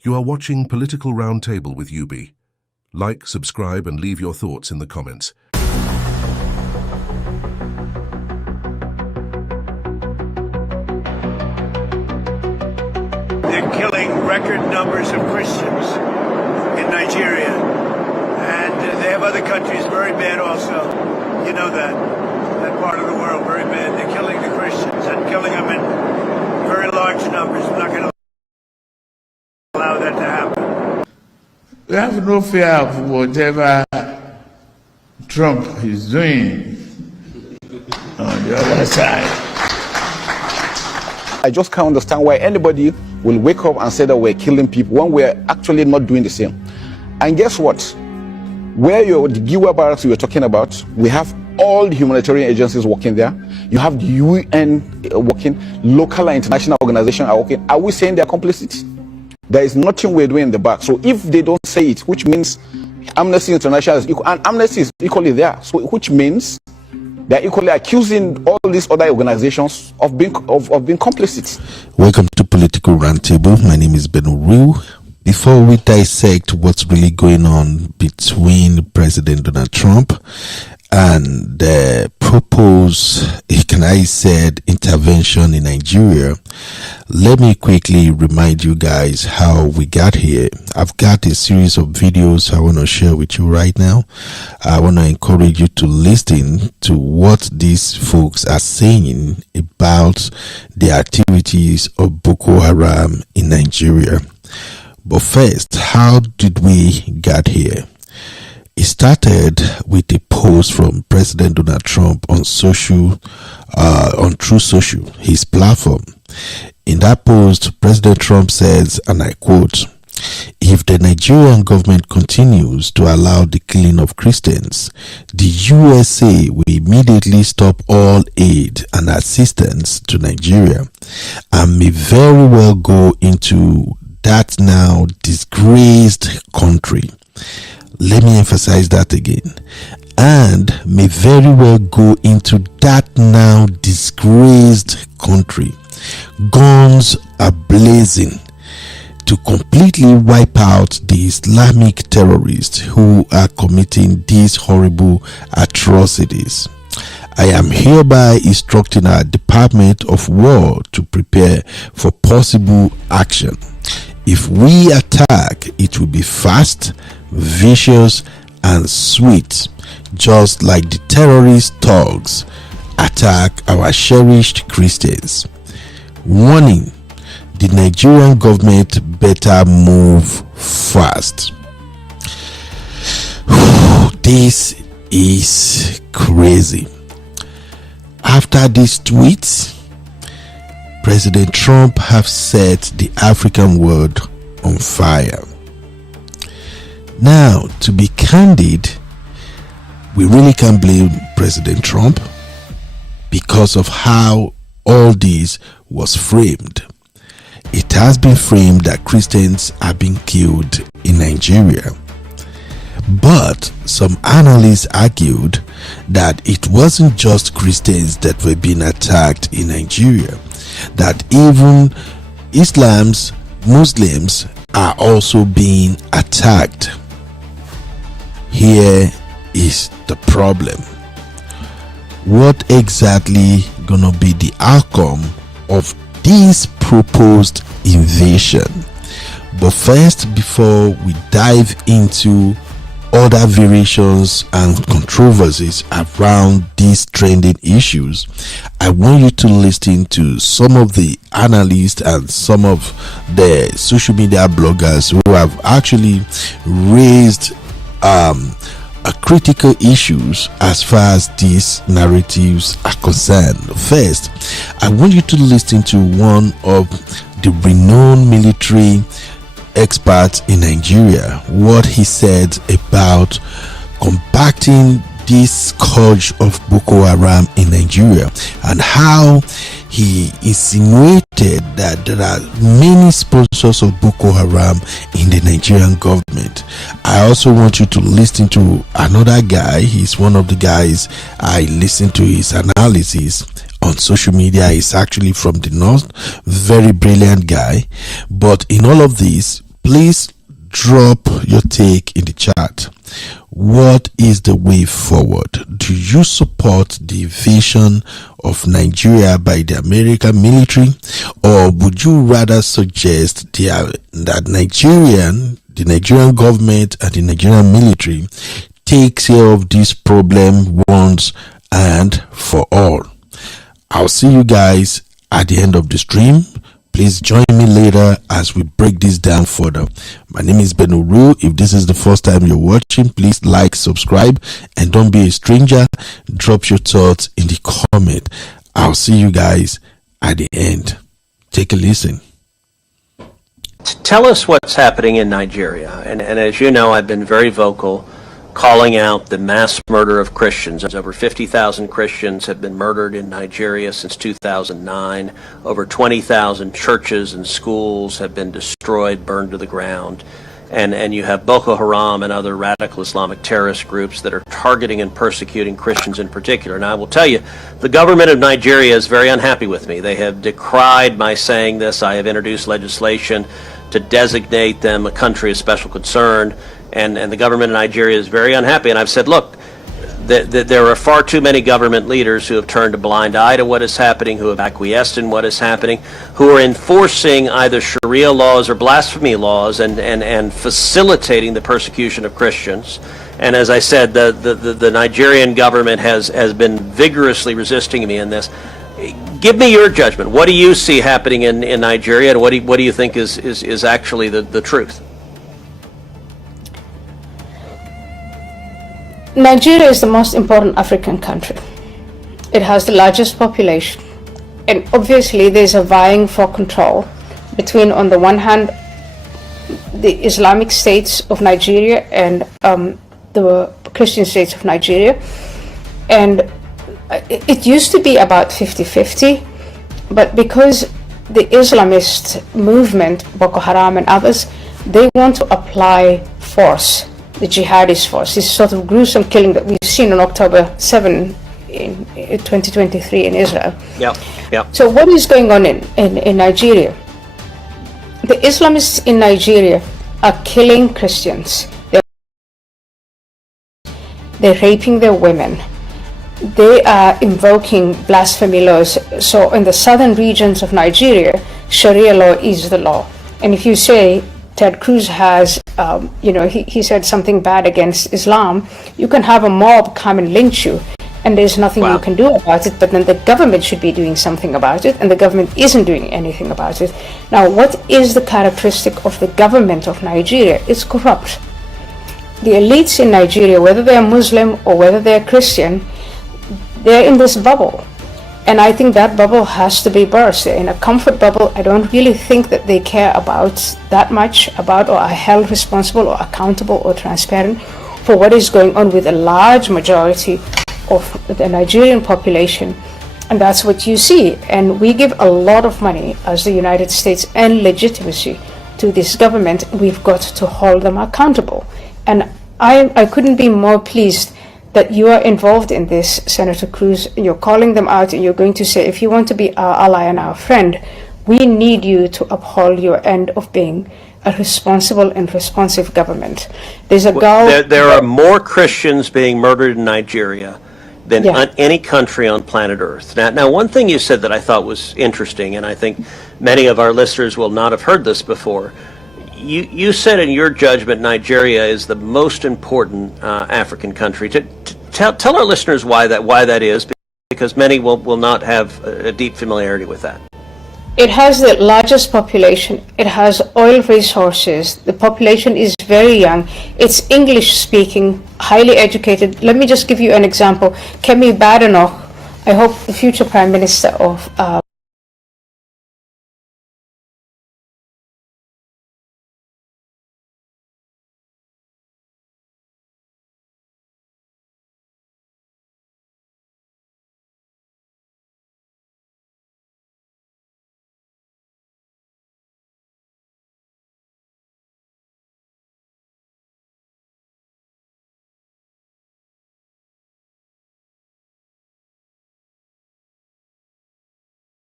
You are watching Political Roundtable with UB. Like, subscribe, and leave your thoughts in the comments. They're killing record numbers of Christians in Nigeria. And they have other countries very bad also. You know that part of the world, very bad. They're killing the Christians and killing them in very large numbers. We're not going to allow that to happen. We have no fear of whatever Trump is doing on the other side. I just can't understand why anybody will wake up and say that we're killing people when we're actually not doing the same. And guess what? Where the Giwa barracks you were talking about, we have all the humanitarian agencies working there. You have the UN working, local and international organizations are working. Are we saying they're complicit? There is nothing we're doing in the back. So if they don't say it, which means Amnesty International is equal, and Amnesty is equally there. So which means they're equally accusing all these other organizations of being complicit. Welcome to Political Roundtable. My name is Ben Uru. Before we dissect what's really going on between President Donald Trump and the proposed, intervention in Nigeria, let me quickly remind you guys how we got here. I've got a series of videos I want to share with you right now. I want to encourage you to listen to what these folks are saying about the activities of Boko Haram in Nigeria. But first, how did we get here? It started with a post from President Donald Trump on True Social, his platform. In that post, President Trump says, and I quote, "If the Nigerian government continues to allow the killing of Christians, the USA will immediately stop all aid and assistance to Nigeria and may very well go into that now disgraced country." Let me emphasize that again. And may very well go into that now disgraced country. Guns are blazing to completely wipe out the Islamic terrorists who are committing these horrible atrocities. I am hereby instructing our Department of War to prepare for possible action. If we attack, it will be fast, vicious, and sweet, just like the terrorist thugs attack our cherished Christians. Warning: the Nigerian government better move fast. This is crazy. After these tweets, President Trump have set the African world on fire. Now, to be candid, we really can't blame President Trump because of how all this was framed. It has been framed that Christians are being killed in Nigeria. But some analysts argued that it wasn't just Christians that were being attacked in Nigeria, that even Muslims are also being attacked. Here is the problem. What exactly gonna be the outcome of this proposed invasion? But first, before we dive into other variations and controversies around these trending issues, I want you to listen to some of the analysts and some of the social media bloggers who have actually raised critical issues as far as these narratives are concerned. First, I want you to listen to one of the renowned military experts in Nigeria, what he said about combating this scourge of Boko Haram in Nigeria, and how he insinuated that there are many sponsors of Boko Haram in the Nigerian government. I also want you to listen to another guy. He's one of the guys I listen to his analysis on social media. He's actually from the north, very brilliant guy. But in all of this, Please drop your take in the chat. What is the way forward? Do you support the invasion of Nigeria by the American military, or would you rather suggest that the Nigerian government and the Nigerian military takes care of this problem once and for all? I'll see you guys at the end of the stream. Please join me later as we break this down further. My name is Benuru. If this is the first time you're watching, please like, subscribe, and don't be a stranger. Drop your thoughts in the comment. I'll see you guys at the end. Take a listen. Tell us what's happening in Nigeria. And as you know, I've been very vocal calling out the mass murder of Christians. Over 50,000 Christians have been murdered in Nigeria since 2009. Over 20,000 churches and schools have been destroyed, burned to the ground. And you have Boko Haram and other radical Islamic terrorist groups that are targeting and persecuting Christians in particular. Now, I will tell you, the government of Nigeria is very unhappy with me. They have decried my saying this. I have introduced legislation to designate them a country of special concern. And the government of Nigeria is very unhappy. And I've said, look, there are far too many government leaders who have turned a blind eye to what is happening, who have acquiesced in what is happening, who are enforcing either Sharia laws or blasphemy laws and facilitating the persecution of Christians. And as I said, the Nigerian government has been vigorously resisting me in this. Give me your judgment. What do you see happening in Nigeria, and what do you think is actually the truth? Nigeria is the most important African country. It has the largest population, and obviously there's a vying for control between, on the one hand, the Islamic states of Nigeria and the Christian states of Nigeria. And it used to be about 50-50, but because the Islamist movement, Boko Haram and others, they want to apply force, the jihadist force, this sort of gruesome killing that we've seen on October 7 in 2023 in Israel. Yeah. So what is going on in Nigeria? The Islamists in Nigeria are killing Christians. They're raping their women. They are invoking blasphemy laws. So in the southern regions of Nigeria, Sharia law is the law. And if you say Ted Cruz has, he said something bad against Islam, you can have a mob come and lynch you, and there's nothing you can do about it. But then the government should be doing something about it, and the government isn't doing anything about it. Now, what is the characteristic of the government of Nigeria? It's corrupt. The elites in Nigeria, whether they're Muslim or whether they're Christian, they're in this bubble. And I think that bubble has to be burst. They're in a comfort bubble. I don't really think that they care about that much about, or are held responsible or accountable or transparent for what is going on with a large majority of the Nigerian population. And that's what you see. And we give a lot of money as the United States and legitimacy to this government. We've got to hold them accountable. And I couldn't be more pleased that you are involved in this, Senator Cruz. You're calling them out, and you're going to say, if you want to be our ally and our friend, we need you to uphold your end of being a responsible and responsive government. There's a goal. There are more Christians being murdered in Nigeria than any country on planet Earth. Now, one thing you said that I thought was interesting, and I think many of our listeners will not have heard this before. You said in your judgment Nigeria is the most important African country. Tell our listeners why that is, because many will not have a deep familiarity with that. It has the largest population. It has oil resources. The population is very young. It's English speaking, highly educated. Let me just give you an example. Kemi Badenoch, I hope the future Prime Minister of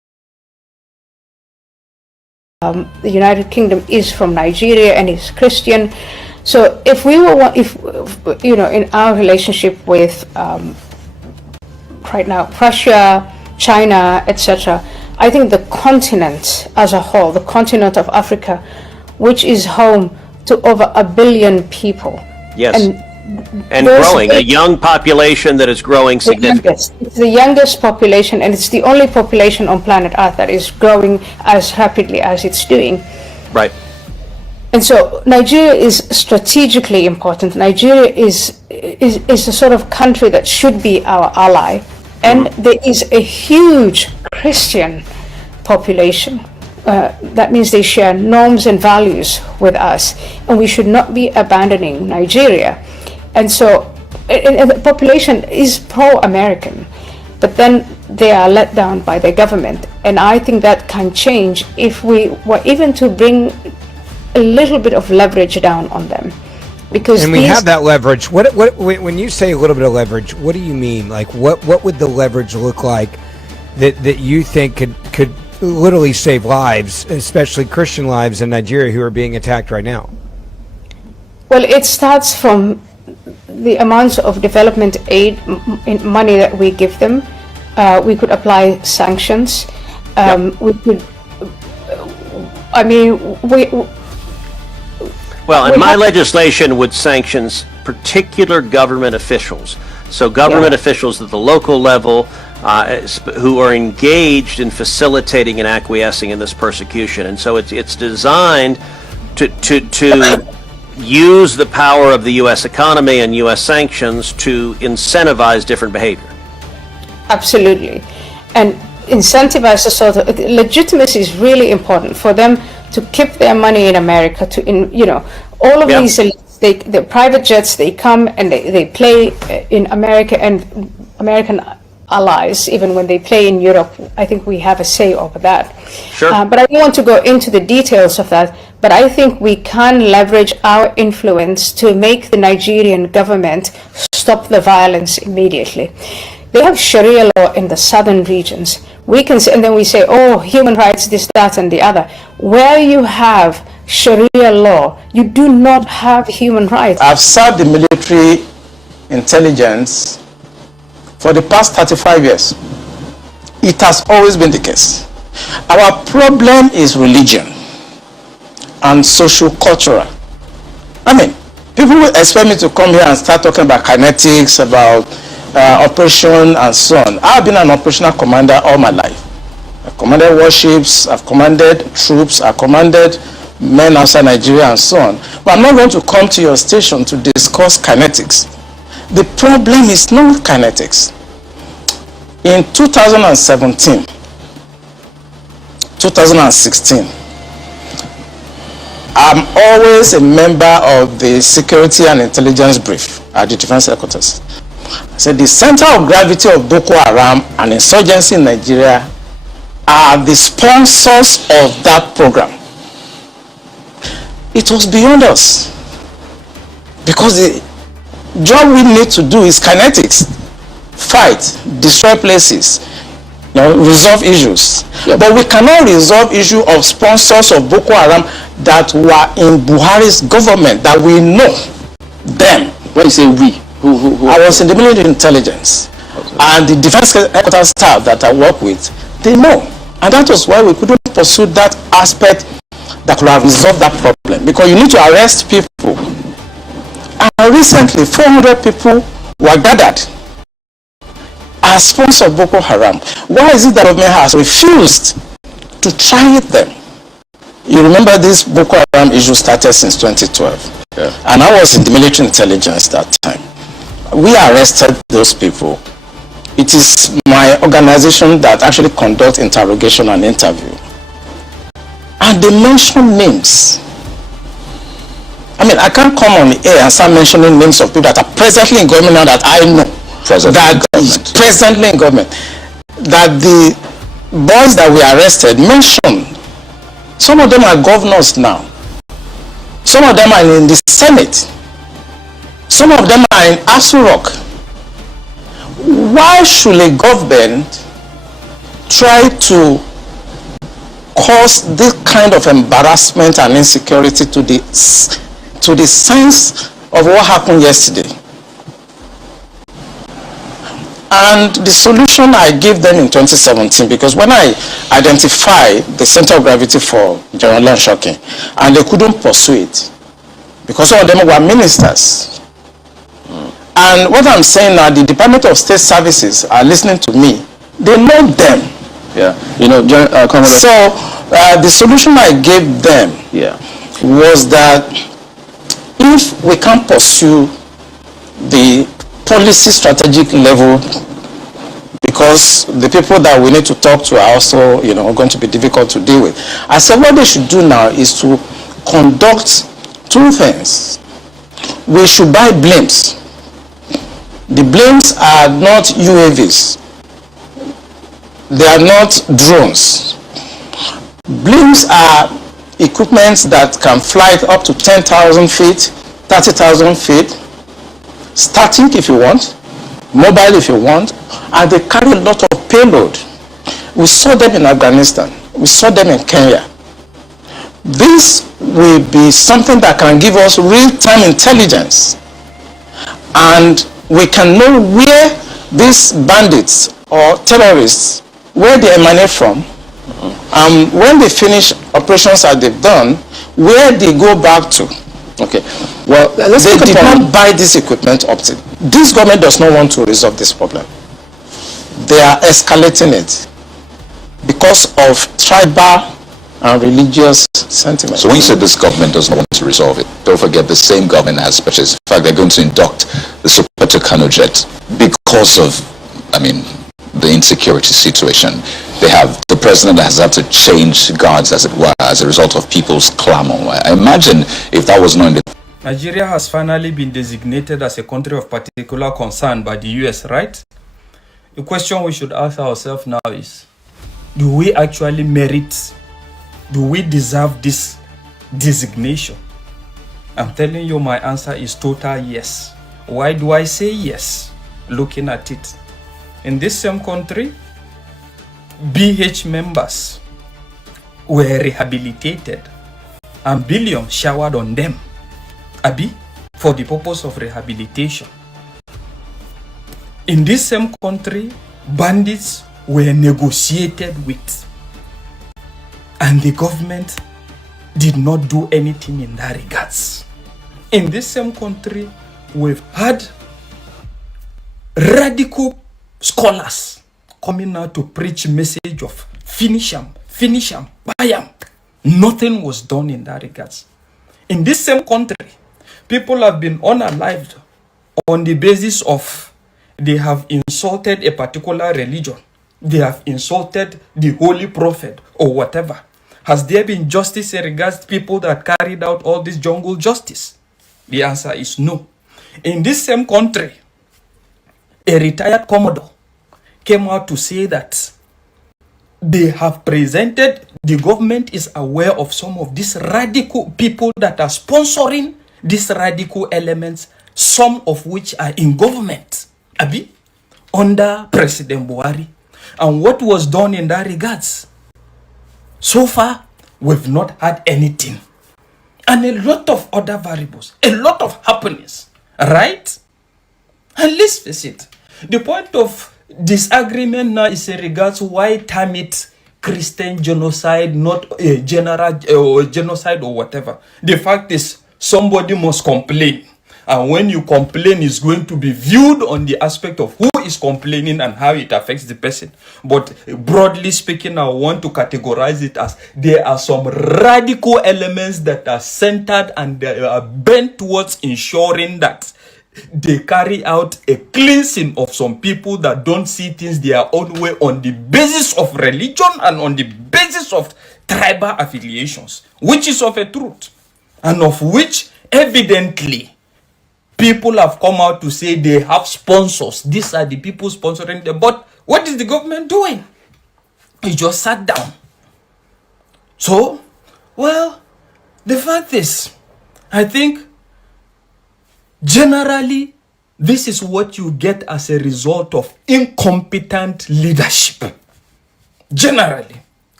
the United Kingdom is from Nigeria and is Christian. So if we were, in our relationship with right now Russia, China, etc., I think the continent as a whole, the continent of Africa, which is home to over 1 billion people. Yes. And growing, a young population that is growing significantly. It's the youngest population, and it's the only population on planet Earth that is growing as rapidly as it's doing. Right. And so Nigeria is strategically important. Nigeria is a sort of country that should be our ally. And there is a huge Christian population. That means they share norms and values with us. And we should not be abandoning Nigeria. And so and the population is pro-American, but then they are let down by their government. And I think that can change if we were even to bring a little bit of leverage down on them. Because we have that leverage. What when you say a little bit of leverage, what do you mean? Like what would the leverage look like that you think could literally save lives, especially Christian lives in Nigeria who are being attacked right now? Well, it starts from the amounts of development aid money that we give them. We could apply sanctions. We could. Well, and my legislation would sanction particular government officials. So government officials at the local level who are engaged in facilitating and acquiescing in this persecution. And so it's designed to use the power of the U.S. economy and U.S. sanctions to incentivize different behavior. Absolutely. And incentivize the sort of legitimacy is really important for them to keep their money in America. All of these elites, the private jets, they come and they play in America, and American allies, even when they play in Europe, I think we have a say over that. Sure. But I don't want to go into the details of that, but I think we can leverage our influence to make the Nigerian government stop the violence immediately. They have Sharia law in the southern regions. We can say, and then we say, oh, human rights, this, that, and the other. Where you have Sharia law, you do not have human rights. I've served the military intelligence for the past 35 years. It has always been the case. Our problem is religion and socio-cultural. People will expect me to come here and start talking about kinetics, about operation and so on. I've been an operational commander all my life. I've commanded warships, I've commanded troops, I've commanded men outside Nigeria and so on. But I'm not going to come to your station to discuss kinetics. The problem is not kinetics. In 2017, 2016, I'm always a member of the Security and Intelligence Brief at the Defense Headquarters. I said the center of gravity of Boko Haram and insurgency in Nigeria are the sponsors of that program. It was beyond us, because the job we need to do is kinetics: fight, destroy places, resolve issues. But we cannot resolve issue of sponsors of Boko Haram that were in Buhari's government, that we know them. When you say we, who? I was in the military intelligence, and the defense headquarters staff that I work with, they know. And that was why we couldn't pursue that aspect that would have resolved that problem, because you need to arrest people. And recently 400 people were gathered as sponsors of Boko Haram. Why is it that the government has refused to try them? You remember this Boko Haram issue started since 2012. Yeah. And I was in the military intelligence that time. We arrested those people. It is my organization that actually conducts interrogation and interview. And they mention names. I can't come on the air and start mentioning names of people that are presently in government now that I know. Presently in government. That the boys that we arrested mentioned. Some of them are governors now. Some of them are in the Senate. Some of them are in Asu Rock. Why should a government try to caused this kind of embarrassment and insecurity to the sense of what happened yesterday. And the solution I gave them in 2017, because when I identified the center of gravity for General Shocking, and they couldn't pursue it, because some of them were ministers. And what I'm saying now, the Department of State Services are listening to me. They know them. Yeah, you know, so the solution I gave them was that if we can't pursue the policy strategic level, because the people that we need to talk to are also, you know, going to be difficult to deal with. I said what they should do now is to conduct two things. We should buy blimps. The blimps are not UAVs. They are not drones. Blimps are equipment that can fly up to 10,000 feet, 30,000 feet, static if you want, mobile if you want, and they carry a lot of payload. We saw them in Afghanistan. We saw them in Kenya. This will be something that can give us real-time intelligence, and we can know where these bandits or terrorists, where they emanate from, and when they finish operations that they've done, where they go back to. Okay. Well, they did not buy this equipment up to. This government does not want to resolve this problem. They are escalating it because of tribal and religious sentiment. So when you said this government does not want to resolve it, don't forget the same government has purchased. In fact, they're going to induct the Super Tucano jet because of, I mean, the insecurity situation. They have, the president has had to change guards, as it were, as a result of people's clamor. I imagine if that was not in the... Nigeria has finally been designated as a country of particular concern by the US, right? The question we should ask ourselves now is, do we actually merit, do we deserve this designation? I'm telling you my answer is total yes. Why do I say yes? Looking at it, in this same country, BH members were rehabilitated and billions showered on them, for the purpose of rehabilitation. In this same country, bandits were negotiated with, and the government did not do anything in that regards. In this same country, we've had radical scholars coming out to preach message of finish them, buy them. Nothing was done in that regards. In this same country, people have been unalived on the basis of they have insulted a particular religion. They have insulted the holy prophet or whatever. Has there been justice in regards to people that carried out all this jungle justice? The answer is no. In this same country, a retired commodore came out to say that they have presented, the government is aware of some of these radical people that are sponsoring these radical elements, some of which are in government, under President Buhari. And what was done in that regards? So far, we've not had anything. And a lot of other variables, a lot of happenings, right? And let's face it, the point of disagreement now is in regards to why term it Christian genocide, not a general or genocide or whatever. The fact is, somebody must complain. And when you complain, it's going to be viewed on the aspect of who is complaining and how it affects the person. But broadly speaking, I want to categorize it as there are some radical elements that are centered and they are bent towards ensuring that they carry out a cleansing of some people that don't see things their own way on the basis of religion and on the basis of tribal affiliations, which is of a truth, and of which evidently people have come out to say they have sponsors. These are the people sponsoring them. But what is the government doing? It just sat down. So, well, the fact is, I think generally, this is what you get as a result of incompetent leadership. Generally,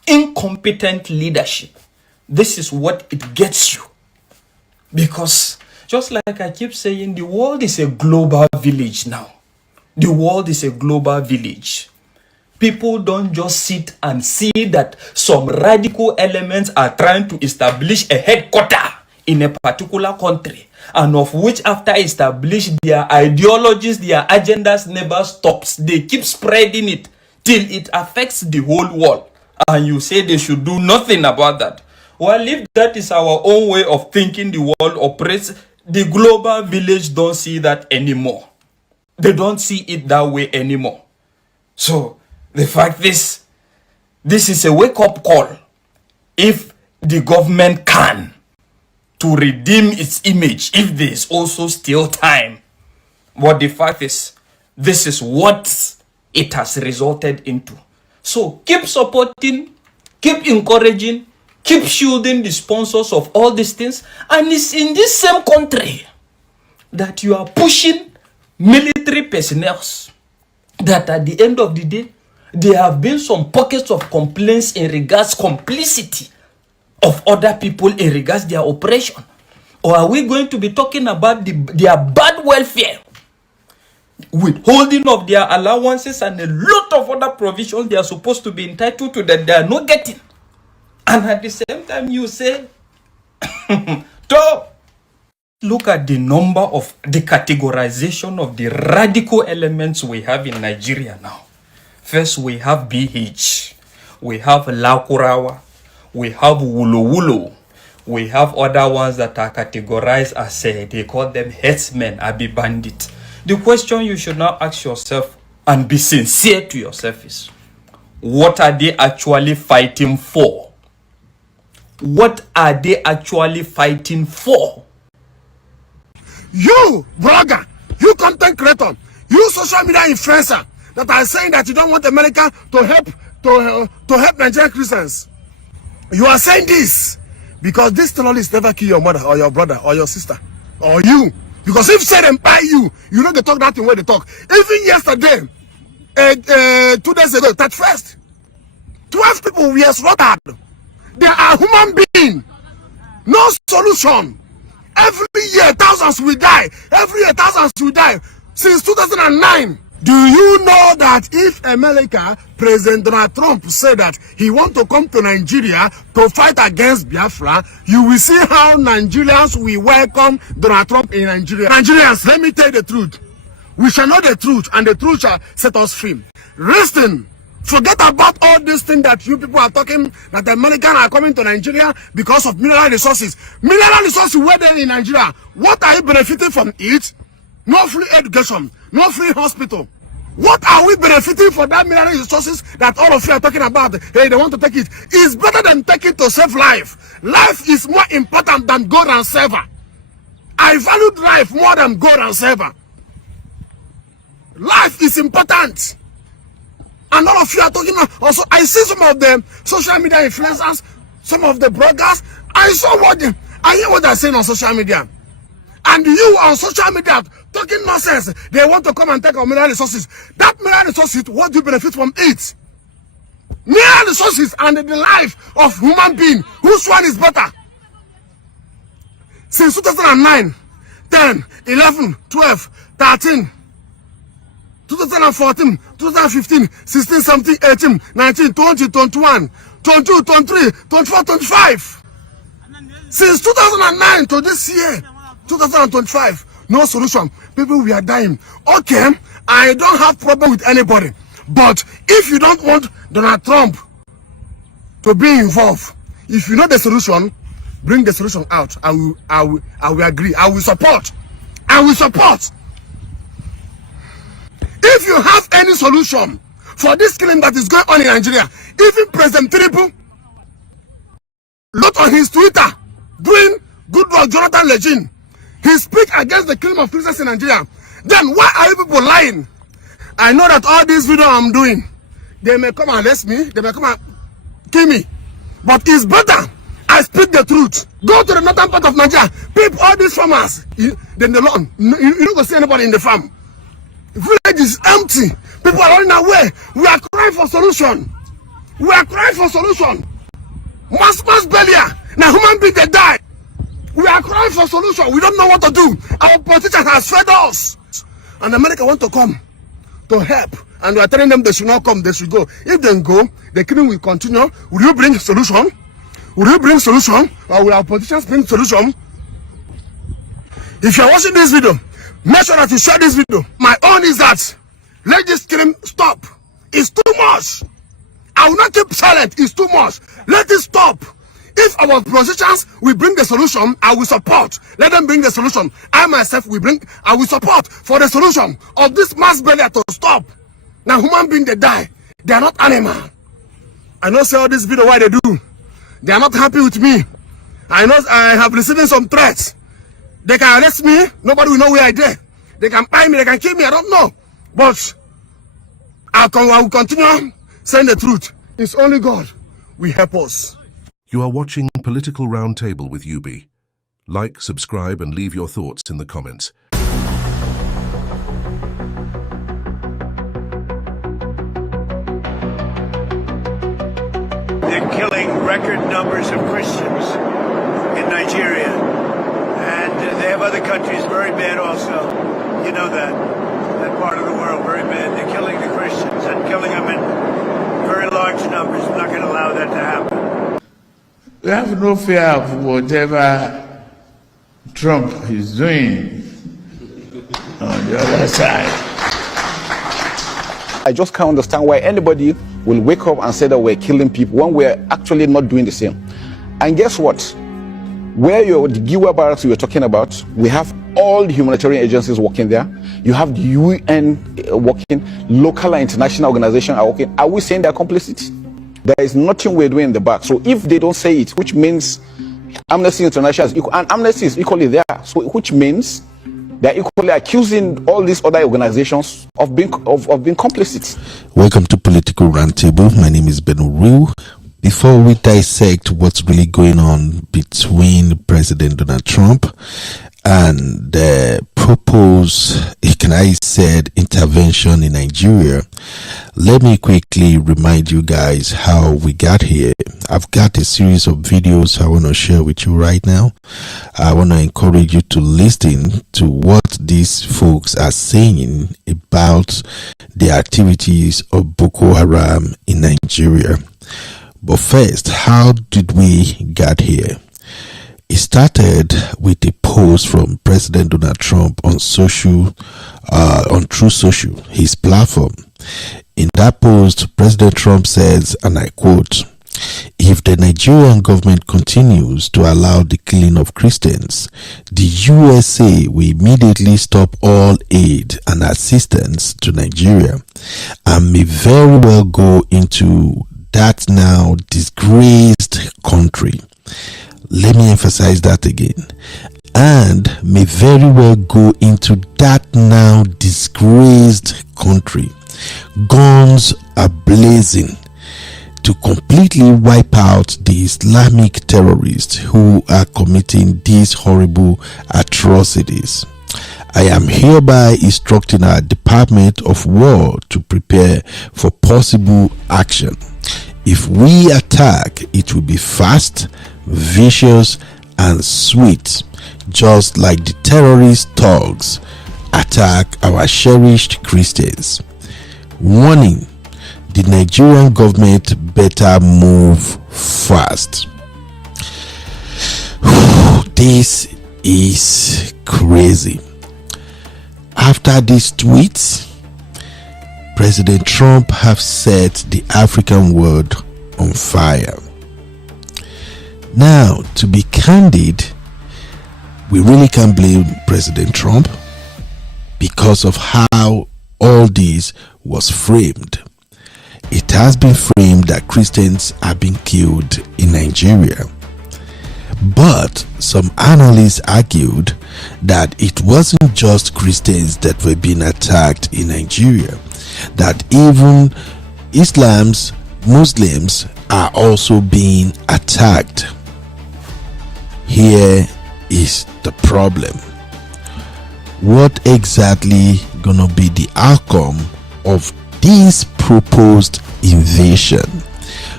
incompetent leadership. This is what it gets you. Because just like I keep saying, the world is a global village now. The world is a global village. People don't just sit and see that some radical elements are trying to establish a headquarter in a particular country, and of which after establish their ideologies, their agendas never stops. They keep spreading it till it affects the whole world. And you say they should do nothing about that. Well, if that is our own way of thinking the world operates, the global village don't see that anymore. They don't see it that way anymore. So, the fact is, this is a wake-up call. If the government can, to redeem its image, if there is also still time. But the fact is, this is what it has resulted into. So, keep supporting, keep encouraging, keep shielding the sponsors of all these things. And it's in this same country that you are pushing military personnel that at the end of the day, there have been some pockets of complaints in regards complicity of other people in regards their operation. Or are we going to be talking about their bad welfare, withholding of their allowances and a lot of other provisions they are supposed to be entitled to that they are not getting? And at the same time you say, look at the number of the categorization of the radical elements we have in Nigeria now. First, we have BH, we have Lakurawa, we have Wulu, we have other ones that are categorized as, they call them headsmen, Abi bandit. The question you should now ask yourself and be sincere to yourself is, what are they actually fighting for? What are they actually fighting for? You, blogger, you content creator, you social media influencer that are saying that you don't want America to help Nigerian Christians. You are saying this because this terrorist never kill your mother or your brother or your sister or you. Because if say them by you know they talk that thing where they talk. Even yesterday, 2 days ago, 31st, 12 people were slaughtered. They are human beings. No solution. Every year, thousands will die. Every year, thousands will die. Since 2009. Do you know that if America, President Donald Trump said that he wants to come to Nigeria to fight against Biafra, you will see how Nigerians will welcome Donald Trump in Nigeria. Nigerians, let me tell you the truth. We shall know the truth, and the truth shall set us free. Listen, forget about all these things that you people are talking, that the Americans are coming to Nigeria because of mineral resources. Mineral resources were there in Nigeria. What are you benefiting from it? No free education, no free hospital. What are we benefiting for that mineral resources that all of you are talking about? Hey, they want to take it. It's better than take it to save life. Life is more important than gold and silver. I valued life more than gold and silver. Life is important. And all of you are talking about, also, I see some of the social media influencers, some of the bloggers, I hear what they're saying on social media. And you on social media talking nonsense. They want to come and take our mineral resources. That mineral resources, what do you benefit from it? Mineral resources and the life of human being. Whose one is better? Since 2009, 10, 11, 12, 13, 2014, 2015, 16, 17, 18, 19, 20, 21, 22, 23, 24, 25. Since 2009 to this year, 2025, no solution. People, we are dying. Okay, I don't have problem with anybody. But if you don't want Donald Trump to be involved, if you know the solution, bring the solution out. I will agree. I will support. I will support. If you have any solution for this killing that is going on in Nigeria, even President Tinubu, lot on his Twitter, doing good work, Jonathan Legend, he speak against the killing of Christians in Nigeria. Then why are you people lying? I know that all these videos I'm doing, they may come and arrest me, they may come and kill me. But it's better I speak the truth. Go to the northern part of Nigeria, people, all these farmers, then the lawn, you don't go see anybody in the farm. Village is empty. People are running away. We are crying for solution. We are crying for solution. Mass burial. Now human beings they die. We are crying for solution. We don't know what to do. Our politicians have failed us. And America want to come to help. And we are telling them they should not come, they should go. If they go, the killing will continue. Will you bring solution? Will you bring solution? Or will our politicians bring solution? If you are watching this video, make sure that you share this video. My own is that let this killing stop. It's too much. I will not keep silent. It's too much. Let it stop. If our politicians will bring the solution, I will support. Let them bring the solution. I myself I will support for the solution of this mass burial to stop. Now human beings they die. They are not animal. I know say all this video why they do. They are not happy with me. I know I have received some threats. They can arrest me. Nobody will know where I did. They can buy me. They can kill me. I don't know. But I will continue saying the truth. It's only God will help us. You are watching Political Roundtable with UB. Like, subscribe and leave your thoughts in the comments. They're killing record numbers of Christians in Nigeria. And they have other countries very bad also. You know that part of the world very bad. They're killing the Christians and killing them in very large numbers. We're not going to allow that to happen. We have no fear of whatever Trump is doing on the other side. I just can't understand why anybody will wake up and say that we're killing people when we're actually not doing the same. And guess what? Where the Giwa barracks you were talking about, we have all the humanitarian agencies working there. You have the UN working, local and international organizations are working. Are we saying they're complicit? There is nothing we're doing in the back. So if they don't say it, which means Amnesty International is equal, and Amnesty is equally there, so which means they're equally accusing all these other organizations of being complicit. Welcome to Political Roundtable. My name is Ben Uriu. Before we dissect what's really going on between President Donald Trump and the proposed, intervention in Nigeria, let me quickly remind you guys how we got here. I've got a series of videos I want to share with you right now. I want to encourage you to listen to what these folks are saying about the activities of Boko Haram in Nigeria. But first, how did we get here? It started with a post from President Donald Trump on True Social, his platform. In that post, President Trump says, and I quote, "If the Nigerian government continues to allow the killing of Christians, the USA will immediately stop all aid and assistance to Nigeria and may very well go into that now disgraced country." Let me emphasize that again. And may very well go into that now disgraced country. Guns are blazing to completely wipe out the Islamic terrorists who are committing these horrible atrocities. I am hereby instructing our Department of War to prepare for possible action. If we attack, it will be fast, vicious, and sweet, just like the terrorist thugs attack our cherished Christians. Warning: the Nigerian government better move fast. This is crazy. After these tweets, President Trump have set the African world on fire. Now, to be candid, we really can't blame President Trump because of how all this was framed. It has been framed that Christians are being killed in Nigeria. But some analysts argued that it wasn't just Christians that were being attacked in Nigeria, that even Muslims are also being attacked. Here is the problem. What exactly gonna be the outcome of this proposed invasion?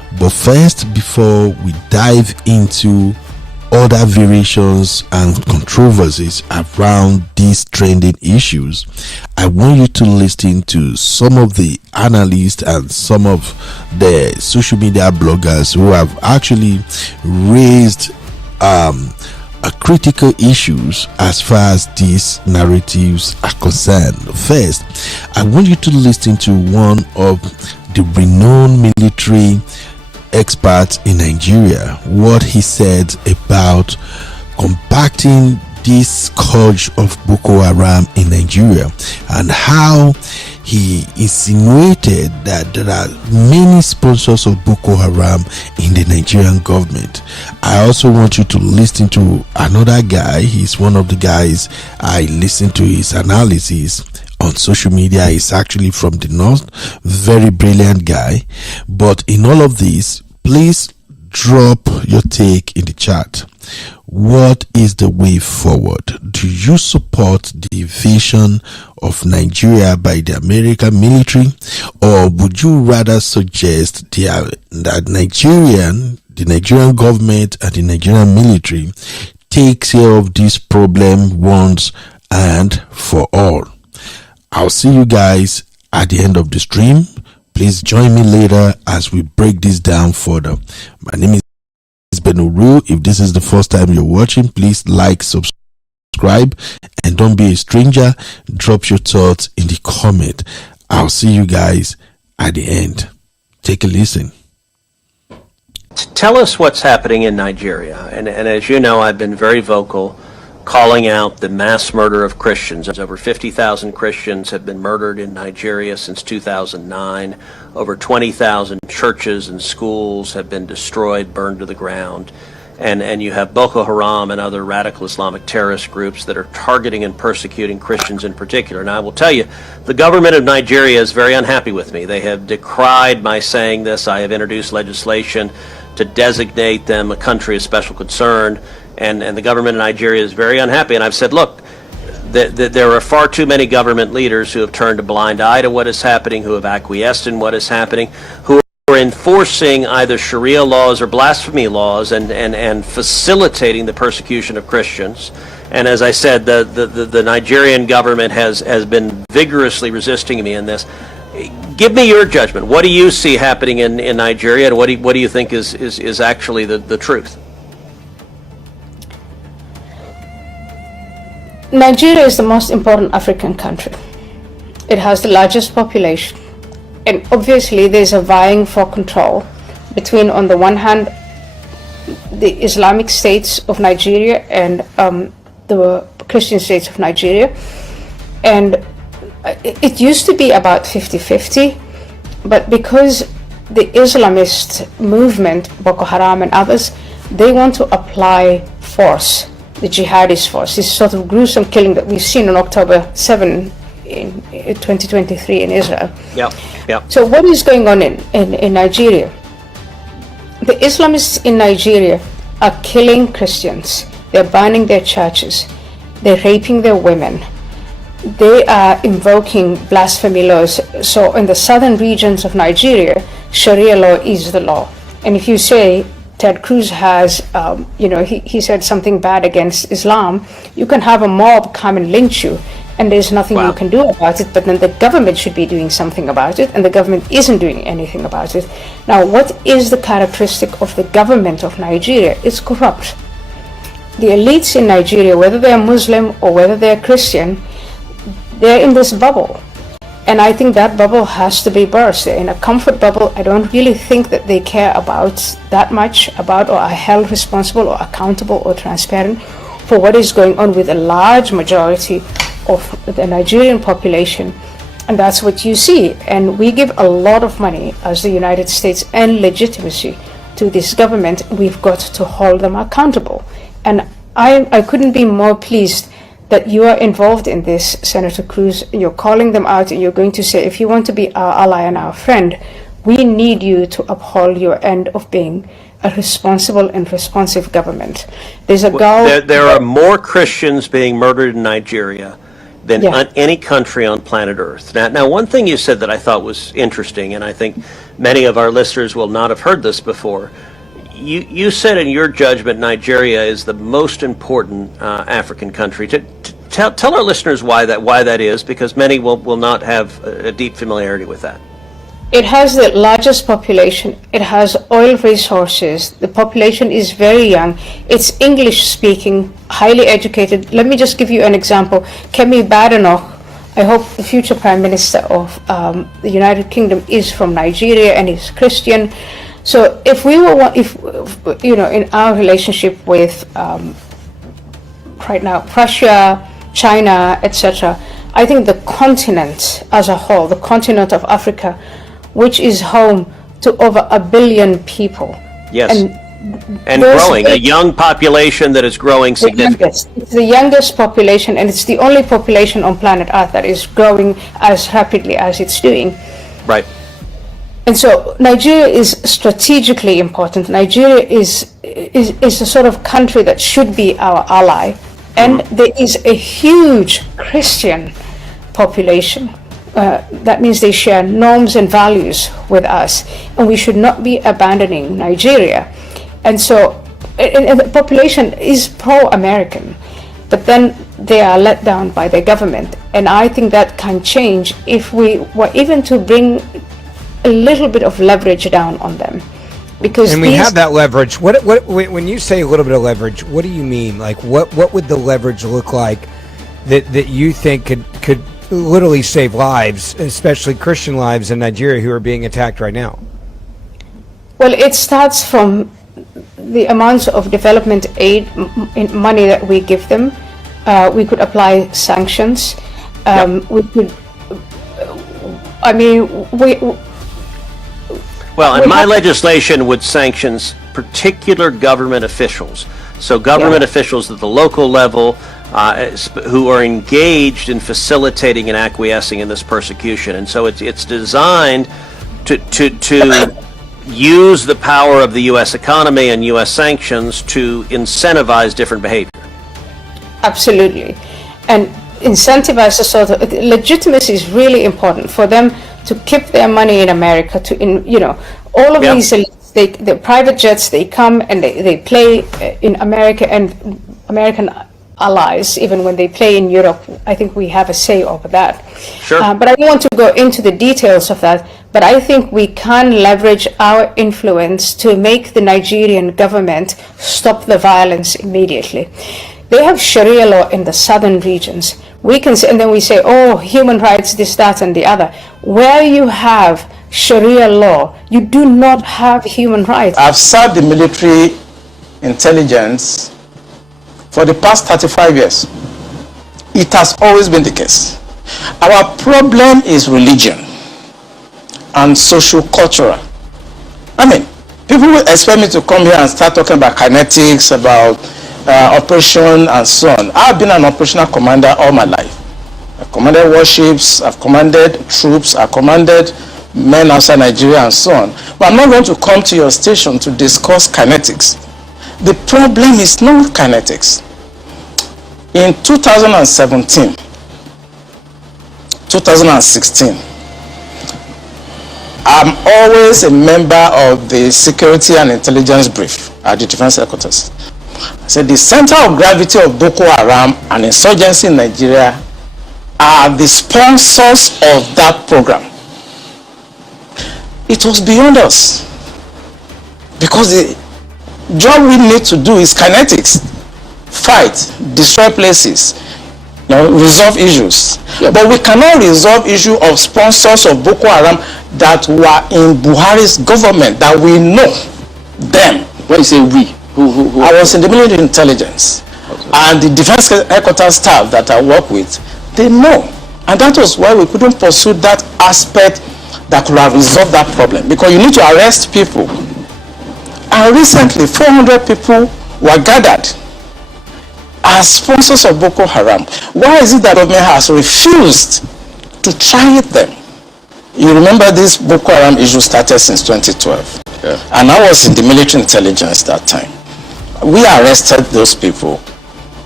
But first, before we dive into other variations and controversies around these trending issues, I want you to listen to some of the analysts and some of the social media bloggers who have actually raised critical issues as far as these narratives are concerned. First, I want you to listen to one of the renowned military experts in Nigeria, what he said about combating this scourge of Boko Haram in Nigeria, and how he insinuated that there are many sponsors of Boko Haram in the Nigerian government. I also want you to listen to another guy. He's one of the guys I listen to his analysis on social media. He's actually from the north, very brilliant guy. But in all of this, please drop your take in the chat. What is the way forward? Do you support the invasion of Nigeria by the American military, or would you rather suggest that the Nigerian government and the Nigerian military takes care of this problem once and for all? I'll see you guys at the end of the stream. Please join me later as we break this down further. My name is Benuru. If this is the first time you're watching, please like, subscribe, and don't be a stranger. Drop your thoughts in the comment. I'll see you guys at the end. Take a listen. Tell us what's happening in Nigeria. And as you know, I've been very vocal calling out the mass murder of Christians. Over 50,000 Christians have been murdered in Nigeria since 2009. Over 20,000 churches and schools have been destroyed, burned to the ground. And you have Boko Haram and other radical Islamic terrorist groups that are targeting and persecuting Christians in particular. And I will tell you, the government of Nigeria is very unhappy with me. They have decried my saying this. I have introduced legislation to designate them a country of special concern. And the government of Nigeria is very unhappy. And I've said, look, there are far too many government leaders who have turned a blind eye to what is happening, who have acquiesced in what is happening, who are enforcing either Sharia laws or blasphemy laws and facilitating the persecution of Christians. And as I said, the Nigerian government has been vigorously resisting me in this. Give me your judgment. What do you see happening in Nigeria, and what do you think is actually the truth? Nigeria is the most important African country. It has the largest population, and obviously there's a vying for control between, on the one hand, the Islamic states of Nigeria and the Christian states of Nigeria. And it used to be about 50-50, but because the Islamist movement, Boko Haram and others, they want to apply force, the jihadist force, this sort of gruesome killing that we've seen on October 7 in 2023 in Israel. Yeah. So what is going on in Nigeria? The Islamists in Nigeria are killing Christians. They're burning their churches. They're raping their women. They are invoking blasphemy laws. So in the southern regions of Nigeria, Sharia law is the law. And if you say Ted Cruz has, he said something bad against Islam, you can have a mob come and lynch you, and there's nothing you can do about it. But then the government should be doing something about it, and the government isn't doing anything about it. Now, what is the characteristic of the government of Nigeria? It's corrupt. The elites in Nigeria, whether they're Muslim or whether they're Christian, they're in this bubble. And I think that bubble has to be burst. They're in a comfort bubble. I don't really think that they care about that much about, or are held responsible or accountable or transparent for what is going on with a large majority of the Nigerian population. And that's what you see. And we give a lot of money as the United States and legitimacy to this government. We've got to hold them accountable. And I couldn't be more pleased that you are involved in this, Senator Cruz. You're calling them out, and you're going to say, if you want to be our ally and our friend, we need you to uphold your end of being a responsible and responsive government. There's a goal. There are more Christians being murdered in Nigeria than any country on planet Earth. Now, one thing you said that I thought was interesting, and I think many of our listeners will not have heard this before. You said in your judgment Nigeria is the most important African country. Tell our listeners why that is, because many will not have a deep familiarity with that. It has the largest population. It has oil resources. The population is very young. It's English speaking, highly educated. Let me just give you an example. Kemi Badenoch, I hope the future Prime Minister of the United Kingdom, is from Nigeria and is Christian. So if we were, in our relationship with right now, Russia, China, etc., I think the continent as a whole, the continent of Africa, which is home to over 1 billion people. Yes, and growing, a young population that is growing significantly. It's the youngest population, and it's the only population on planet Earth that is growing as rapidly as it's doing. Right. And so Nigeria is strategically important. Nigeria is a sort of country that should be our ally. And there is a huge Christian population. That means they share norms and values with us, and we should not be abandoning Nigeria. And so and the population is pro-American, but then they are let down by their government. And I think that can change if we were even to bring a little bit of leverage down on them. Because we have that leverage. What when you say a little bit of leverage, what do you mean? Like what would the leverage look like that you think could literally save lives, especially Christian lives in Nigeria who are being attacked right now? Well, it starts from the amounts of development aid money that we give them. We could apply sanctions. We could. My legislation would sanction particular government officials. So government officials at the local level who are engaged in facilitating and acquiescing in this persecution. And so it's designed to use the power of the U.S. economy and U.S. sanctions to incentivize different behavior. Absolutely. And incentivize the sort of legitimacy is really important for them to keep their money in America, all of these elites, the private jets, they come and they play in America, and American allies, even when they play in Europe, I think we have a say over that. Sure. But I don't want to go into the details of that, but I think we can leverage our influence to make the Nigerian government stop the violence immediately. They have Sharia law in the southern regions. We can say, and then we say, oh, human rights, this, that, and the other. Where you have Sharia law, you do not have human rights. I've served the military intelligence for the past 35 years. It has always been the case. Our problem is religion and socio-cultural. People will expect me to come here and start talking about kinetics, about operation and so on. I've been an operational commander all my life. I've commanded warships, I've commanded troops, I've commanded men outside Nigeria and so on. But I'm not going to come to your station to discuss kinetics. The problem is not kinetics. In 2017, 2016, I'm always a member of the Security and Intelligence Brief at the Defense Headquarters. I said the center of gravity of Boko Haram and insurgency in Nigeria are the sponsors of that program. It was beyond us, because the job we need to do is kinetics. Fight, destroy places, resolve issues. But we cannot resolve issue of sponsors of Boko Haram that were in Buhari's government, that we know them. When you say we, who? I was in the military intelligence, and the defense headquarters staff that I work with, they know. And that was why we couldn't pursue that aspect that could have resolved that problem, because you need to arrest people. And recently 400 people were gathered as sponsors of Boko Haram. Why is it that government has refused to try them? You remember this Boko Haram issue started since 2012. And I was in the military intelligence that time. We arrested those people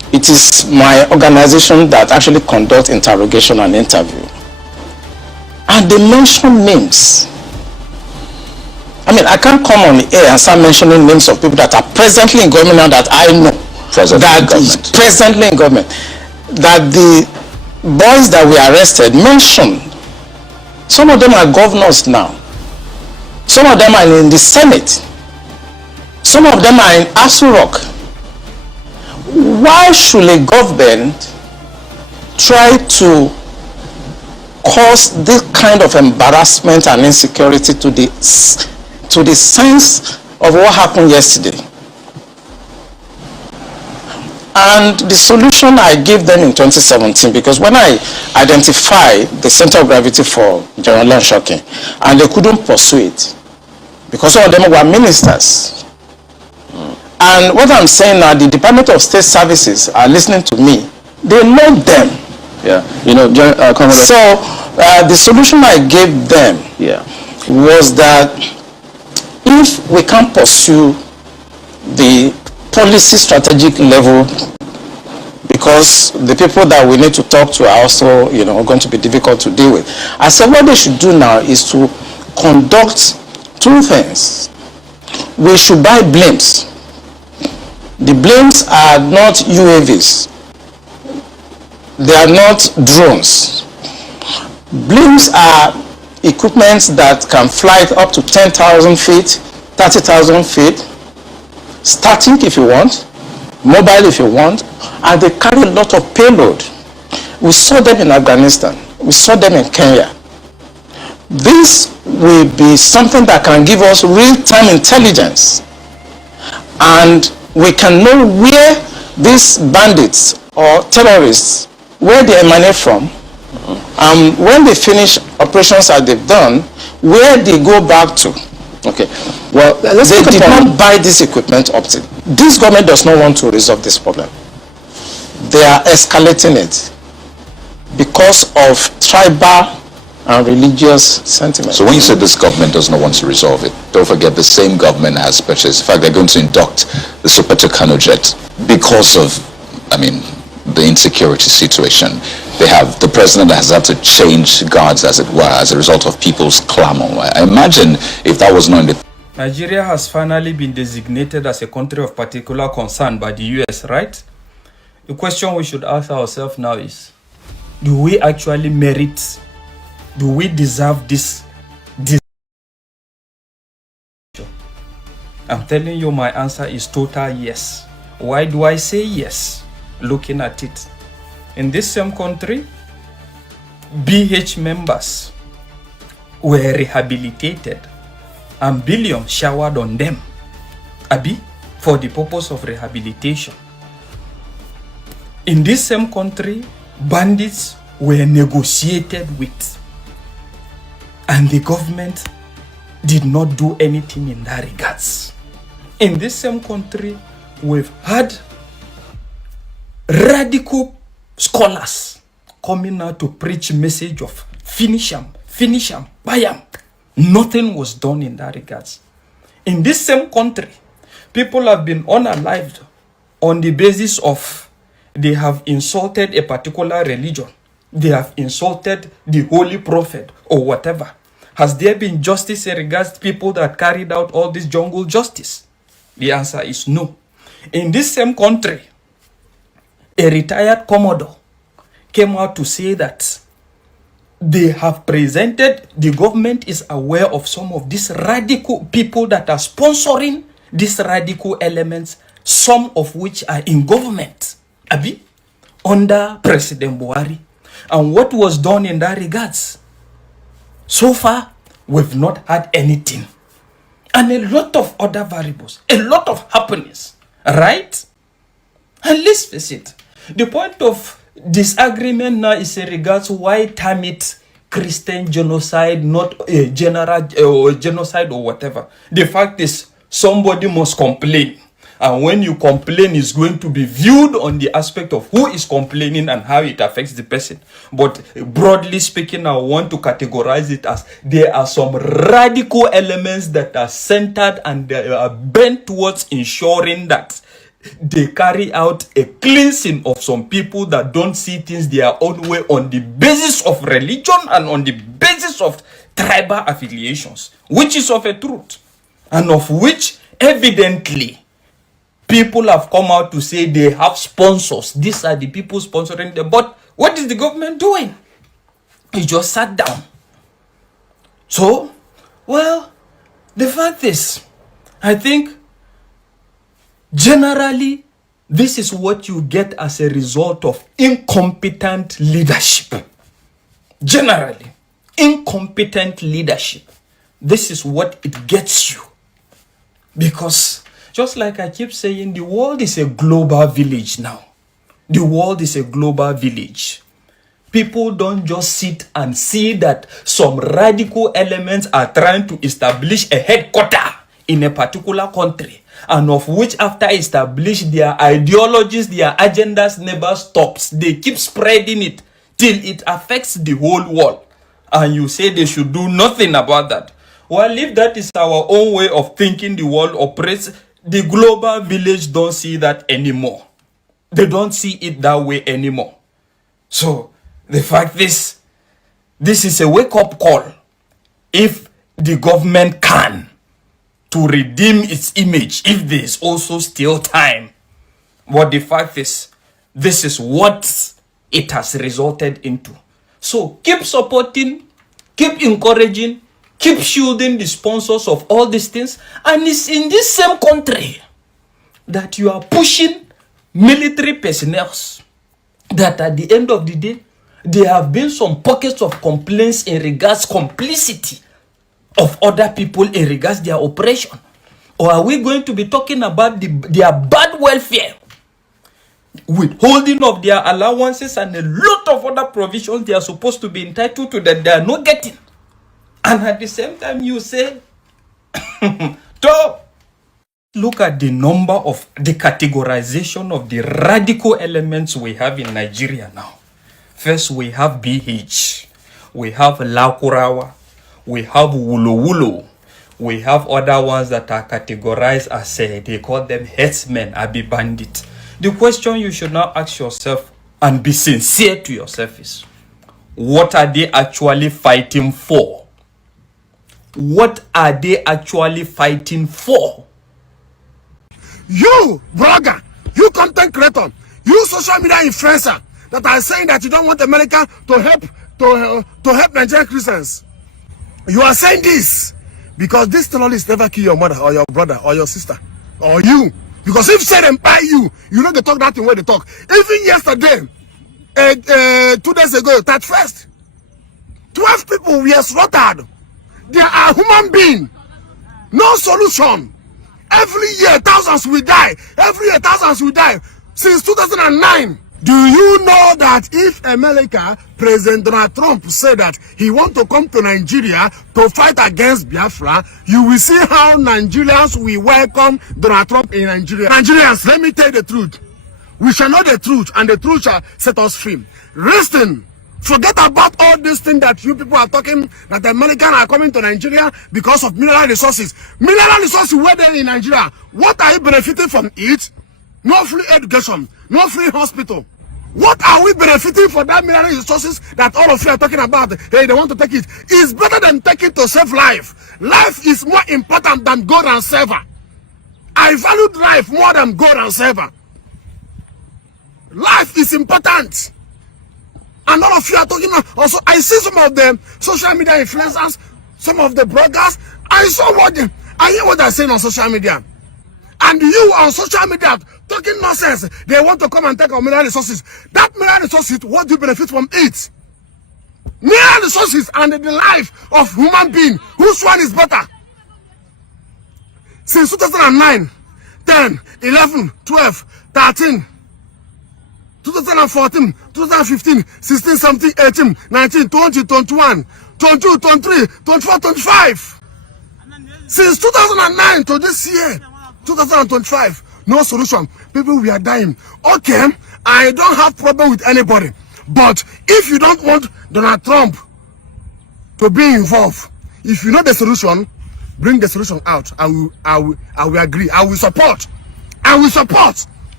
it is my organization that actually conducts interrogation and interview. And they mention names. I mean, I can't come on the air and start mentioning names of people that are presently in government now that I know. Presently in government. That the boys that we arrested mentioned. Some of them are governors now. Some of them are in the Senate. Some of them are in Asu Rock. Why should a government try to cause this kind of embarrassment and insecurity to the sense of what happened yesterday? And the solution I gave them in 2017, because when I identified the center of gravity for General Shocking, and they couldn't pursue it, because some of them were ministers. And what I'm saying now, the Department of State Services are listening to me. They know them. Yeah, you know, so the solution I gave them was that if we can't pursue the policy strategic level, because the people that we need to talk to are also, you know, going to be difficult to deal with. I said what they should do now is to conduct two things. We should buy blimps. The blimps are not UAVs. They are not drones. Blimps are equipment that can fly up to 10,000 feet, 30,000 feet, static if you want, mobile if you want, and they carry a lot of payload. We saw them in Afghanistan. We saw them in Kenya. This will be something that can give us real-time intelligence, and we can know where these bandits or terrorists, where they emanate from, and when they finish operations that they've done, where they go back to. Okay, well, they did not buy this equipment up to. This government does not want to resolve this problem. They are escalating it because of tribal and religious sentiment. So when you said this government does not want to resolve it, don't forget the same government has purchased, in fact, they're going to induct the Super Tucano jet because of, I mean, the insecurity situation. The president has had to change guards, as it were, as a result of people's clamor. I imagine if that was not in the... Nigeria has finally been designated as a country of particular concern by the US, right? The question we should ask ourselves now is, do we actually merit, do we deserve this? I'm telling you, my answer is total yes. Why do I say yes? Looking at it, in this same country, BH members were rehabilitated and billions showered on them, for the purpose of rehabilitation. In this same country, bandits were negotiated with, and the government did not do anything in that regards. In this same country, we've had radical scholars coming out to preach message of finish them, buy them. Nothing was done in that regards. In this same country, people have been unalived on the basis of they have insulted a particular religion, they have insulted the holy prophet or whatever. Has there been justice in regards to people that carried out all this jungle justice? The answer is no. In this same country, a retired commodore came out to say that they have presented, the government is aware of some of these radical people that are sponsoring these radical elements, some of which are in government, under President Buhari. And what was done in that regards? So far, we've not had anything. And a lot of other variables, a lot of happenings, right? And let's face it, the point of disagreement now is in regards to why term it Christian genocide, not a general or genocide or whatever. The fact is, somebody must complain. And when you complain, it's going to be viewed on the aspect of who is complaining and how it affects the person. But broadly speaking, I want to categorize it as there are some radical elements that are centered and they are bent towards ensuring that they carry out a cleansing of some people that don't see things their own way on the basis of religion and on the basis of tribal affiliations, which is of a truth, and of which evidently people have come out to say they have sponsors. These are the people sponsoring them. But what is the government doing? It just sat down. So, well, the fact is, I think generally this is what you get as a result of incompetent leadership. Generally, incompetent leadership. This is what it gets you. Because, just like I keep saying, the world is a global village now. The world is a global village. People don't just sit and see that some radical elements are trying to establish a headquarter in a particular country, and of which after establish their ideologies, their agendas never stops. They keep spreading it till it affects the whole world. And you say they should do nothing about that. Well, if that is our own way of thinking the world operates, the global village don't see that anymore. They don't see it that way anymore. So, the fact is, this is a wake-up call. If the government can, to redeem its image, if there is also still time. But the fact is, this is what it has resulted into. So keep supporting, keep encouraging, keep shielding the sponsors of all these things. And it's in this same country that you are pushing military personnel that at the end of the day, there have been some pockets of complaints in regards complicity of other people in regards their operation. Or are we going to be talking about their bad welfare, withholding of their allowances and a lot of other provisions they are supposed to be entitled to that they are not getting? And at the same time you say, look at the number of the categorization of the radical elements we have in Nigeria now. First, we have BH, we have Lakurawa, we have Wulu, we have other ones that are categorized as, they call them headsmen, Abi bandit. The question you should now ask yourself and be sincere to yourself is, what are they actually fighting for? What are they actually fighting for? You, blogger, you content creator, you social media influencer that are saying that you don't want America to help Nigerian Christians. You are saying this because this terrorist never kill your mother or your brother or your sister or you. Because if say them by you know they talk that thing where they talk. Even yesterday, 2 days ago, 31st, 12 people were slaughtered. They are human beings. No solution. Every year, thousands will die. Every year, thousands will die. Since 2009. Do you know that if America, President Donald Trump said that he wants to come to Nigeria to fight against Biafra, you will see how Nigerians will welcome Donald Trump in Nigeria. Nigerians, let me tell you the truth. We shall know the truth, and the truth shall set us free. Listen, forget about all these things that you people are talking, that the Americans are coming to Nigeria because of mineral resources. Mineral resources were there in Nigeria. What are you benefiting from it? No free education, no free hospital. What are we benefiting for that mineral resources that all of you are talking about? Hey, they want to take it. It's better than taking to save life. Life is more important than gold and silver. I valued life more than gold and silver. Life is important. And all of you are talking also. I see some of the social media influencers, some of the bloggers. I hear what they're saying on social media. And you on social media talking nonsense. They want to come and take our mineral resources. That mineral resources, what do you benefit from it? Mineral resources and the life of human being. Whose one is better? Since 2009, 10, 11, 12, 13, 2014, 2015, 16, 17, 18, 19, 20, 21, 22, 23, 24, 25. Since 2009 to this year, 2025, no solution. People, we are dying. Okay, I don't have problem with anybody. But if you don't want Donald Trump to be involved, if you know the solution, bring the solution out. I will agree. I will support. I will support.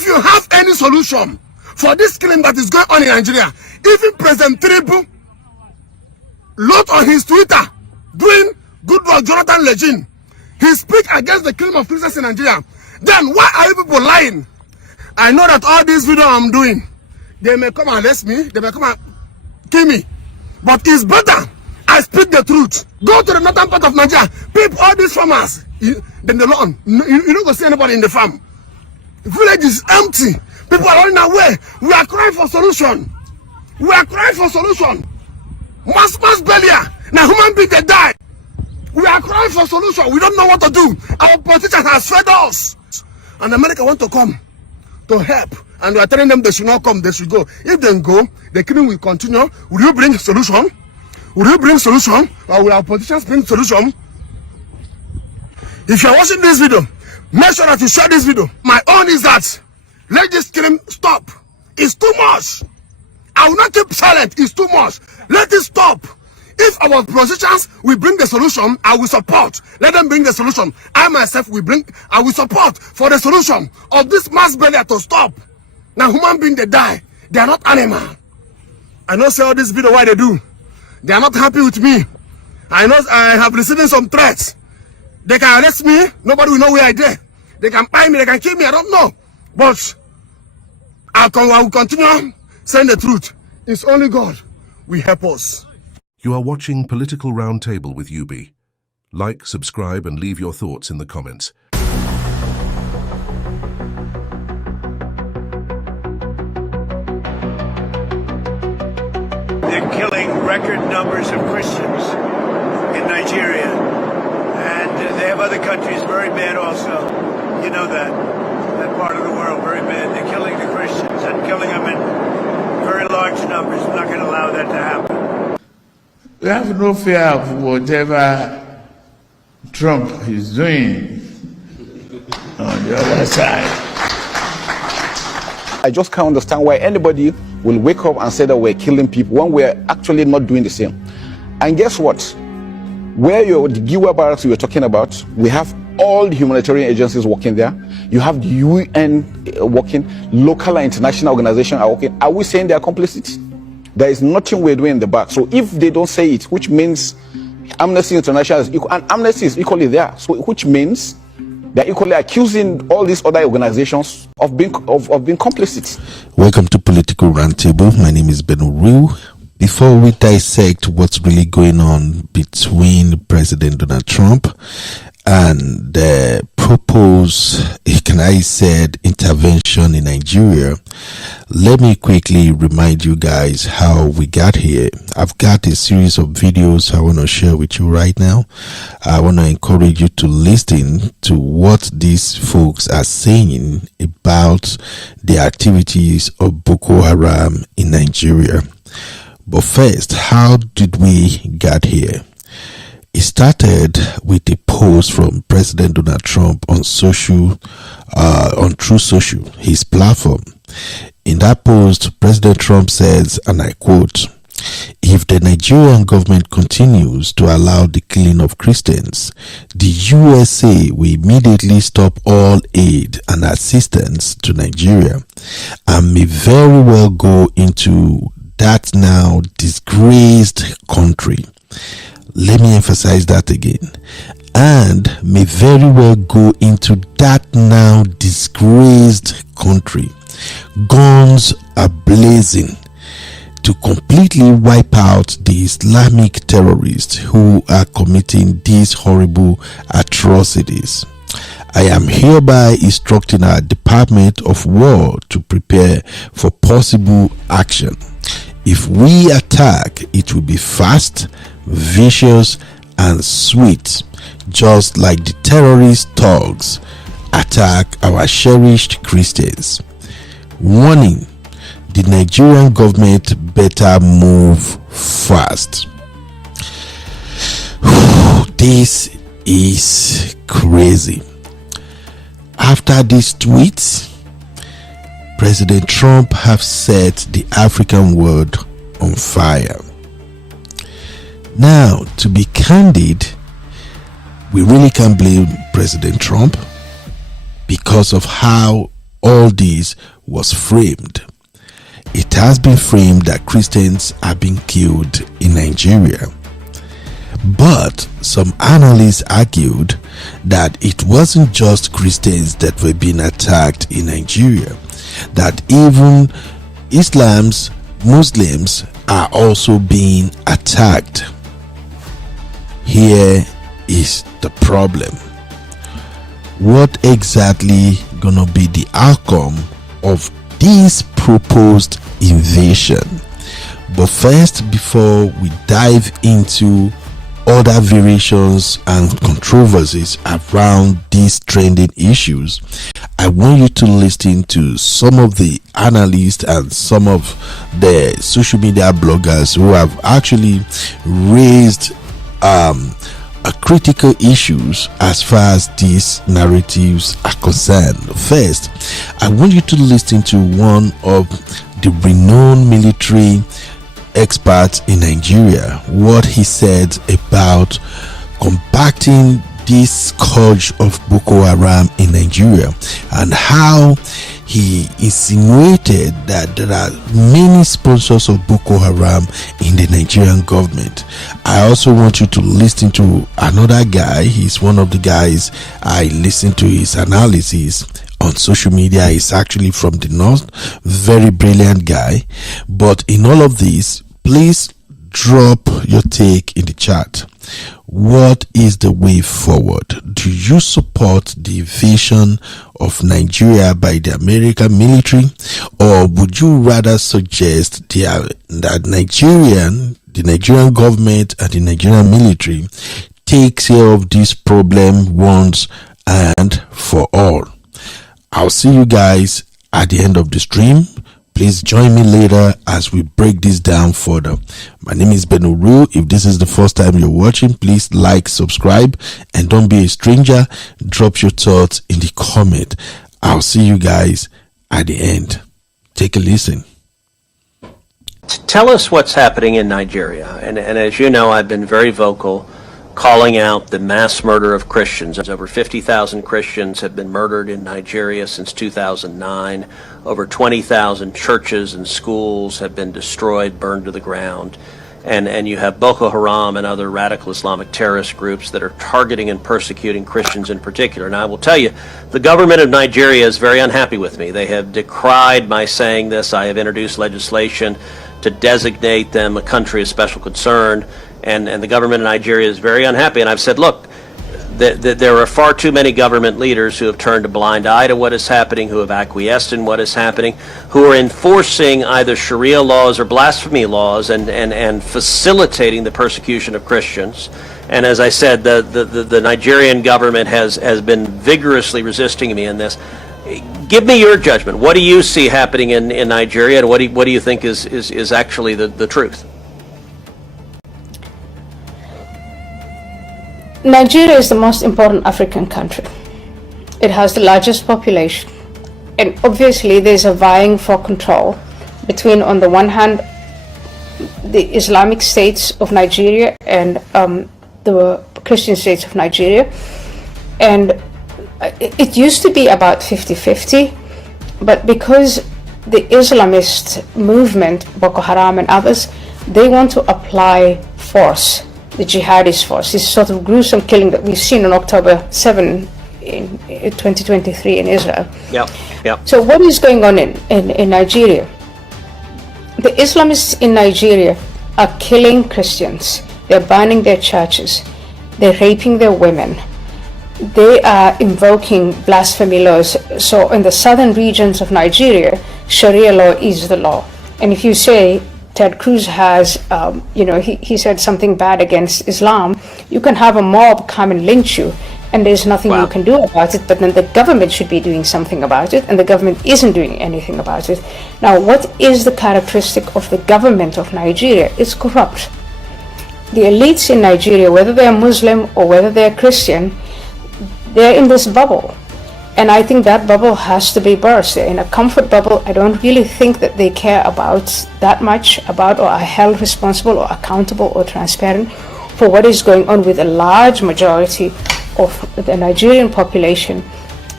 If you have any solution for this killing that is going on in Nigeria, even President Tinubu wrote on his Twitter doing good work, Jonathan Legend, he speak against the killing of Christians in Nigeria. Then why are you people lying? I know that all these videos I'm doing, they may come and arrest me, they may come and kill me, but it's better I speak the truth. Go to the northern part of Nigeria, peep all these farmers, then the lawn, you don't go see anybody in the farm. The village is empty. People are running away. We are crying for solution. We are crying for solution. Mass burial. Now human beings they die. We are crying for solution. We don't know what to do. Our politicians have fed us. And America want to come to help. And we are telling them they should not come, they should go. If they go, the killing will continue. Will you bring solution? Will you bring solution? Or will our politicians bring solution? If you are watching this video, make sure that you share this video. My own is that let this killing stop. It's too much. I will not keep silent. It's too much. Let it stop. If our politicians will bring the solution, I will support. Let them bring the solution. I myself I will support for the solution of this mass burial to stop. Now human beings they die. They are not animal. I know say all this video why they do. They are not happy with me. I know I have received some threats. They can arrest me. Nobody will know where I did. They can buy me. They can kill me. I don't know. But I will continue saying the truth. It's only God will help us. You are watching Political Roundtable with UB. Like, subscribe, and leave your thoughts in the comments. They're killing record numbers of Christians in Nigeria. And they have other countries very bad also. You know that part of the world, very bad. They're killing the Christians and killing them in very large numbers. We're not going to allow that to happen. We have no fear of whatever Trump is doing on the other side. I just can't understand why anybody will wake up and say that we're killing people when we're actually not doing the same. And guess what? Where the Giwa barracks you were talking about, we have all the humanitarian agencies working there. You have the UN working, local and international organizations are working. Are we saying they are complicit? There is nothing we're doing in the back. So if they don't say it, which means Amnesty International is equal, and Amnesty is equally there. So which means they're equally accusing all these other organizations of being complicit. Welcome to Political Roundtable. My name is Benuru. Before we dissect what's really going on between President Donald Trump and the proposed, intervention in Nigeria, let me quickly remind you guys how we got here. I've got a series of videos I want to share with you right now. I want to encourage you to listen to what these folks are saying about the activities of Boko Haram in Nigeria. But first, how did we get here? It started with a post from President Donald Trump on True Social, his platform. In that post, President Trump says, and I quote, "If the Nigerian government continues to allow the killing of Christians, the USA will immediately stop all aid and assistance to Nigeria and may very well go into that now disgraced country." Let me emphasize that again. And may very well go into that now disgraced country. Guns are blazing to completely wipe out the Islamic terrorists who are committing these horrible atrocities. I am hereby instructing our Department of War to prepare for possible action. If we attack, it will be fast, vicious, and sweet, just like the terrorist thugs attack our cherished Christians. Warning: the Nigerian government better move fast. This is crazy. After these tweets, President Trump have set the African world on fire. Now, to be candid, we really can't blame President Trump because of how all this was framed. It has been framed that Christians are being killed in Nigeria. But some analysts argued that it wasn't just Christians that were being attacked in Nigeria, that even Muslims are also being attacked. Here is the problem. What exactly gonna be the outcome of this proposed invasion? But first, before we dive into other variations and controversies around these trending issues, I want you to listen to some of the analysts and some of the social media bloggers who have actually raised critical issues as far as these narratives are concerned. First, I want you to listen to one of the renowned military experts in Nigeria, what he said about combating this scourge of Boko Haram in Nigeria, and how he insinuated that there are many sponsors of Boko Haram in the Nigerian government. I also want you to listen to another guy. He's one of the guys I listen to his analysis on social media. He's actually from the north, very brilliant guy. But in all of this, please drop your take in the chat. What is the way forward? Do you support the invasion of Nigeria by the American military, or would you rather suggest that the Nigerian government and the Nigerian military takes care of this problem once and for all? I'll see you guys at the end of the stream. Please join me later as we break this down further. My name is Benuru. If this is the first time you're watching, please like, subscribe, and don't be a stranger. Drop your thoughts in the comment. I'll see you guys at the end. Take a listen. Tell us what's happening in Nigeria. And as you know, I've been very vocal calling out the mass murder of Christians. Over 50,000 Christians have been murdered in Nigeria since 2009. Over 20,000 churches and schools have been destroyed, burned to the ground. And you have Boko Haram and other radical Islamic terrorist groups that are targeting and persecuting Christians in particular. And I will tell you, the government of Nigeria is very unhappy with me. They have decried my saying this. I have introduced legislation to designate them a country of special concern. And the government of Nigeria is very unhappy. And I've said, look, there are far too many government leaders who have turned a blind eye to what is happening, who have acquiesced in what is happening, who are enforcing either Sharia laws or blasphemy laws and facilitating the persecution of Christians. And as I said, the Nigerian government has been vigorously resisting me in this. Give me your judgment. What do you see happening in Nigeria, and what do you think is actually the truth? Nigeria is the most important African country. It has the largest population, and obviously there's a vying for control between, on the one hand, the Islamic states of Nigeria and the Christian states of Nigeria. And it used to be about 50-50, but because the Islamist movement, Boko Haram and others, they want to apply force, the jihadist force, this sort of gruesome killing that we've seen on October 7 in 2023 in Israel. Yeah. So what is going on in Nigeria? The Islamists in Nigeria are killing Christians. They're burning their churches. They're raping their women. They are invoking blasphemy laws. So in the southern regions of Nigeria, Sharia law is the law. And if you say Ted Cruz has, he said something bad against Islam, you can have a mob come and lynch you, and there's nothing you can do about it. But then the government should be doing something about it, and the government isn't doing anything about it. Now, what is the characteristic of the government of Nigeria? It's corrupt. The elites in Nigeria, whether they're Muslim or whether they're Christian, they're in this bubble. And I think that bubble has to be burst. They're in a comfort bubble. I don't really think that they care about that much about, or are held responsible or accountable or transparent for what is going on with a large majority of the Nigerian population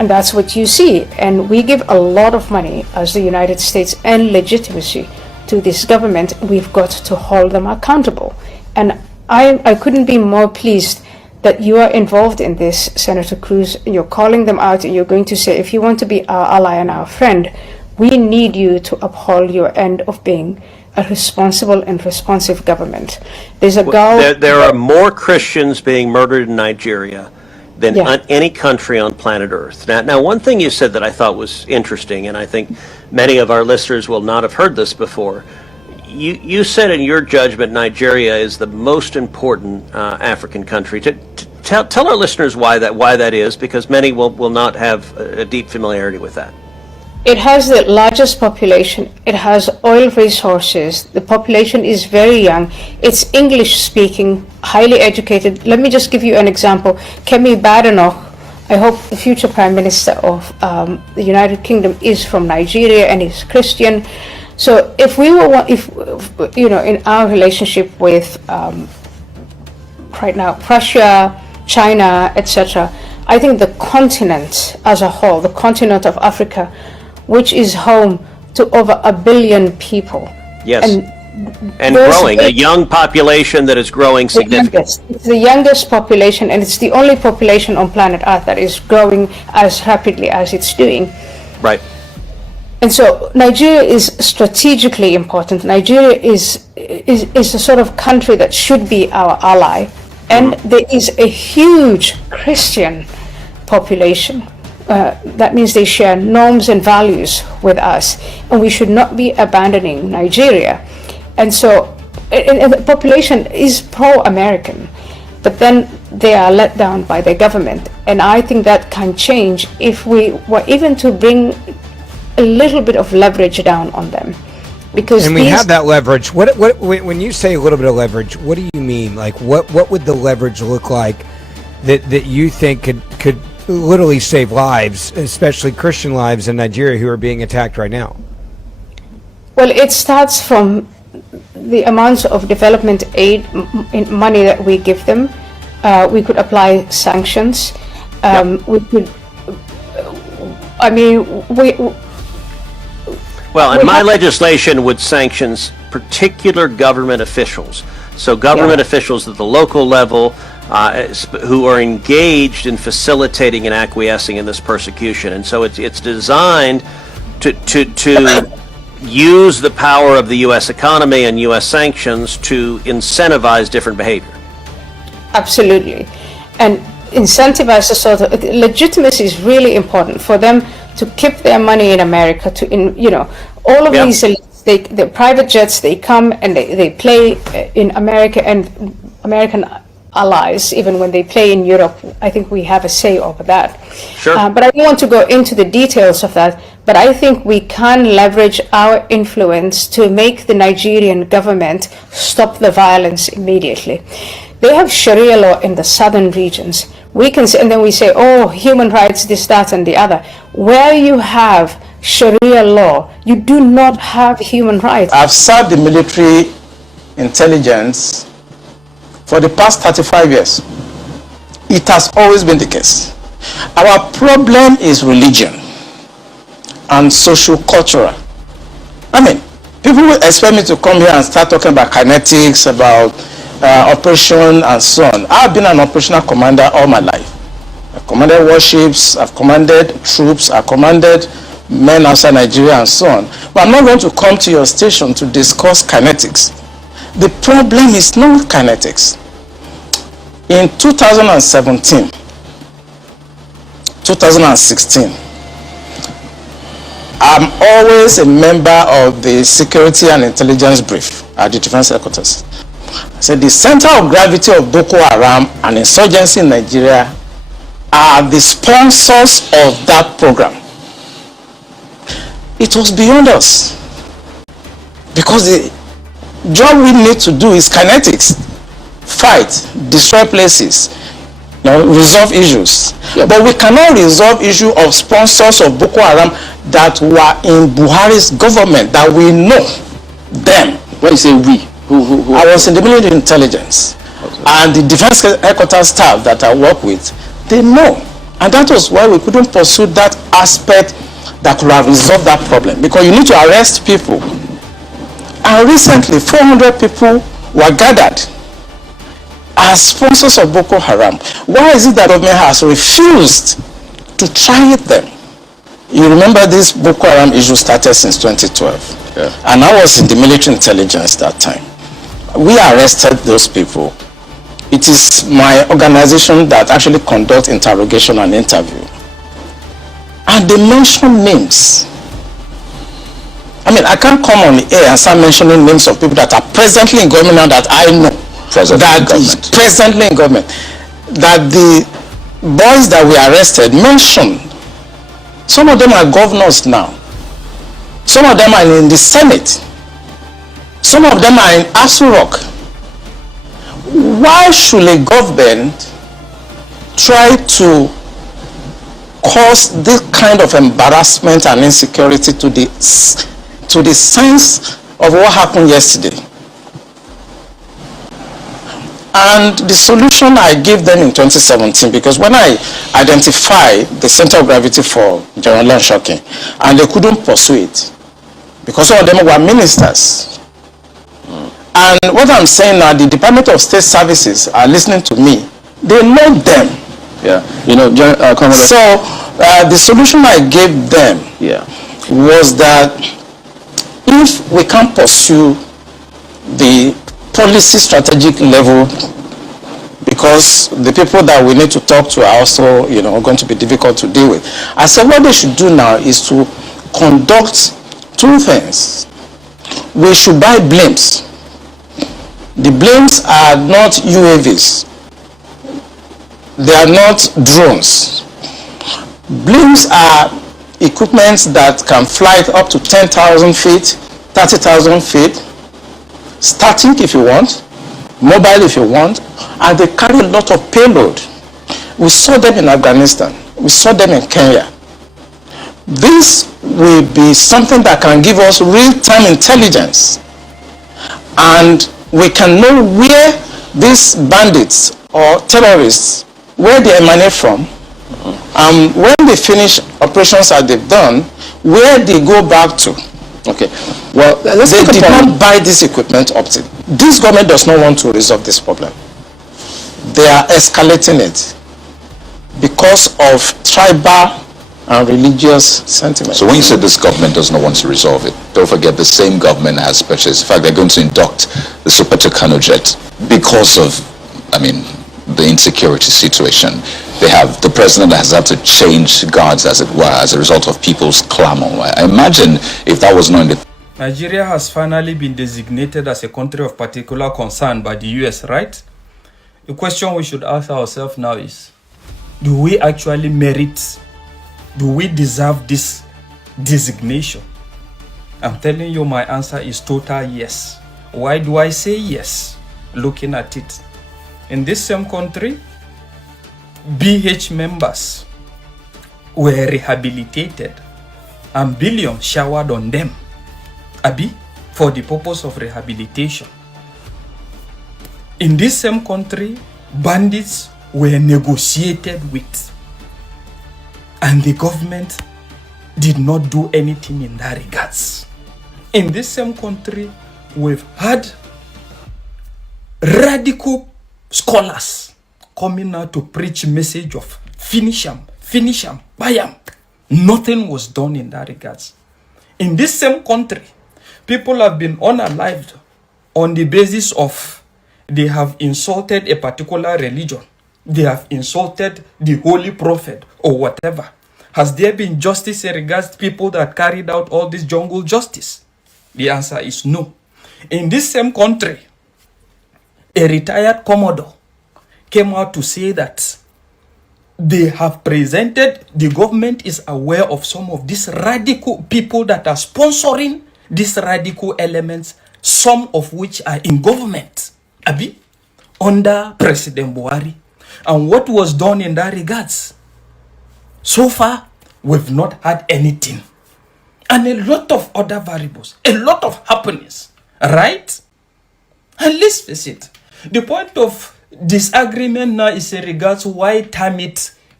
And that's what you see. And we give a lot of money as the United States and legitimacy to this government. We've got to hold them accountable. And I couldn't be more pleased that you are involved in this, Senator Cruz. You're calling them out and you're going to say, if you want to be our ally and our friend, we need you to uphold your end of being a responsible and responsive government. There's a goal. There are more Christians being murdered in Nigeria than any country on planet Earth. Now, one thing you said that I thought was interesting, and I think many of our listeners will not have heard this before. You said in your judgment Nigeria is the most important African country. Tell our listeners why that is, because many will not have a deep familiarity with that. It has the largest population. It has oil resources. The population is very young. It's English speaking, highly educated. Let me just give you an example. Kemi Badenoch, I hope the future Prime Minister of the United Kingdom, is from Nigeria and is Christian. So if we were, in our relationship with right now Russia, China, etc., I think the continent as a whole, the continent of Africa, which is home to over 1 billion people. Yes, and growing, a young population that is growing significantly. It's the youngest population, and it's the only population on planet Earth that is growing as rapidly as it's doing. Right. And so Nigeria is strategically important. Nigeria is a sort of country that should be our ally. And there is a huge Christian population. That means they share norms and values with us. And we should not be abandoning Nigeria. And so and the population is pro-American. But then they are let down by their government. And I think that can change if we were even to bring a little bit of leverage down on them, because we have that leverage. What when you say a little bit of leverage, what do you mean? Like what would the leverage look like that you think could literally save lives, especially Christian lives in Nigeria who are being attacked right now? Well, it starts from the amounts of development aid money that we give them. We could apply sanctions. We could. I mean, Well, and my legislation would sanction particular government officials. So government officials at the local level who are engaged in facilitating and acquiescing in this persecution. And so it's designed to use the power of the U.S. economy and U.S. sanctions to incentivize different behavior. Absolutely. And incentivize the sort of legitimacy is really important for them to keep their money in America, all of these elites, the private jets, they come and they play in America, and American allies, even when they play in Europe, I think we have a say over that. Sure. But I don't want to go into the details of that, but I think we can leverage our influence to make the Nigerian government stop the violence immediately. They have Sharia law in the southern regions. We can say, and then we say, oh, human rights, this, that, and the other. Where you have Sharia law, you do not have human rights. I've served the military intelligence for the past 35 years. It has always been the case. Our problem is religion and socio-cultural. I mean, people will expect me to come here and start talking about kinetics, about operation and so on. I've been an operational commander all my life. I've commanded warships, I've commanded troops, I've commanded men outside Nigeria and so on. But I'm not going to come to your station to discuss kinetics. The problem is not kinetics. In 2017, 2016, I'm always a member of the Security and Intelligence Brief at the Defense Headquarters. I said the center of gravity of Boko Haram and insurgency in Nigeria are the sponsors of that program. It was beyond us, because the job we need to do is kinetics, fight, destroy places, resolve issues. But we cannot resolve issue of sponsors of Boko Haram that were in Buhari's government, that we know them. When you say we, who? I was in the military intelligence, and the defense headquarters staff that I work with, they know. And that was why we couldn't pursue that aspect that could have resolved that problem. Because you need to arrest people. And recently, 400 people were gathered as sponsors of Boko Haram. Why is it that government has refused to try them? You remember this Boko Haram issue started since 2012. Yeah. And I was in the military intelligence that time. We arrested those people. It is my organization that actually conducts interrogation and interview. And they mention names. I mean, I can't come on the air and start mentioning names of people that are presently in government now that I know. Presently in government. That the boys that we arrested mentioned. Some of them are governors now. Some of them are in the Senate. Some of them are in Asu Rock. Why should a government try to cause this kind of embarrassment and insecurity to the sense of what happened yesterday? And the solution I gave them in 2017, because when I identified the center of gravity for General Shocking, and they couldn't pursue it, because some of them were ministers. And what I'm saying now, the Department of State Services are listening to me. They know them. Yeah, you know, so the solution I gave them was that if we can't pursue the policy strategic level, because the people that we need to talk to are also, you know, going to be difficult to deal with. I said what they should do now is to conduct two things. We should buy blimps. The blimps are not UAVs. They are not drones. Blimps are equipments that can fly up to 10,000 feet, 30,000 feet, static if you want, mobile if you want, and they carry a lot of payload. We saw them in Afghanistan. We saw them in Kenya. This will be something that can give us real-time intelligence, and we can know where these bandits or terrorists, where they emanate from, and when they finish operations that they've done, where they go back to. Okay. Well, they did not buy this equipment up to. This government does not want to resolve this problem. They are escalating it because of tribal and religious sentiments. So when you said this government does not want to resolve it, don't forget the same government has purchased. In fact, they're going to induct the Super Tucano jet because of, I mean, the insecurity situation. The president has had to change guards, as it were, as a result of people's clamor. I imagine if that was not in the... Nigeria has finally been designated as a country of particular concern by the US, right? The question we should ask ourselves now is, do we actually merit, do we deserve this designation? I'm telling you my answer is total yes. Why do I say yes? Looking at it. In this same country, BH members were rehabilitated and billions showered on them, for the purpose of rehabilitation. In this same country, bandits were negotiated with, and the government did not do anything in that regards. In this same country, we've had radical scholars coming out to preach message of finish them, buy them. Nothing was done in that regards. In this same country, people have been unalived on the basis of they have insulted a particular religion. They have insulted the holy prophet or whatever. Has there been justice in regards to people that carried out all this jungle justice? The answer is no. In this same country, a retired commodore came out to say that they have presented, the government is aware of some of these radical people that are sponsoring these radical elements, some of which are in government, under President Buhari. And what was done in that regards? So far, we've not had anything. And a lot of other variables, a lot of happenings, right? And let's face it, the point of disagreement now is in regards to why term it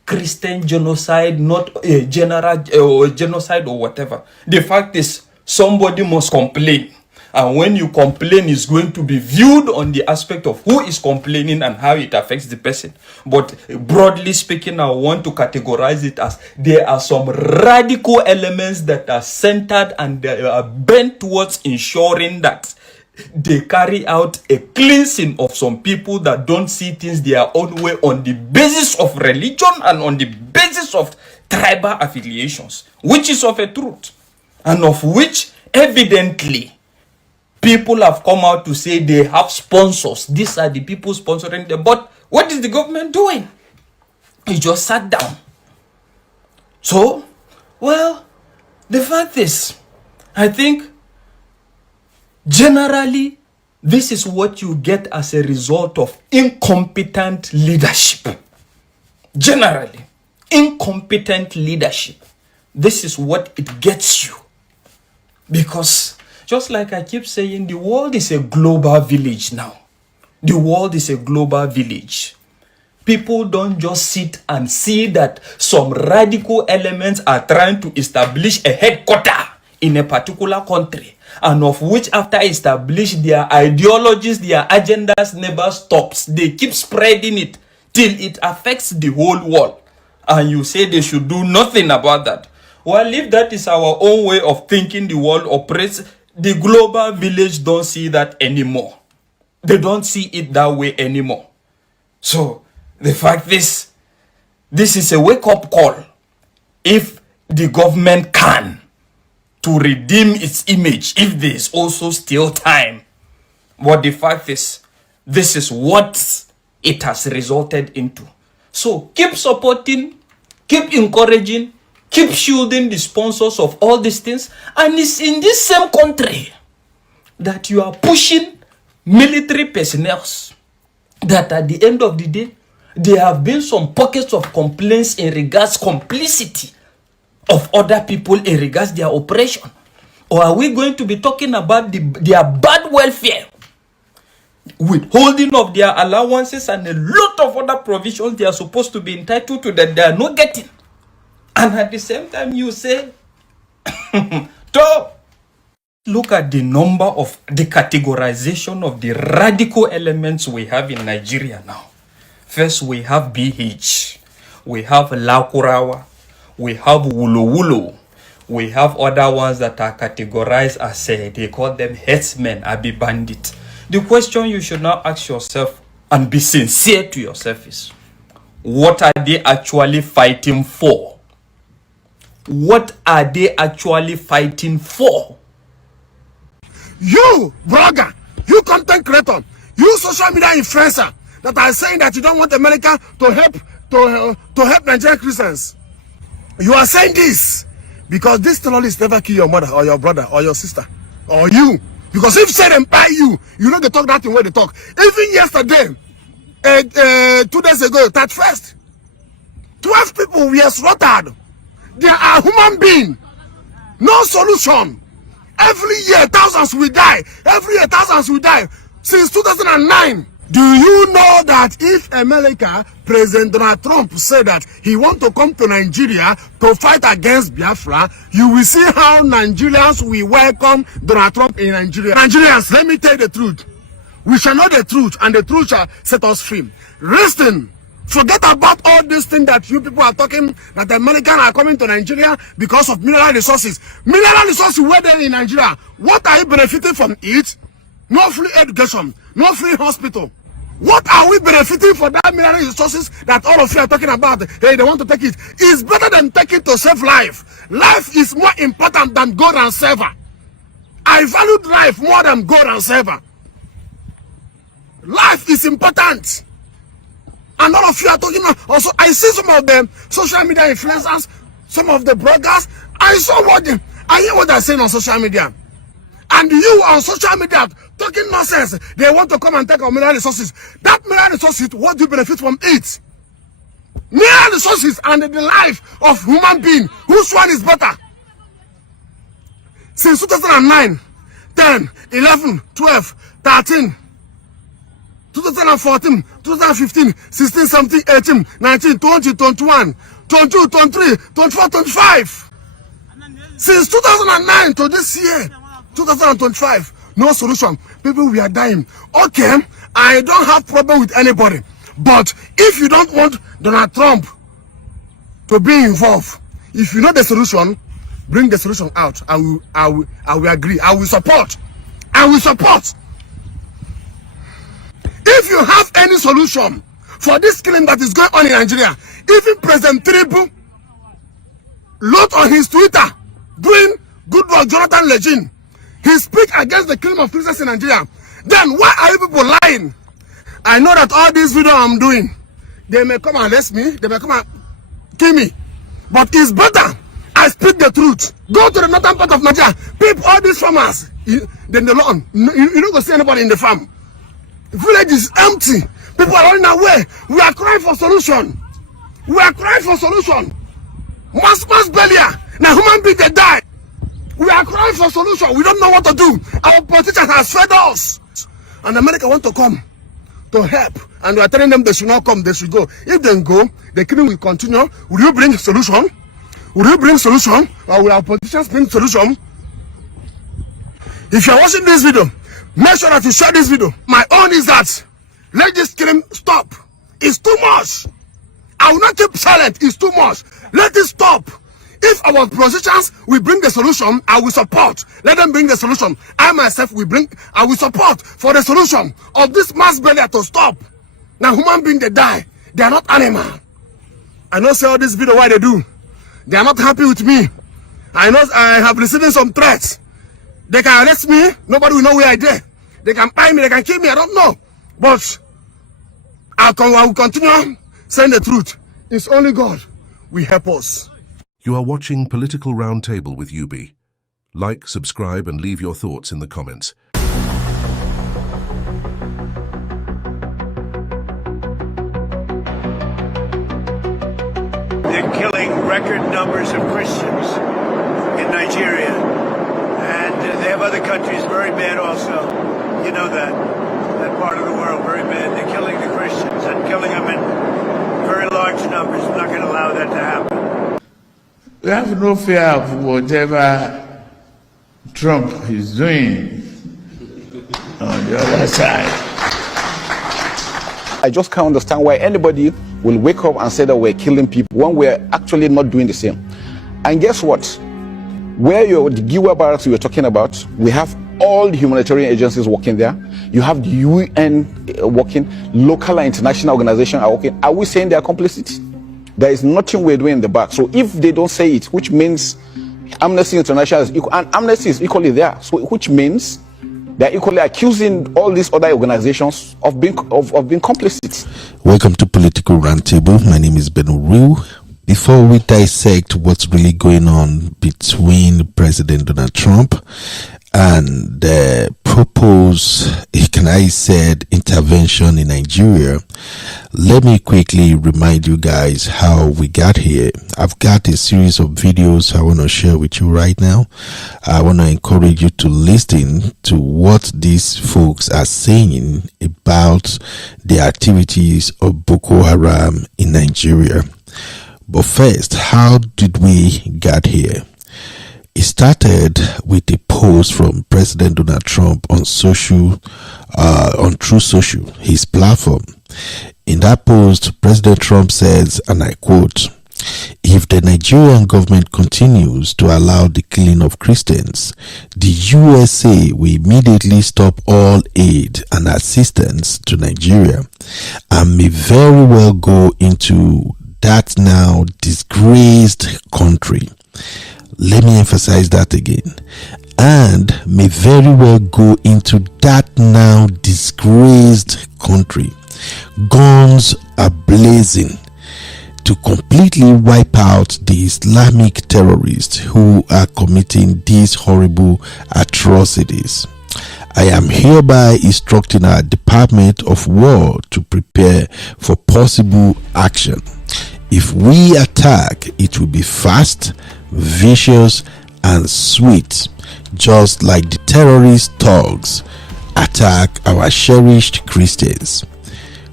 Christian genocide, not a general or genocide or whatever. The fact is, somebody must complain. And when you complain, it's going to be viewed on the aspect of who is complaining and how it affects the person. But broadly speaking, I want to categorize it as there are some radical elements that are centered and they are bent towards ensuring that they carry out a cleansing of some people that don't see things their own way on the basis of religion and on the basis of tribal affiliations, which is of a truth, and of which evidently people have come out to say they have sponsors. These are the people sponsoring them. But what is the government doing? It just sat down. So, well, the fact is, I think generally, this is what you get as a result of incompetent leadership. Generally, incompetent leadership. This is what it gets you. Because, just like I keep saying, the world is a global village now. The world is a global village. People don't just sit and see that some radical elements are trying to establish a headquarter in a particular country, and of which after establish their ideologies, their agendas never stops. They keep spreading it till it affects the whole world. And you say they should do nothing about that. Well, if that is our own way of thinking the world operates, the global village don't see that anymore. They don't see it that way anymore. So, the fact is, this is a wake-up call. If the government can, to redeem its image, if there is also still time. But the fact is, this is what it has resulted into. So keep supporting, keep encouraging, keep shielding the sponsors of all these things. And it's in this same country that you are pushing military personnel that at the end of the day, there have been some pockets of complaints in regards complicity of other people in regards their operation? Or are we going to be talking about their bad welfare, withholding of their allowances and a lot of other provisions they are supposed to be entitled to that they are not getting? And at the same time you say, look at the number of the categorization of the radical elements we have in Nigeria now. First, we have BH, we have Lakurawa, we have Wulu, we have other ones that are categorized as, they call them headsmen, Abi bandit. The question you should now ask yourself and be sincere to yourself is, what are they actually fighting for? What are they actually fighting for? You, blogger, you content creator, you social media influencer that are saying that you don't want America to help Nigerian Christians. You are saying this because this terrorist never kill your mother or your brother or your sister or you. Because if say them by you know they talk that in where they talk. Even yesterday, 2 days ago, 31st, 12 people were slaughtered. They are human beings. No solution. Every year, thousands will die. Every year, thousands will die. Since 2009. Do you know that if America, President Donald Trump said that he wants to come to Nigeria to fight against Biafra, you will see how Nigerians will welcome Donald Trump in Nigeria. Nigerians, let me tell you the truth. We shall know the truth, and the truth shall set us free. Listen, forget about all these things that you people are talking, that the Americans are coming to Nigeria because of mineral resources. Mineral resources were there in Nigeria. What are you benefiting from it? No free education, no free hospital. What are we benefiting for that mineral resources that all of you are talking about? Hey, they want to take it. It's better than taking to save life. Life is more important than gold and silver. I valued life more than gold and silver. Life is important. And all of you are talking also. I see some of the social media influencers, some of the bloggers. I hear what they're saying on social media. And you on social media talking nonsense. They want to come and take our mineral resources. That mineral resources, what do you benefit from it? Mineral resources and the life of human being. Which one is better? Since 2009, 10, 11, 12, 13, 2014, 2015, 16, 17, 18, 19, 20, 21, 22, 23, 24, 25. Since 2009 to this year, 2025, no solution. People, we are dying. Okay, I don't have problem with anybody. But if you don't want Donald Trump to be involved, if you know the solution, bring the solution out. I will agree. I will support. I will support. If you have any solution for this killing that is going on in Nigeria, even President Tinubu wrote on his Twitter doing good work, Jonathan Legend, he speak against the killing of Christians in Nigeria. Then why are you people lying? I know that all these videos I'm doing, they may come and arrest me, they may come and kill me. But it's better I speak the truth. Go to the northern part of Nigeria, people, all these farmers, then the lawn, you don't go see anybody in the farm. Village is empty. People are running away. We are crying for solution. We are crying for solution. Mass burial. Now human beings they die. We are crying for solution. We don't know what to do. Our politicians has fed us. And America want to come to help. And we are telling them they should not come, they should go. If they go, the killing will continue. Will you bring solution? Will you bring solution? Or will our politicians bring solution? If you are watching this video, make sure that you share this video. My own is that let this killing stop. It's too much. I will not keep silent. It's too much. Let it stop. If our politicians will bring the solution, I will support. Let them bring the solution. I myself I will support for the solution of this mass burial to stop. Now human beings they die. They are not animal. I know say all this video why they do. They are not happy with me. I know I have receiving some threats. They can arrest me. Nobody will know where I did. They can buy me. They can kill me. I don't know. But I will continue saying the truth. It's only God will help us. You are watching Political Roundtable with UB. Like, subscribe, and leave your thoughts in the comments. They're killing record numbers of Christians in Nigeria. And they have other countries very bad also. You know that part of the world very bad. They're killing the Christians and killing them in very large numbers. We're not going to allow that to happen. We have no fear of whatever Trump is doing on the other side. I just can't understand why anybody will wake up and say that we're killing people when we're actually not doing the same. And guess what? Where the Giwa barracks you were talking about, we have all the humanitarian agencies working there. You have the UN working, local and international organizations are working. Are we saying they are complicit? There is nothing we're doing in the back. So if they don't say it, which means Amnesty International is equal, and Amnesty is equally there, so which means they're equally accusing all these other organizations of being complicit. Welcome to Political Roundtable. My name is Ben Uru. Before we dissect what's really going on between President Donald Trump and the proposed, intervention in Nigeria, let me quickly remind you guys how we got here. I've got a series of videos I want to share with you right now. I want to encourage you to listen to what these folks are saying about the activities of Boko Haram in Nigeria. But first, how did we get here? It started with a post from President Donald Trump on True Social, his platform. In that post, President Trump says, and I quote, "If the Nigerian government continues to allow the killing of Christians, the USA will immediately stop all aid and assistance to Nigeria and may very well go into that now disgraced country." Let me emphasize that again. And may very well go into that now disgraced country. Guns are blazing to completely wipe out the Islamic terrorists who are committing these horrible atrocities. I am hereby instructing our Department of War to prepare for possible action. If we attack, it will be fast, vicious, and sweet, just like the terrorist thugs attack our cherished Christians.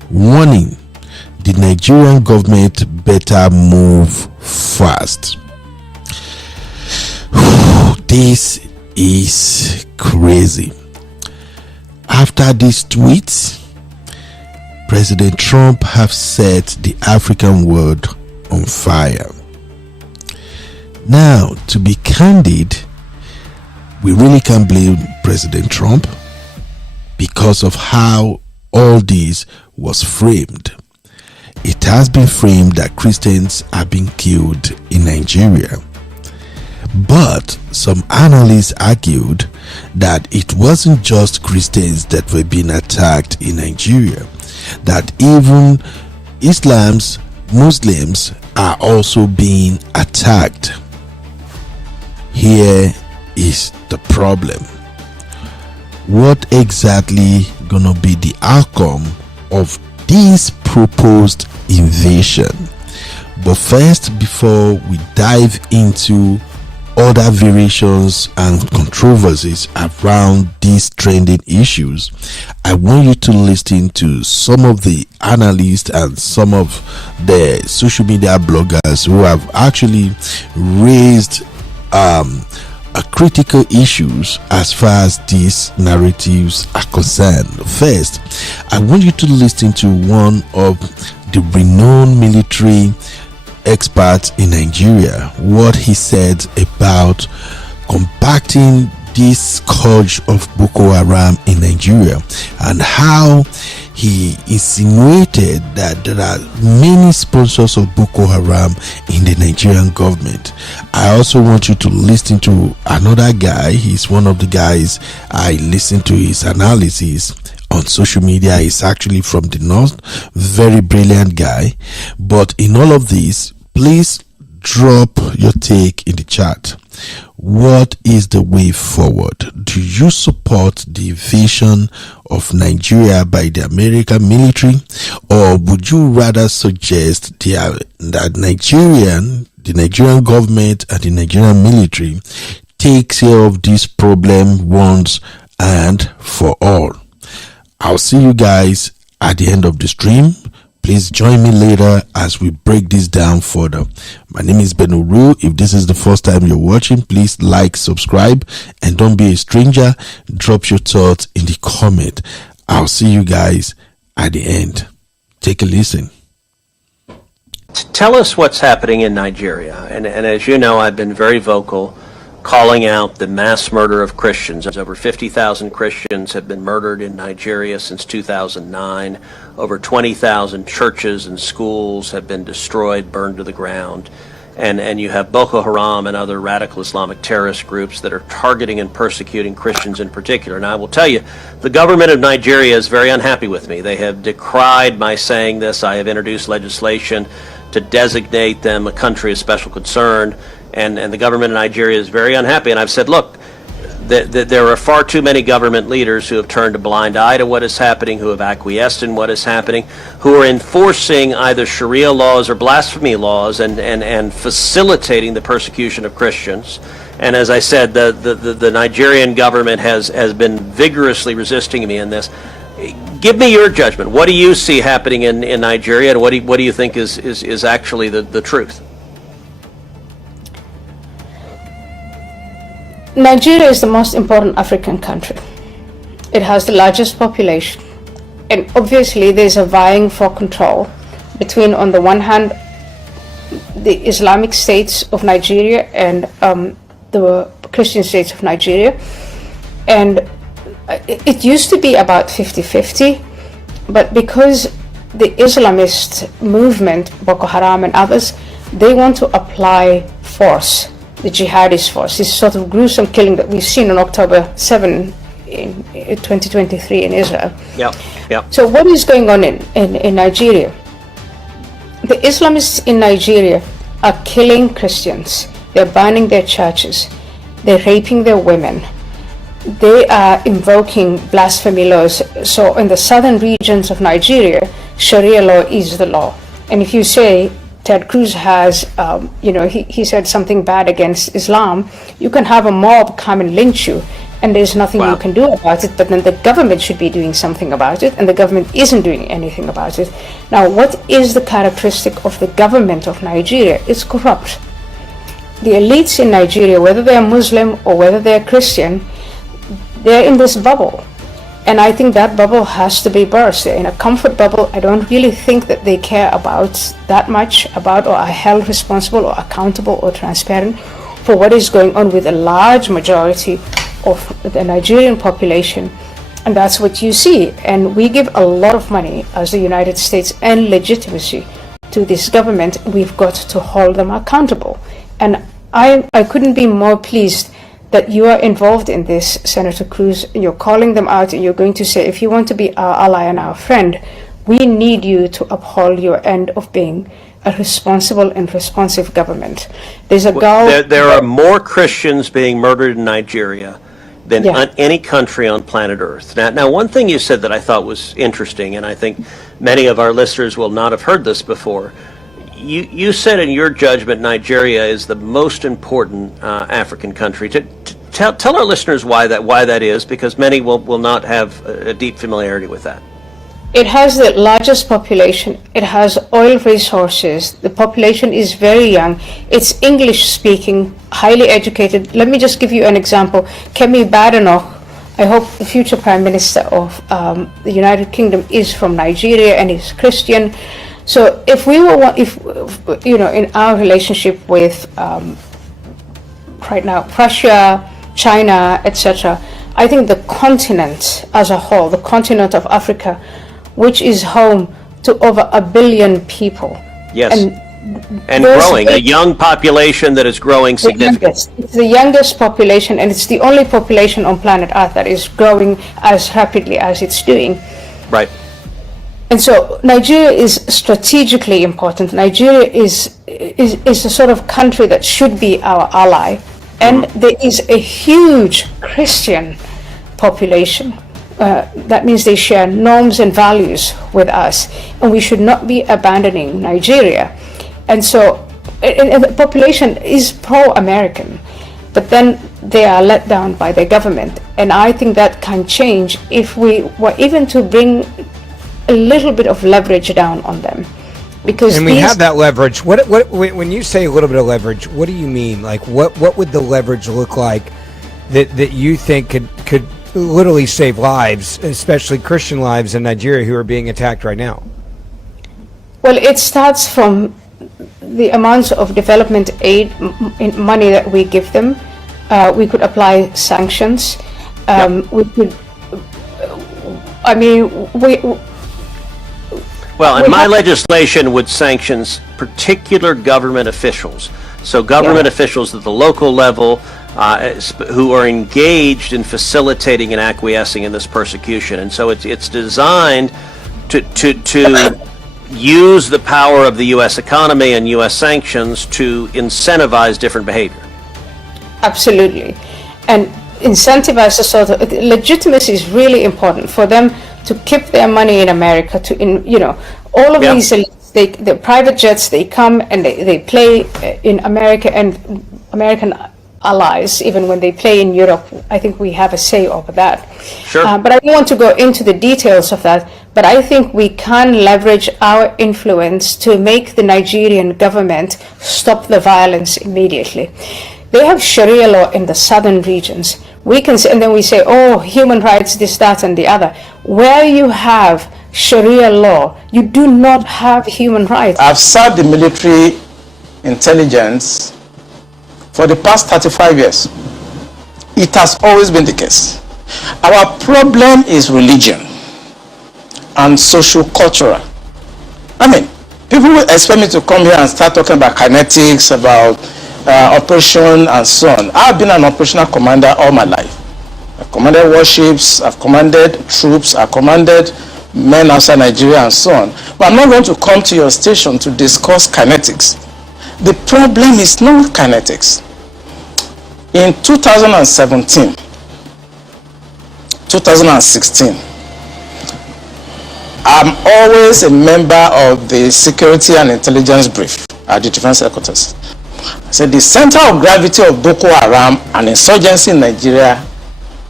warning the Nigerian government better move fast. This is crazy. After these tweets, President Trump have set the African world on fire. Now, to be candid, we really can't blame President Trump because of how all this was framed. It has been framed that Christians are being killed in Nigeria. But some analysts argued that it wasn't just Christians that were being attacked in Nigeria, that even Muslims are also being attacked. Here is the problem. What exactly gonna be the outcome of this proposed invasion? But first, before we dive into other variations and controversies around these trending issues, I want you to listen to some of the analysts and some of the social media bloggers who have actually raised critical issues as far as these narratives are concerned. First, I want you to listen to one of the renowned military expert in Nigeria, what he said about combating this scourge of Boko Haram in Nigeria, and how he insinuated that there are many sponsors of Boko Haram in the Nigerian government. I also want you to listen to another guy. He's one of the guys I listen to his analysis on social media. He's actually from the north, very brilliant guy. But in all of this, please drop your take in the chat. What is the way forward? Do you support the invasion of Nigeria by the American military, or would you rather suggest that the Nigerian government and the Nigerian military takes care of this problem once and for all? I'll see you guys at the end of the stream. Please join me later as we break this down further. My name is Benuru. If this is the first time you're watching, please like, subscribe, and don't be a stranger. Drop your thoughts in the comment. I'll see you guys at the end. Take a listen. Tell us what's happening in Nigeria. And as you know, I've been very vocal calling out the mass murder of Christians. Over 50,000 Christians have been murdered in Nigeria since 2009. Over 20,000 churches and schools have been destroyed, burned to the ground. And you have Boko Haram and other radical Islamic terrorist groups that are targeting and persecuting Christians in particular. And I will tell you, the government of Nigeria is very unhappy with me. They have decried my saying this. I have introduced legislation to designate them a country of special concern. And the government of Nigeria is very unhappy. And I've said, look, there are far too many government leaders who have turned a blind eye to what is happening, who have acquiesced in what is happening, who are enforcing either Sharia laws or blasphemy laws and facilitating the persecution of Christians. And as I said, the Nigerian government has been vigorously resisting me in this. Give me your judgment. What do you see happening in Nigeria, and what do you think is actually the truth? Nigeria is the most important African country. It has the largest population, and obviously there's a vying for control between, on the one hand, the Islamic states of Nigeria and the Christian states of Nigeria. And it used to be about 50-50, but because the Islamist movement, Boko Haram and others, they want to apply force, the jihadist force, this sort of gruesome killing that we've seen on October 7 in 2023 in Israel. Yeah. So what is going on in Nigeria? The Islamists in Nigeria are killing Christians. They're burning their churches. They're raping their women. They are invoking blasphemy laws. So in the southern regions of Nigeria, Sharia law is the law. And if you say Ted Cruz has, he said something bad against Islam, you can have a mob come and lynch you. and there's nothing you can do about it, but then the government should be doing something about it, and the government isn't doing anything about it. Now, what is the characteristic of the government of Nigeria? It's corrupt. The elites in Nigeria, whether they're Muslim or whether they're Christian, they're in this bubble. And I think that bubble has to be burst. They're in a comfort bubble. I don't really think that they care about that much about or are held responsible or accountable or transparent for what is going on with a large majority of the Nigerian population. And that's what you see. And we give a lot of money as the United States and legitimacy to this government. We've got to hold them accountable. And I couldn't be more pleased that you are involved in this, Senator Cruz. You're calling them out and you're going to say, if you want to be our ally and our friend, we need you to uphold your end of being a responsible and responsive government. There's a goal. There are more Christians being murdered in Nigeria than any country on planet Earth. Now, one thing you said that I thought was interesting, and I think many of our listeners will not have heard this before. You said in your judgment Nigeria is the most important African country. Tell our listeners why that is, because many will not have a deep familiarity with that. It has the largest population. It has oil resources. The population is very young. It's English speaking, highly educated. Let me just give you an example. Kemi Badenoch, I hope the future Prime Minister of the United Kingdom, is from Nigeria and is Christian. So if we were, in our relationship with right now Russia, China, etc., I think the continent as a whole, the continent of Africa, which is home to over 1 billion people. Yes, and growing, a young population that is growing significantly. It's the youngest population, and it's the only population on planet Earth that is growing as rapidly as it's doing. Right. And so Nigeria is strategically important. Nigeria is a sort of country that should be our ally. And there is a huge Christian population. That means they share norms and values with us. And we should not be abandoning Nigeria. And so and the population is pro-American. But then they are let down by the government. And I think that can change if we were even to bring a little bit of leverage down on them, because we have that leverage. What when you say a little bit of leverage, what do you mean? Like what would the leverage look like that you think could literally save lives, especially Christian lives in Nigeria who are being attacked right now? Well, it starts from the amounts of development aid money that we give them. We could apply sanctions. We could. I mean, Well, and my legislation would sanction particular government officials. So government officials at the local level who are engaged in facilitating and acquiescing in this persecution. And so it's designed to use the power of the U.S. economy and U.S. sanctions to incentivize different behavior. Absolutely. And incentivize the sort of legitimacy is really important for them to keep their money in America, all of these elites, the private jets, they come and they play in America, and American allies, even when they play in Europe, I think we have a say over that. Sure. But I don't want to go into the details of that, but I think we can leverage our influence to make the Nigerian government stop the violence immediately. They have Sharia law in the southern regions. We can say, and then we say, oh, human rights, this, that, and the other. Where you have Sharia law, you do not have human rights. I've served the military intelligence for the past 35 years. It has always been the case. Our problem is religion and socio-cultural. I mean, people will expect me to come here and start talking about kinetics, about operation and so on. I've been an operational commander all my life. I've commanded warships, I've commanded troops, I've commanded men outside Nigeria and so on. But I'm not going to come to your station to discuss kinetics. The problem is not kinetics. In 2017, 2016, I'm always a member of the Security and Intelligence Brief at the Defense Headquarters. I said the center of gravity of Boko Haram and insurgency in Nigeria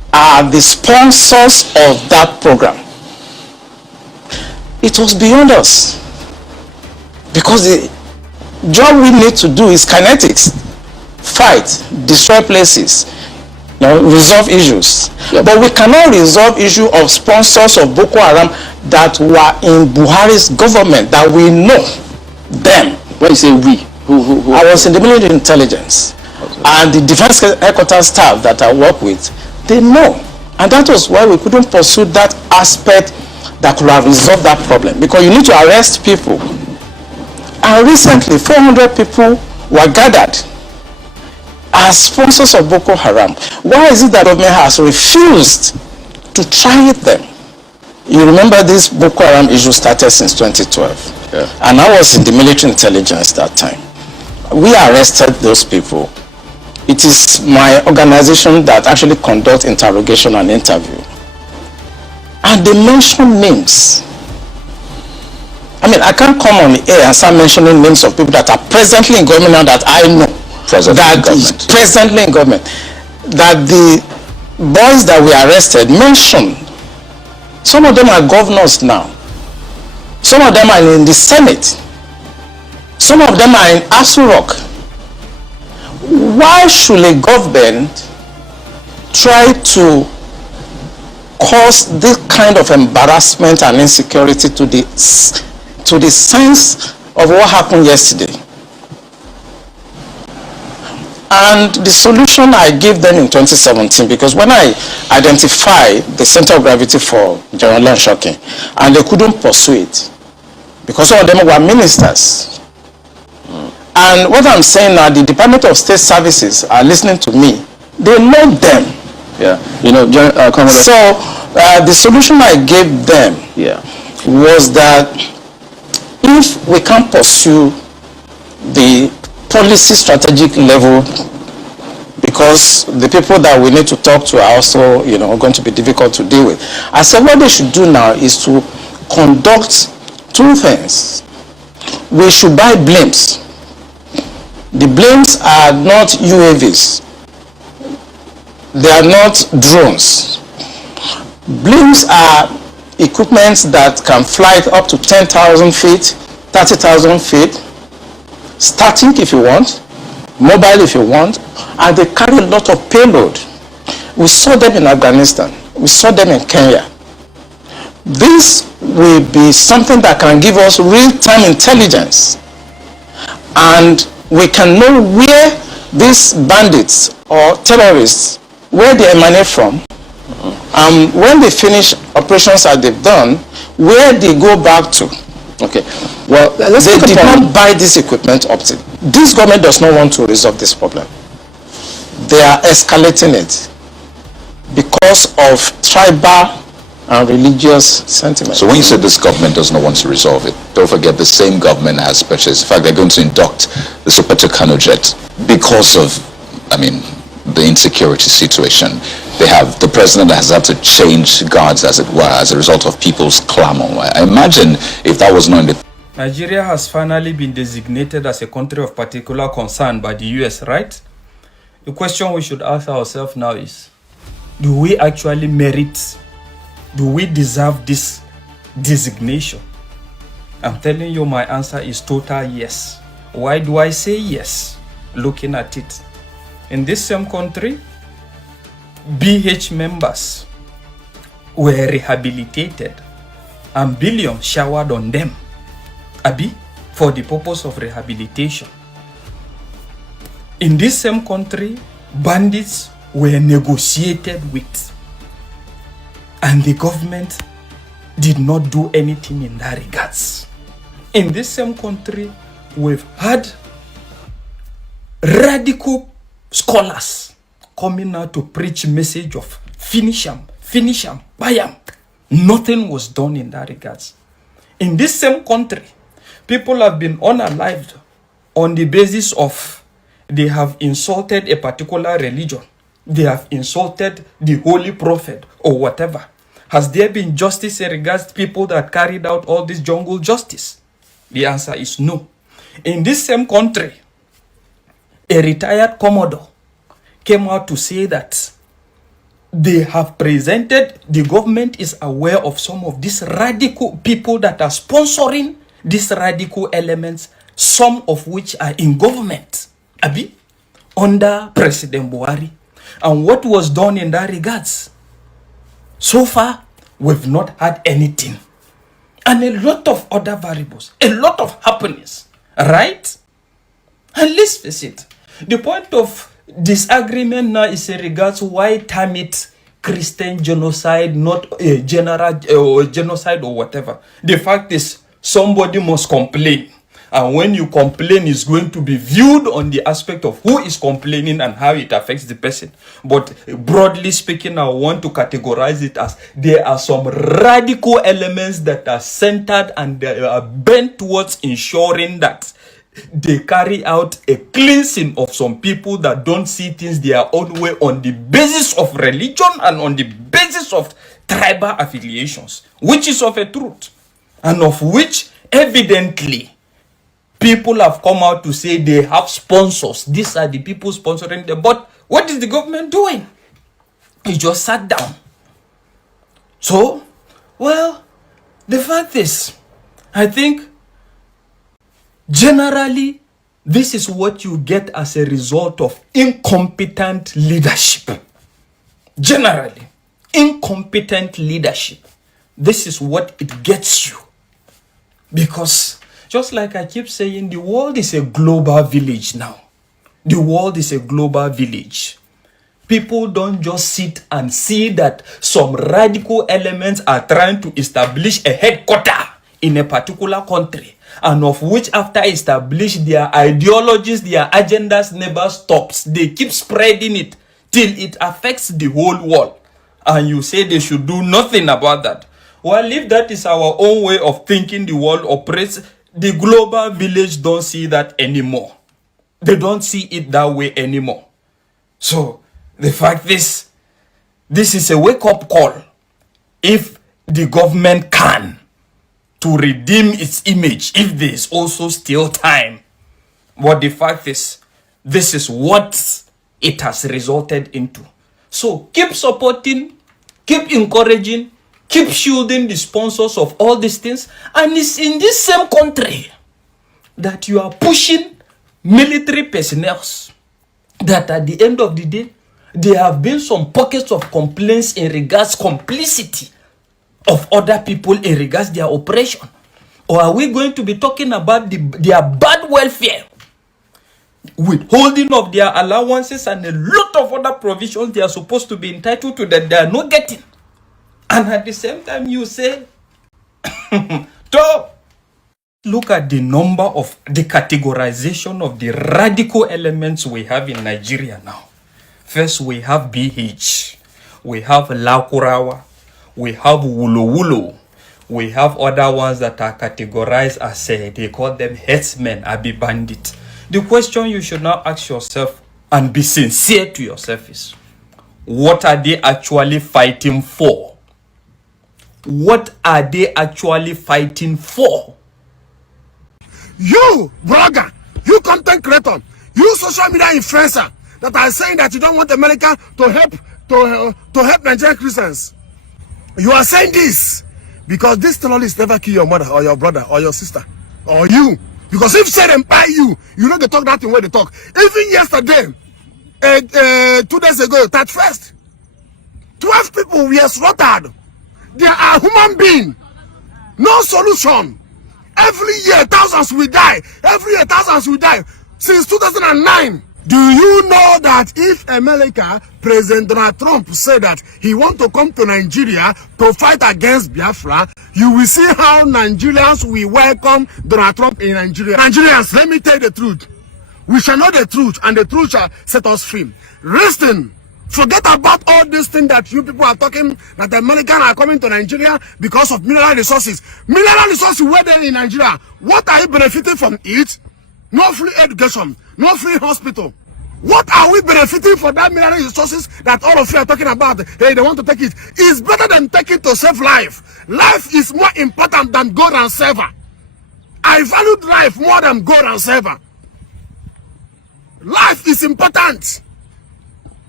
are the sponsors of that program. It was beyond us. Because the job we need to do is kinetics. Fight, destroy places, resolve issues. Yeah. But we cannot resolve issue of sponsors of Boko Haram that were in Buhari's government, that we know them. When you say we, who? I was in the military intelligence. Okay. And the defense headquarters staff that I work with, they know. And that was why we couldn't pursue that aspect that could have resolved that problem. Because you need to arrest people. And recently, 400 people were gathered as sponsors of Boko Haram. Why is it that government has refused to try them? You remember this Boko Haram issue started since 2012. Yeah. And I was in the military intelligence that time. We arrested those people. It is my organization that actually conducts interrogation and interview. And they mention names. I mean, I can't come on the air and start mentioning names of people that are presently in government now that I know. Presently in government. That the boys that we arrested mentioned. Some of them are governors now. Some of them are in the Senate. Some of them are in Asu Rock. Why should a government try to cause this kind of embarrassment and insecurity to the sense of what happened yesterday? And the solution I gave them in 2017, because when I identified the center of gravity for General Shocking, and they couldn't pursue it, because some of them were ministers. And what I'm saying now, the Department of State Services are listening to me. They know them. Yeah. So the solution I gave them was that if we can't pursue the policy strategic level, because the people that we need to talk to are also, going to be difficult to deal with. I said what they should do now is to conduct two things. We should buy blimps. The blimps are not UAVs. They are not drones. Blimps are equipments that can fly up to 10,000 feet, 30,000 feet, static if you want, mobile if you want, and they carry a lot of payload. We saw them in Afghanistan. We saw them in Kenya. This will be something that can give us real-time intelligence, and we can know where these bandits or terrorists, where they emanate from, and when they finish operations that they've done, where they go back to. Okay. Well, they did not buy this equipment up to. This government does not want to resolve this problem. They are escalating it because of tribal and religious sentiment. So when you said this government does not want to resolve it, don't forget the same government has purchased. In fact, they're going to induct the Super Tucano jet because of, the insecurity situation. The president has had to change guards, as it were, as a result of people's clamor. I imagine if that was not in the... Nigeria has finally been designated as a country of particular concern by the US, right? The question we should ask ourselves now is, do we actually merit, do we deserve this designation? I'm telling you my answer is total yes. Why do I say yes? Looking at it. In this same country, BH members were rehabilitated and billions showered on them, for the purpose of rehabilitation. In this same country, bandits were negotiated with, and the government did not do anything in that regards. In this same country, we've had radical scholars coming out to preach message of finish them, buy them. Nothing was done in that regards. In this same country, people have been unalived on the basis of they have insulted a particular religion. They have insulted the holy prophet or whatever. Has there been justice in regards to people that carried out all this jungle justice? The answer is no. In this same country, a retired commodore came out to say that they have presented, the government is aware of some of these radical people that are sponsoring these radical elements, some of which are in government, Abi, under President Buhari. And what was done in that regards? So far, we've not had anything. And a lot of other variables, a lot of happenings, right? And let's face it, the point of disagreement now is in regards to why term it Christian genocide, not a general genocide or whatever. The fact is, somebody must complain. And when you complain, it's going to be viewed on the aspect of who is complaining and how it affects the person. But broadly speaking, I want to categorize it as there are some radical elements that are centered and they are bent towards ensuring that they carry out a cleansing of some people that don't see things their own way on the basis of religion and on the basis of tribal affiliations, which is of a truth, and of which evidently people have come out to say they have sponsors. These are the people sponsoring them. But what is the government doing? It just sat down. So, well, the fact is, I think generally, this is what you get as a result of incompetent leadership. Generally, incompetent leadership. This is what it gets you. Because, just like I keep saying, the world is a global village now. The world is a global village. People don't just sit and see that some radical elements are trying to establish a headquarter in a particular country, and of which after establish their ideologies, their agendas never stops. They keep spreading it till it affects the whole world. And you say they should do nothing about that. Well, if that is our own way of thinking the world operates, the global village don't see that anymore. They don't see it that way anymore. So, the fact is, this is a wake-up call. If the government can, to redeem its image, if there is also still time. But the fact is, this is what it has resulted into. So keep supporting, keep encouraging, keep shielding the sponsors of all these things. And it's in this same country that you are pushing military personnel that at the end of the day, there have been some pockets of complaints in regards complicity of other people in regards their operation? Or are we going to be talking about their bad welfare, withholding of their allowances and a lot of other provisions they are supposed to be entitled to that they are not getting? And at the same time you say, look at the number of the categorization of the radical elements we have in Nigeria now. First we have BH, we have Lakurawa, we have Wulu, we have other ones that are categorized as, they call them headsmen, Abi bandit. The question you should now ask yourself and be sincere to yourself is, what are they actually fighting for? What are they actually fighting for? You, blogger, you content creator, you social media influencer that are saying that you don't want America to help Nigerian Christians. You are saying this because this terrorist never kill your mother or your brother or your sister or you. Because if say them by you know they talk that thing where they talk. Even yesterday, 2 days ago, 31st, 12 people were slaughtered. They are human beings. No solution. Every year, thousands will die. Every year, thousands will die. Since 2009. Do you know that if America, President Donald Trump said that he wants to come to Nigeria to fight against Biafra, you will see how Nigerians will welcome Donald Trump in Nigeria. Nigerians, let me tell you the truth. We shall know the truth, and the truth shall set us free. Listen, forget about all these things that you people are talking, that the Americans are coming to Nigeria because of mineral resources. Mineral resources where they in Nigeria. What are you benefiting from it? No free education, no free hospital. What are we benefiting for that mineral resources that all of you are talking about? Hey, they want to take it. It's better than take it to save life. Life is more important than gold and silver. I valued life more than gold and silver. Life is important.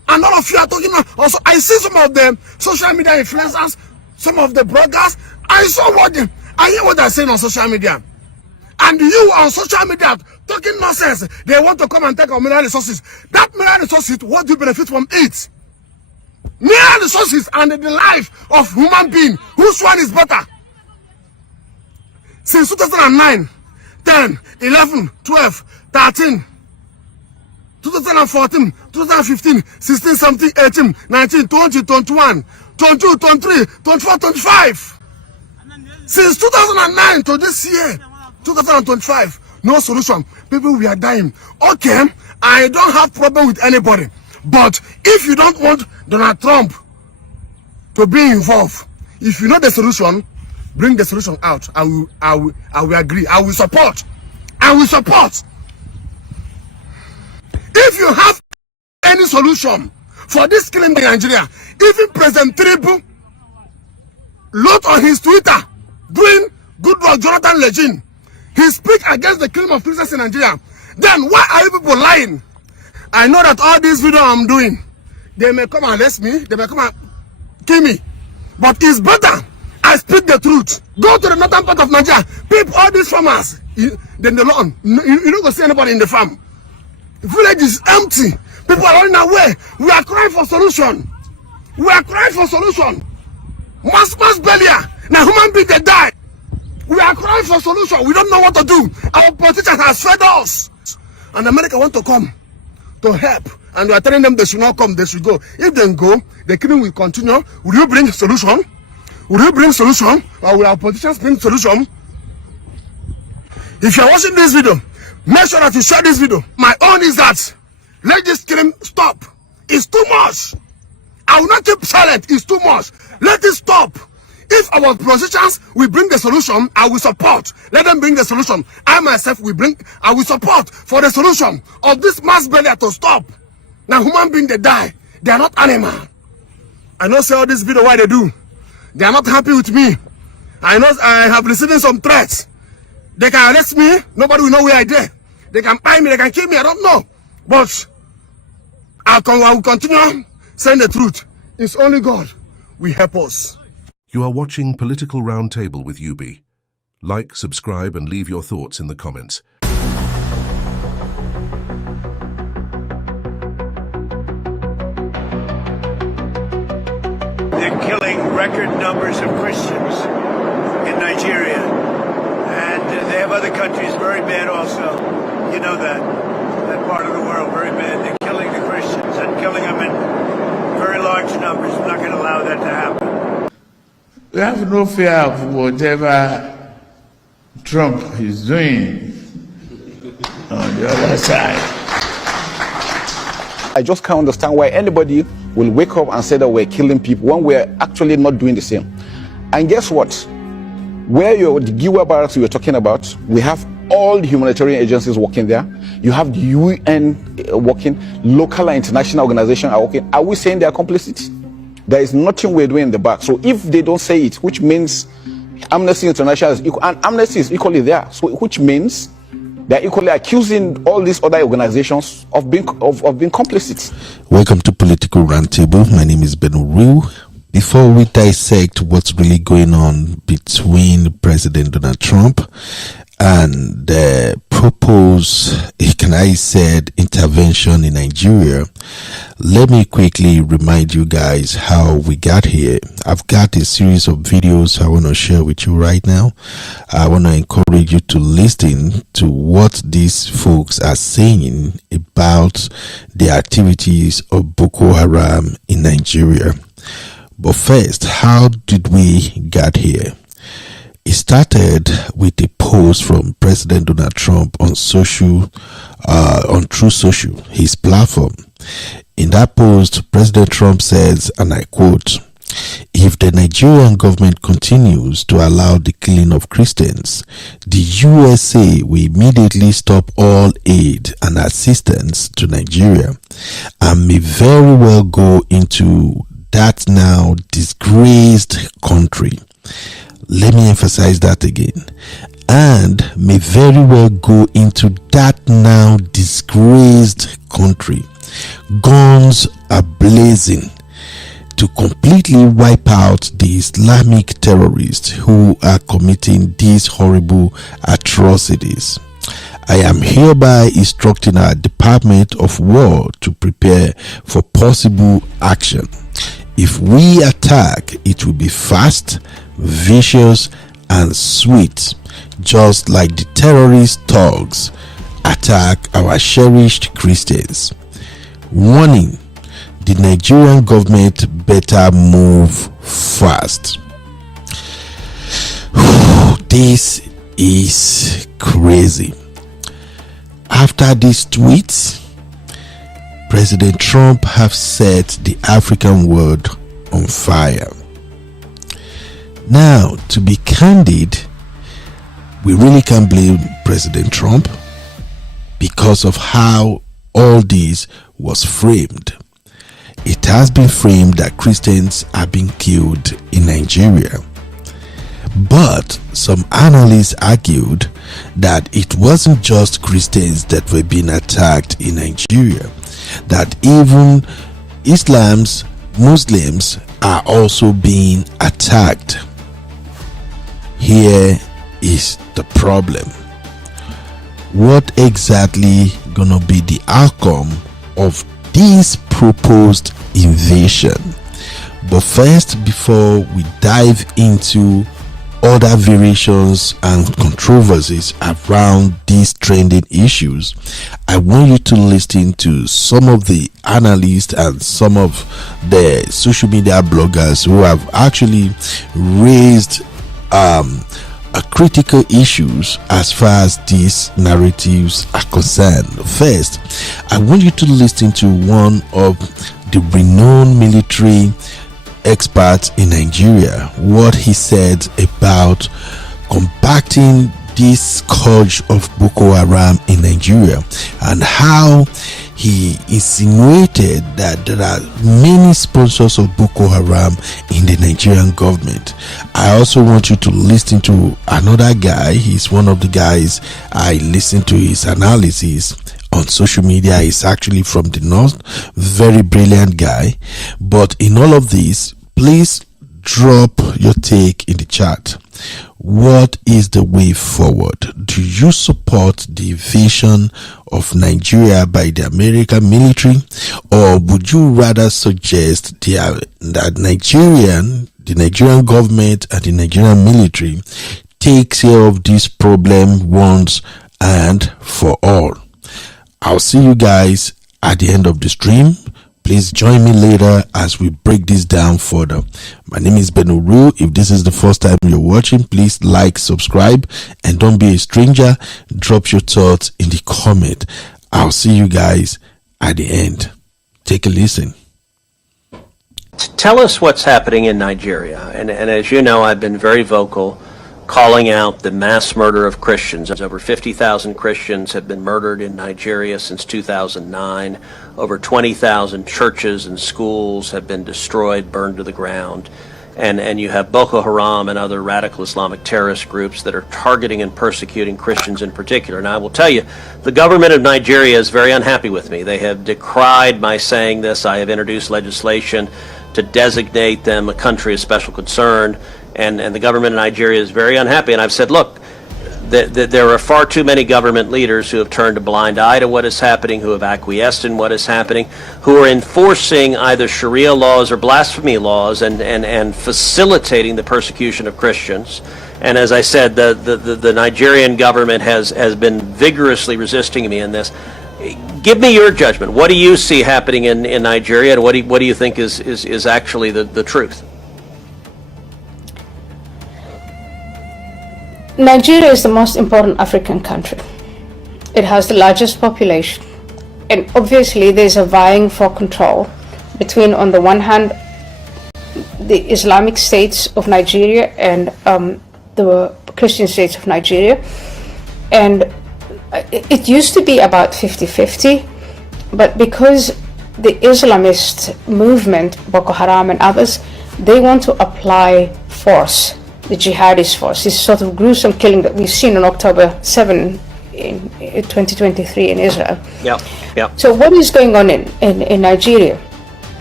And all of you are talking also. I see some of the social media influencers, some of the bloggers. I hear what they're saying on social media. And you on social media talking nonsense. They want to come and take our mineral resources. That mineral resources, what do you benefit from it? Mineral resources and the life of human being. Which one is better? Since 2009, 10, 11, 12, 13, 2014, 2015, 16, 17, 18, 19, 20, 21, 22, 23, 24, 25. Since 2009 to this year, 2025, no solution. People, we are dying. Okay, I don't have problem with anybody. But if you don't want Donald Trump to be involved, if you know the solution, bring the solution out. I will agree. I will support. I will support. If you have any solution for this killing in Nigeria, even President Tinubu wrote on his Twitter doing good work, Jonathan Legend, he speak against the killing of Christians in Nigeria. Then why are you people lying? I know that all these videos I'm doing, they may come and arrest me, they may come and kill me, but it's better I speak the truth. Go to the northern part of Nigeria, people, all these farmers, then the lawn, you don't go see anybody in the farm. The village is empty. People are running away. We are crying for solution. We are crying for solution. Mass failure. Now human beings, they die. We are crying for solution. We don't know what to do. Our politicians have failed us. And America want to come to help. And we are telling them they should not come, they should go. If they go, the killing will continue. Will you bring solution? Will you bring solution? Or will our politicians bring solution? If you are watching this video, make sure that you share this video. My own is that let this killing stop. It's too much. I will not keep silent. It's too much. Let it stop. If our politicians will bring the solution, I will support. Let them bring the solution. I myself I will support for the solution of this mass failure to stop. Now human beings, they die. They are not animal. I know say all this video why they do. They are not happy with me. I know I have receiving some threats. They can arrest me. Nobody will know where I did. They can buy me. They can kill me. I don't know. But I will continue saying the truth. It's only God will help us. You are watching Political Roundtable with UB. Like, subscribe, and leave your thoughts in the comments. They're killing record numbers of Christians in Nigeria. And they have other countries very bad also. You know that part of the world very bad. They're killing the Christians and killing them in very large numbers. We're not going to allow that to happen. We have no fear of whatever Trump is doing on the other side. I just can't understand why anybody will wake up and say that we're killing people when we're actually not doing the same. And guess what? Where the Giwa barracks you were talking about, we have all the humanitarian agencies working there. You have the UN working, local and international organizations are working. Are we saying they are complicit? There is nothing we're doing in the back. So if they don't say it, which means Amnesty International is equal, and Amnesty is equally there. So which means they're equally accusing all these other organizations of being complicit. Welcome to Political Roundtable. My name is Ben Uriu. Before we dissect what's really going on between President Donald Trump and the proposed, can I said, intervention in Nigeria, let me quickly remind you guys how we got here. I've got a series of videos I want to share with you right now. I want to encourage you to listen to what these folks are saying about the activities of Boko Haram in Nigeria. But first, how did we get here? It started with a post from President Donald Trump on True Social, his platform. In that post, President Trump says, and I quote, "If the Nigerian government continues to allow the killing of Christians, the USA will immediately stop all aid and assistance to Nigeria and may very well go into that now disgraced country." Let me emphasize that again. And may very well go into that now disgraced country. Guns are blazing to completely wipe out the Islamic terrorists who are committing these horrible atrocities. I am hereby instructing our Department of War to prepare for possible action. If we attack, it will be fast, vicious, and sweet, just like the terrorist thugs attack our cherished Christians. Warning: the Nigerian government better move fast. This is crazy. After these tweets, President Trump have set the African world on fire. Now, to be candid, we really can't blame President Trump because of how all this was framed. It has been framed that Christians are being killed in Nigeria. But some analysts argued that it wasn't just Christians that were being attacked in Nigeria, that even Muslims are also being attacked. Here is the problem. What exactly gonna be the outcome of this proposed invasion? But first, before we dive into other variations and controversies around these trending issues, I want you to listen to some of the analysts and some of the social media bloggers who have actually raised critical issues as far as these narratives are concerned. First, I want you to listen to one of the renowned military experts in Nigeria, what he said about combating this scourge of Boko Haram in Nigeria, and how he insinuated that there are many sponsors of Boko Haram in the Nigerian government. I also want you to listen to another guy. He's one of the guys I listen to his analysis on social media. He's actually from the north, very brilliant guy. But in all of this, please drop your take in the chat. What is the way forward? Do you support the invasion of Nigeria by the American military, or would you rather suggest that the Nigerian government and the Nigerian military takes care of this problem once and for all? I'll see you guys at the end of the stream. Please join me later as we break this down further. My name is Benuru. If this is the first time you're watching, please like, subscribe, and don't be a stranger. Drop your thoughts in the comment. I'll see you guys at the end. Take a listen. Tell us what's happening in Nigeria. And as you know, I've been very vocal calling out the mass murder of Christians. Over 50,000 Christians have been murdered in Nigeria since 2009. Over 20,000 churches and schools have been destroyed, burned to the ground. And you have Boko Haram and other radical Islamic terrorist groups that are targeting and persecuting Christians in particular. And I will tell you, the government of Nigeria is very unhappy with me. They have decried my saying this. I have introduced legislation to designate them a country of special concern. And the government of Nigeria is very unhappy. And I've said, look, there are far too many government leaders who have turned a blind eye to what is happening, who have acquiesced in what is happening, who are enforcing either Sharia laws or blasphemy laws and facilitating the persecution of Christians. And as I said, the Nigerian government has been vigorously resisting me in this. Give me your judgment. What do you see happening in Nigeria, and what do you think is actually the truth? Nigeria is the most important African country. It has the largest population, and obviously there's a vying for control between, on the one hand, the Islamic states of Nigeria and the Christian states of Nigeria. And it used to be about 50-50, but because the Islamist movement, Boko Haram and others, they want to apply force, the jihadist force, this sort of gruesome killing that we've seen on October 7 in 2023 in Israel. Yeah. So what is going on in Nigeria?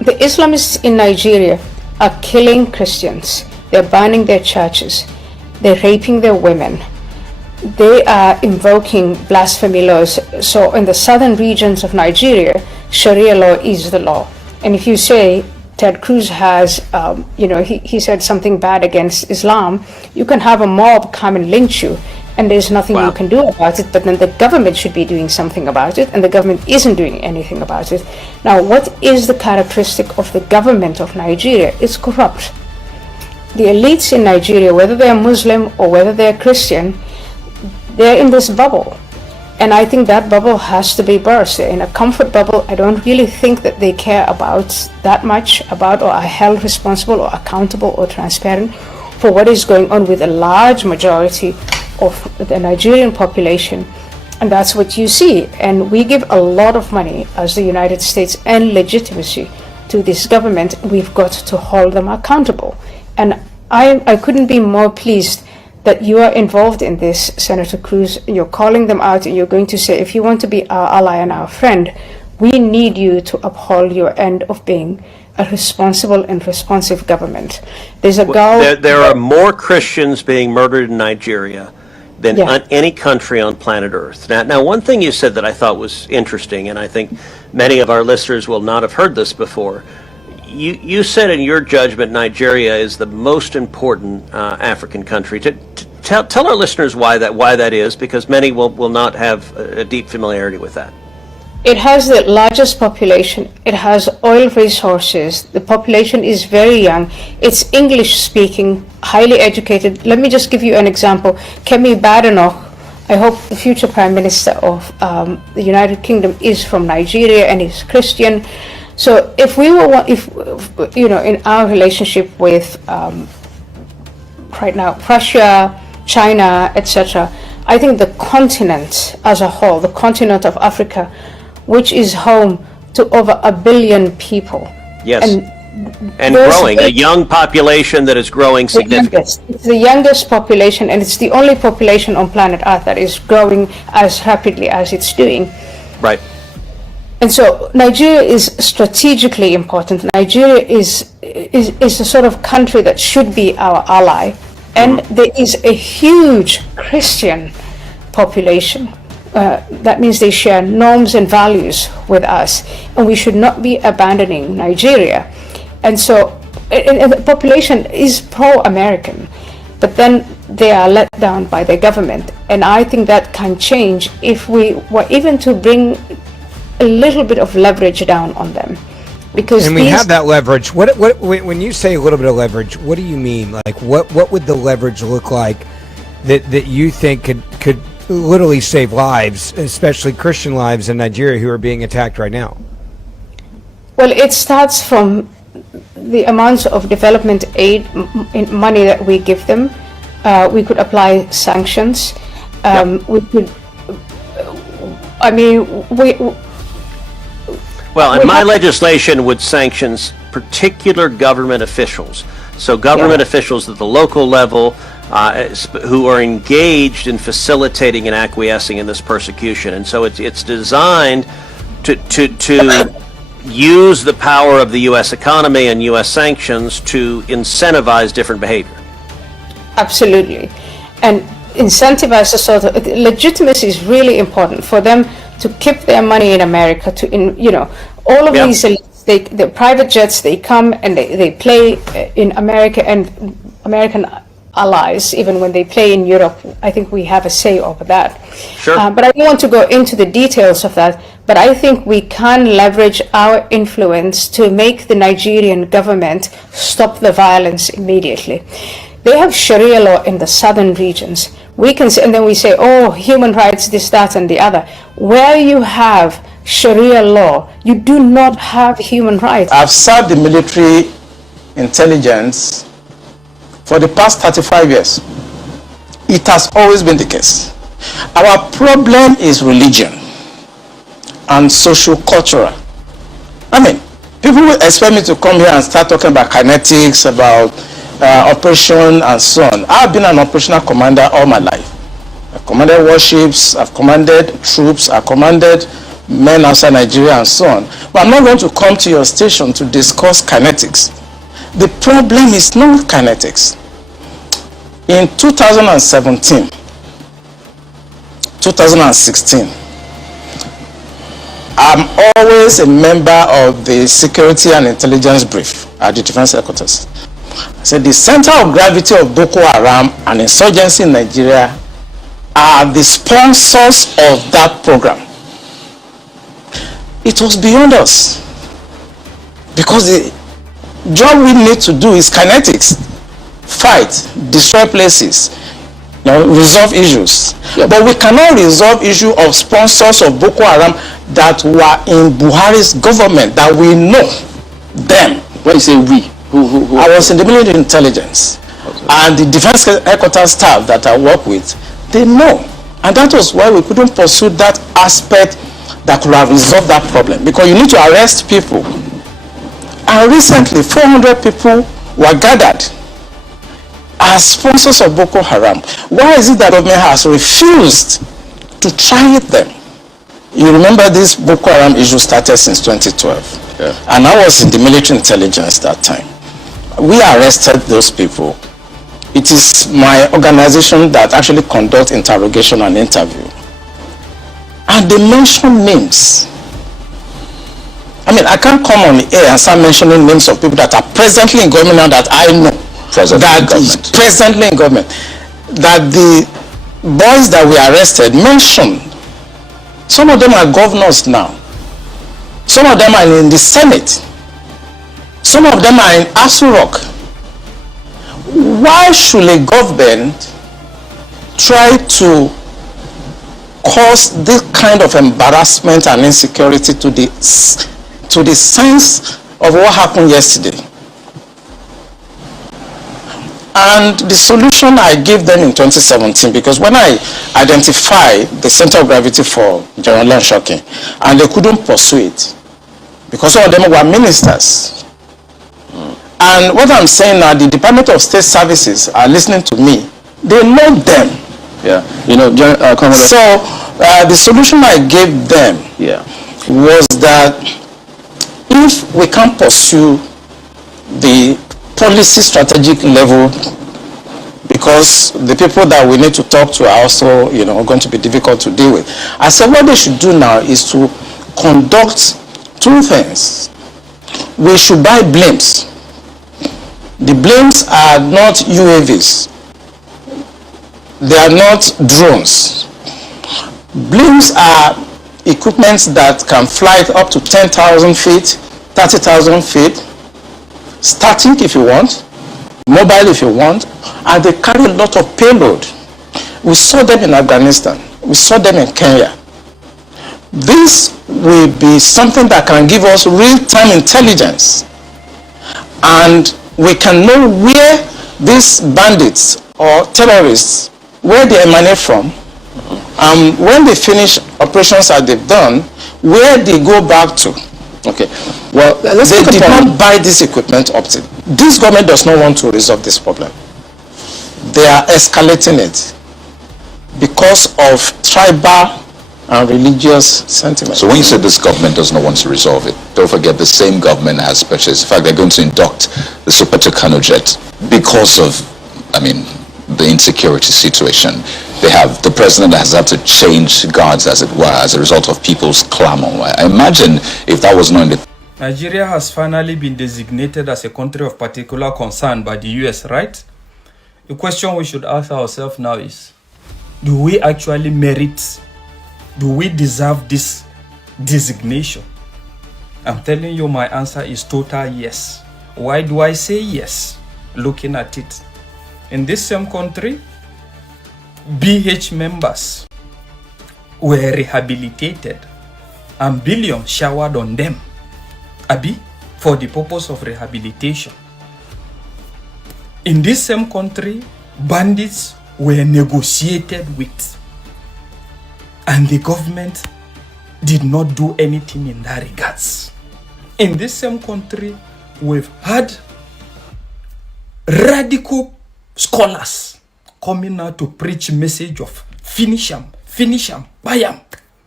The Islamists in Nigeria are killing Christians. They're burning their churches. They're raping their women. They are invoking blasphemy laws. So in the southern regions of Nigeria, Sharia law is the law. And if you say Ted Cruz has, he said something bad against Islam, you can have a mob come and lynch you, and there's nothing you can do about it. But then the government should be doing something about it, and the government isn't doing anything about it. Now, what is the characteristic of the government of Nigeria? It's corrupt. The elites in Nigeria, whether they're Muslim or whether they're Christian, they're in this bubble. And I think that bubble has to be burst. They're in a comfort bubble. I don't really think that they care about that much about, or are held responsible or accountable or transparent for what is going on with a large majority of the Nigerian population. And that's what you see. And we give a lot of money as the United States and legitimacy to this government. We've got to hold them accountable. And I couldn't be more pleased that you are involved in this, Senator Cruz. You're calling them out, and you're going to say, if you want to be our ally and our friend, we need you to uphold your end of being a responsible and responsive government. There's a goal. There are more Christians being murdered in Nigeria than any country on planet Earth. Now, one thing you said that I thought was interesting, and I think many of our listeners will not have heard this before. You said in your judgment Nigeria is the most important African country. Tell our listeners why that is, because many will not have a deep familiarity with that. It has the largest population. It has oil resources. The population is very young. It's English speaking, highly educated. Let me just give you an example. Kemi Badenoch, I hope the future Prime Minister of the United Kingdom, is from Nigeria and is Christian. So if we were, in our relationship with right now Russia, China, etc., I think the continent as a whole, the continent of Africa, which is home to over 1 billion people. Yes, and growing, a young population that is growing significantly. It's the youngest population, and it's the only population on planet Earth that is growing as rapidly as it's doing. Right. And so Nigeria is strategically important. Nigeria is a sort of country that should be our ally. And there is a huge Christian population. That means they share norms and values with us. And we should not be abandoning Nigeria. And so and the population is pro-American. But then they are let down by the government. And I think that can change if we were even to bring a little bit of leverage down on them, because we have that leverage. What when you say a little bit of leverage, what do you mean? Like what would the leverage look like that you think could literally save lives, especially Christian lives in Nigeria who are being attacked right now? Well, it starts from the amounts of development aid money that we give them. We could apply sanctions. We could. Well, and my legislation would sanction particular government officials. So government officials at the local level who are engaged in facilitating and acquiescing in this persecution. And so it's designed to use the power of the U.S. economy and U.S. sanctions to incentivize different behavior. Absolutely. And incentivize the sort of legitimacy is really important for them to keep their money in America, all of these elites, the private jets, they come and they play in America, and American allies, even when they play in Europe, I think we have a say over that. Sure. But I don't want to go into the details of that, but I think we can leverage our influence to make the Nigerian government stop the violence immediately. They have Sharia law in the southern regions. We can say, and then we say, oh, human rights, this, that, and the other. Where you have Sharia law, you do not have human rights. I've served the military intelligence for the past 35 years. It has always been the case. Our problem is religion and socio-cultural. People will expect me to come here and start talking about kinetics, about operation and so on. I've been an operational commander all my life. I've commanded warships, I've commanded troops, I've commanded men outside Nigeria and so on. But I'm not going to come to your station to discuss kinetics. The problem is not kinetics. In 2017, 2016, I'm always a member of the Security and Intelligence Brief at the Defense Headquarters. I said the center of gravity of Boko Haram and insurgency in Nigeria are the sponsors of that program. It was beyond us, because the job we need to do is kinetics: fight, destroy places, resolve issues. Yeah. But we cannot resolve issue of sponsors of Boko Haram that were in Buhari's government, that we know them. When you say we, who? I was in the military intelligence, okay. And the defense headquarters staff that I work with, they know. And that was why we couldn't pursue that aspect that could have resolved that problem, because you need to arrest people. And recently 400 people were gathered as sponsors of Boko Haram. Why is it that the government has refused to try them? You remember this Boko Haram issue started since 2012. Yeah. And I was in the military intelligence that time. We arrested those people. It is my organization that actually conducts interrogation and interview. And they mention names. I mean, I can't come on the air and start mentioning names of people that are presently in government now that I know. Presently in government. That the boys that we arrested mentioned. Some of them are governors now. Some of them are in the Senate. Some of them are in Asu Rock. Why should a government try to cause this kind of embarrassment and insecurity to the sense of what happened yesterday? And the solution I gave them in 2017, because when I identified the center of gravity for General Shocking, and they couldn't pursue it, because some of them were ministers. And what I'm saying now, the Department of State Services are listening to me. They know them. Yeah, so the solution I gave them was that if we can't pursue the policy strategic level, because the people that we need to talk to are also, going to be difficult to deal with. I said what they should do now is to conduct two things. We should buy blimps. The blimps are not UAVs. They are not drones. Blimps are equipments that can fly up to 10,000 feet, 30,000 feet, static if you want, mobile if you want, and they carry a lot of payload. We saw them in Afghanistan. We saw them in Kenya. This will be something that can give us real-time intelligence, and we can know where these bandits or terrorists, where they emanate from, and when they finish operations that they've done, where they go back to. Okay. Well, they did not buy this equipment up to. This government does not want to resolve this problem. They are escalating it because of tribal and religious sentiments. So when you said this government does not want to resolve it, don't forget the same government has purchased. In fact, they're going to induct the Super Tucano jet because of, the insecurity situation. The president has had to change guards, as it were, as a result of people's clamor. I imagine if that was not in the... Nigeria has finally been designated as a country of particular concern by the US, right? The question we should ask ourselves now is, do we actually merit, do we deserve this designation? I'm telling you, my answer is total yes. Why do I say yes? Looking at it, in this same country, BH members were rehabilitated and billions showered on them, for the purpose of rehabilitation. In this same country, bandits were negotiated with, and the government did not do anything in that regards. In this same country, we've had radical scholars coming out to preach message of finish 'em, buy 'em.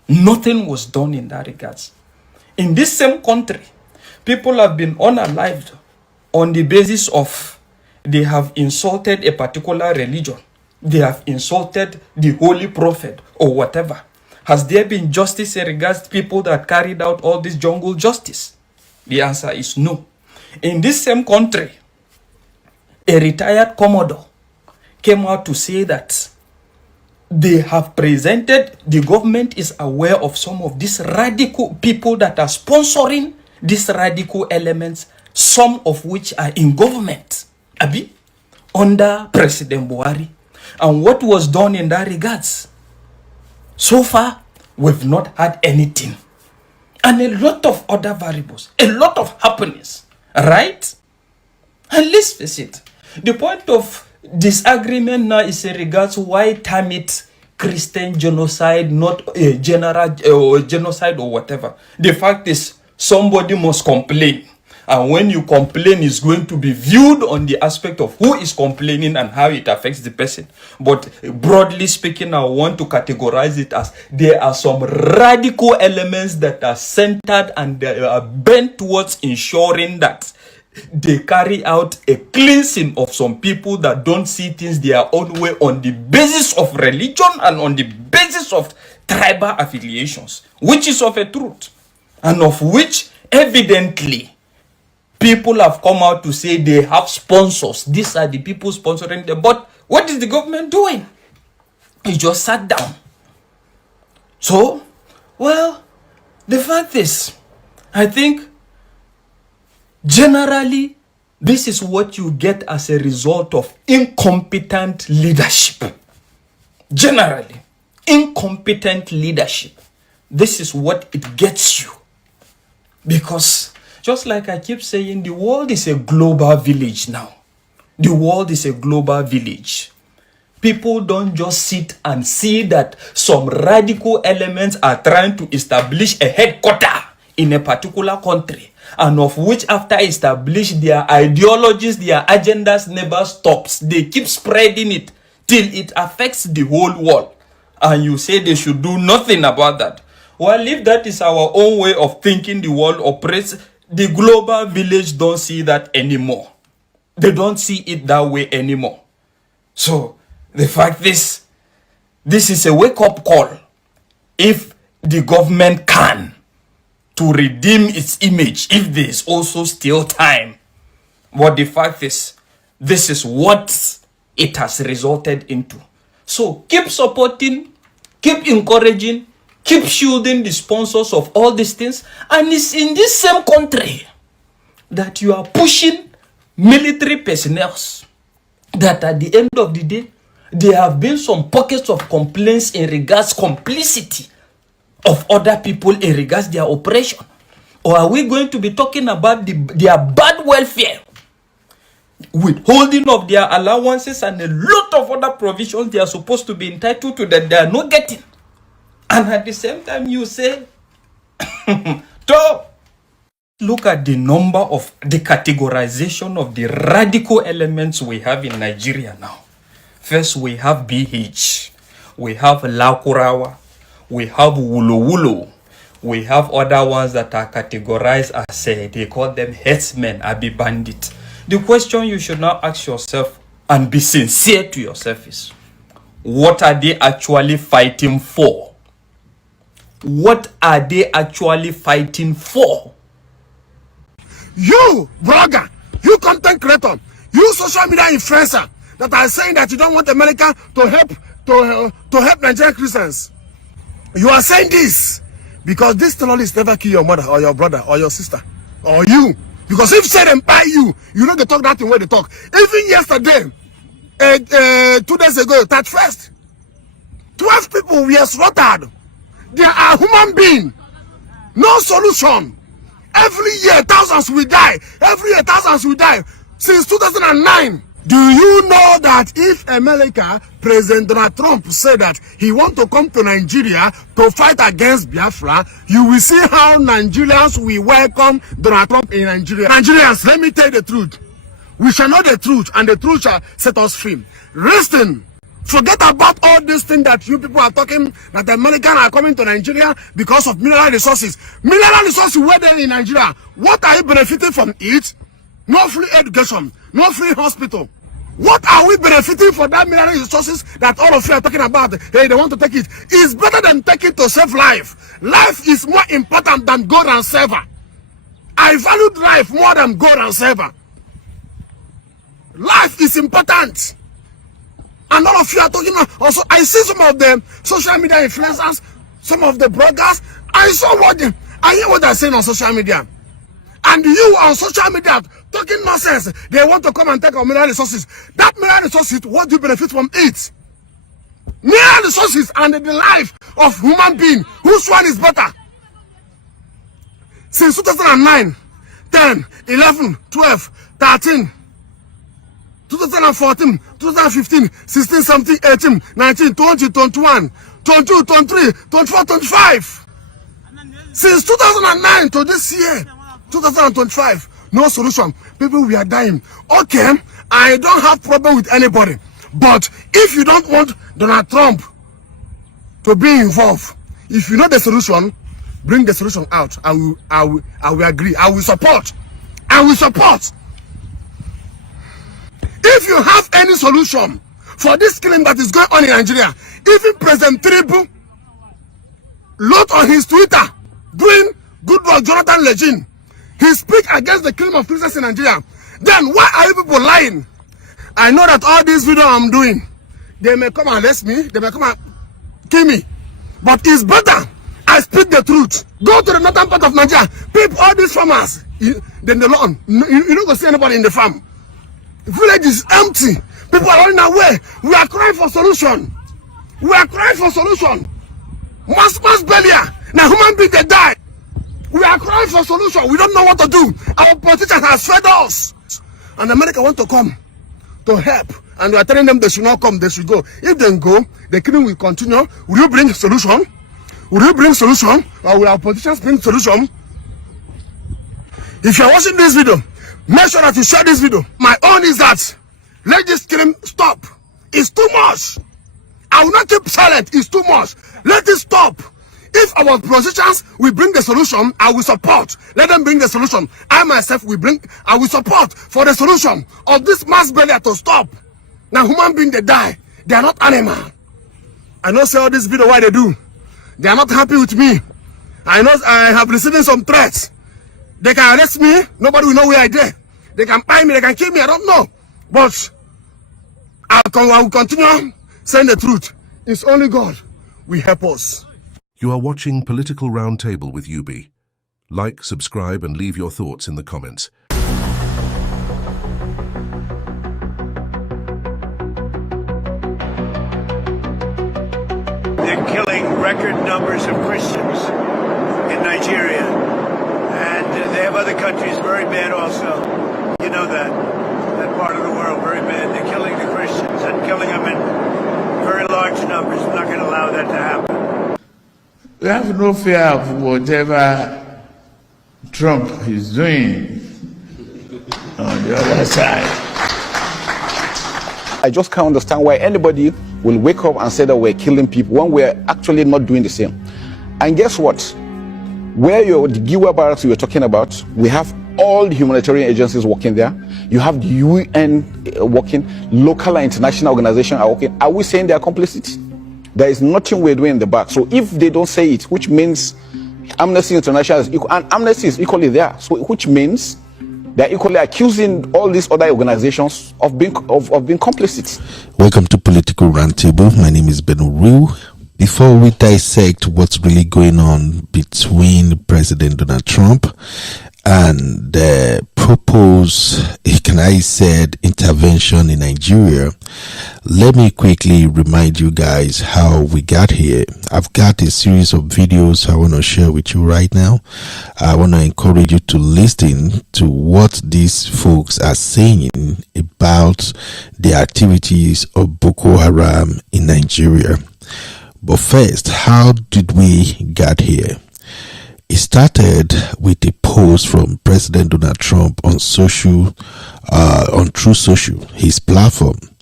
Nothing was done in that regards. In this same country, people have been unalived on the basis of they have insulted a particular religion. They have insulted the holy prophet or whatever. Has there been justice in regards to people that carried out all this jungle justice? The answer is no. In this same country, a retired commodore came out to say that they have presented, the government is aware of some of these radical people that are sponsoring these radical elements, some of which are in government, under President Buhari. And what was done in that regards? So far, we've not had anything. And a lot of other variables, a lot of happenings, right? And let's face it, the point of disagreement now is in regards to why term it Christian genocide, not a general genocide or whatever. The fact is, somebody must complain. And when you complain, it's going to be viewed on the aspect of who is complaining and how it affects the person. But broadly speaking, I want to categorize it as there are some radical elements that are centered and they are bent towards ensuring that they carry out a cleansing of some people that don't see things their own way on the basis of religion and on the basis of tribal affiliations, which is of a truth, and of which evidently people have come out to say they have sponsors. These are the people sponsoring them. But what is the government doing? It just sat down. So, well, the fact is, I think generally, this is what you get as a result of incompetent leadership. Generally, incompetent leadership. This is what it gets you. Because, just like I keep saying, the world is a global village now. The world is a global village. People don't just sit and see that some radical elements are trying to establish a headquarter in a particular country, and of which after establish their ideologies, their agendas never stops. They keep spreading it till it affects the whole world. And you say they should do nothing about that. Well, if that is our own way of thinking the world operates, the global village don't see that anymore. They don't see it that way anymore. So, the fact is, this is a wake-up call. If the government can, to redeem its image, if there is also still time. But the fact is, this is what it has resulted into. So keep supporting, keep encouraging, keep shielding the sponsors of all these things. And it's in this same country that you are pushing military personnel that at the end of the day, there have been some pockets of complaints in regards complicity of other people in regards their operation? Or are we going to be talking about their bad welfare, withholding of their allowances and a lot of other provisions they are supposed to be entitled to that they are not getting? And at the same time you say, look at the number of the categorization of the radical elements we have in Nigeria now. First, we have BH, we have Lakurawa, we have Wulu, we have other ones that are categorized as, they call them headsmen, Abi bandit. The question you should now ask yourself and be sincere to yourself is, what are they actually fighting for? What are they actually fighting for? You, blogger, you content creator, you social media influencer that are saying that you don't want America to help Nigerian Christians. You are saying this because this terrorist never kill your mother or your brother or your sister or you. Because if say them by you know they talk that thing where they talk. Even yesterday, 2 days ago, 31st, 12 people were slaughtered. They are human beings. No solution. Every year, thousands will die. Every year, thousands will die. Since 2009. Do you know that if America, President Donald Trump said that he wants to come to Nigeria to fight against Biafra, you will see how Nigerians will welcome Donald Trump in Nigeria. Nigerians, let me tell you the truth. We shall know the truth, and the truth shall set us free. Listen, Forget about all these things that you people are talking, that the Americans are coming to Nigeria because of mineral resources. Mineral resources were there in Nigeria. What are you benefiting from it? No free education, no free hospital. What are we benefiting for that mineral resources that all of you are talking about? Hey, they want to take it. It's better than take it to save life. Life is more important than gold and silver. I valued life more than gold and silver. Life is important. And all of you are talking also. I see some of the social media influencers, some of the bloggers. I hear what they're saying on social media. And you on social media talking nonsense. They want to come and take our mineral resources. That mineral resources, what do you benefit from it? Mineral resources and the life of human being. Whose one is better? Since 2009, 10, 11, 12, 13, 2014, 2015, 16, 17, 18, 19, 20, 21, 22, 23, 24, 25. Since 2009 to this year, 2025, no solution. People, we are dying. Okay, I don't have problem with anybody. But if you don't want Donald Trump to be involved, if you know the solution, bring the solution out. I will agree. I will support. I will support. If you have any solution for this killing that is going on in Nigeria, even President Tinubu wrote on his Twitter doing good work, Jonathan Legend, he speak against the killing of Christians in Nigeria. Then why are you people lying? I know that all these videos I'm doing, they may come and arrest me, they may come and kill me, but it's better I speak the truth. Go to the northern part of Nigeria, people, all these farmers, then the lawn, you don't go see anybody in the farm. The village is empty. People are running away. We are crying for solution. We are crying for solution. Mass failure. Now human beings, they die. We are crying for solution. We don't know what to do. Our politicians have failed us. And America want to come to help. And we are telling them they should not come, they should go. If they go, the killing will continue. Will you bring solution? Will you bring solution? Or will our politicians bring solution? If you are watching this video, make sure that you share this video. My own is that let this killing stop. It's too much. I will not keep silent. It's too much. Let it stop. If our politicians will bring the solution, I will support. Let them bring the solution. I myself I will support for the solution of this mass failure to stop. Now human beings, they die. They are not animal. I know say all this video why they do. They are not happy with me. I know I have receiving some threats. They can arrest me. Nobody will know where I did. They can buy me. They can kill me. I don't know. But I will continue saying the truth. It's only God will help us. You are watching Political Roundtable with UB. Like, subscribe, and leave your thoughts in the comments. They're killing record numbers of Christians in Nigeria. And they have other countries very bad also. You know that part of the world very bad. They're killing the Christians and killing them in very large numbers. We're not going to allow that to happen. We have no fear of whatever Trump is doing on the other side. I just can't understand why anybody will wake up and say that we're killing people when we're actually not doing the same. And guess what? Where the Giwa barracks you were talking about, we have all the humanitarian agencies working there. You have the UN working, local and international organizations are working. Are we saying they are complicit? There is nothing we're doing in the back. So if they don't say it, which means Amnesty International is equal, and Amnesty is equally there. So which means they're equally accusing all these other organizations of being complicit. Welcome to Political Roundtable. My name is Ben Uriu. Before we dissect what's really going on between President Donald Trump and the proposed, can I said, intervention in Nigeria, let me quickly remind you guys how we got here. I've got a series of videos I want to share with you right now. I want to encourage you to listen to what these folks are saying about the activities of Boko Haram in Nigeria. But first, how did we get here? It started with a post from President Donald Trump on True Social, his platform.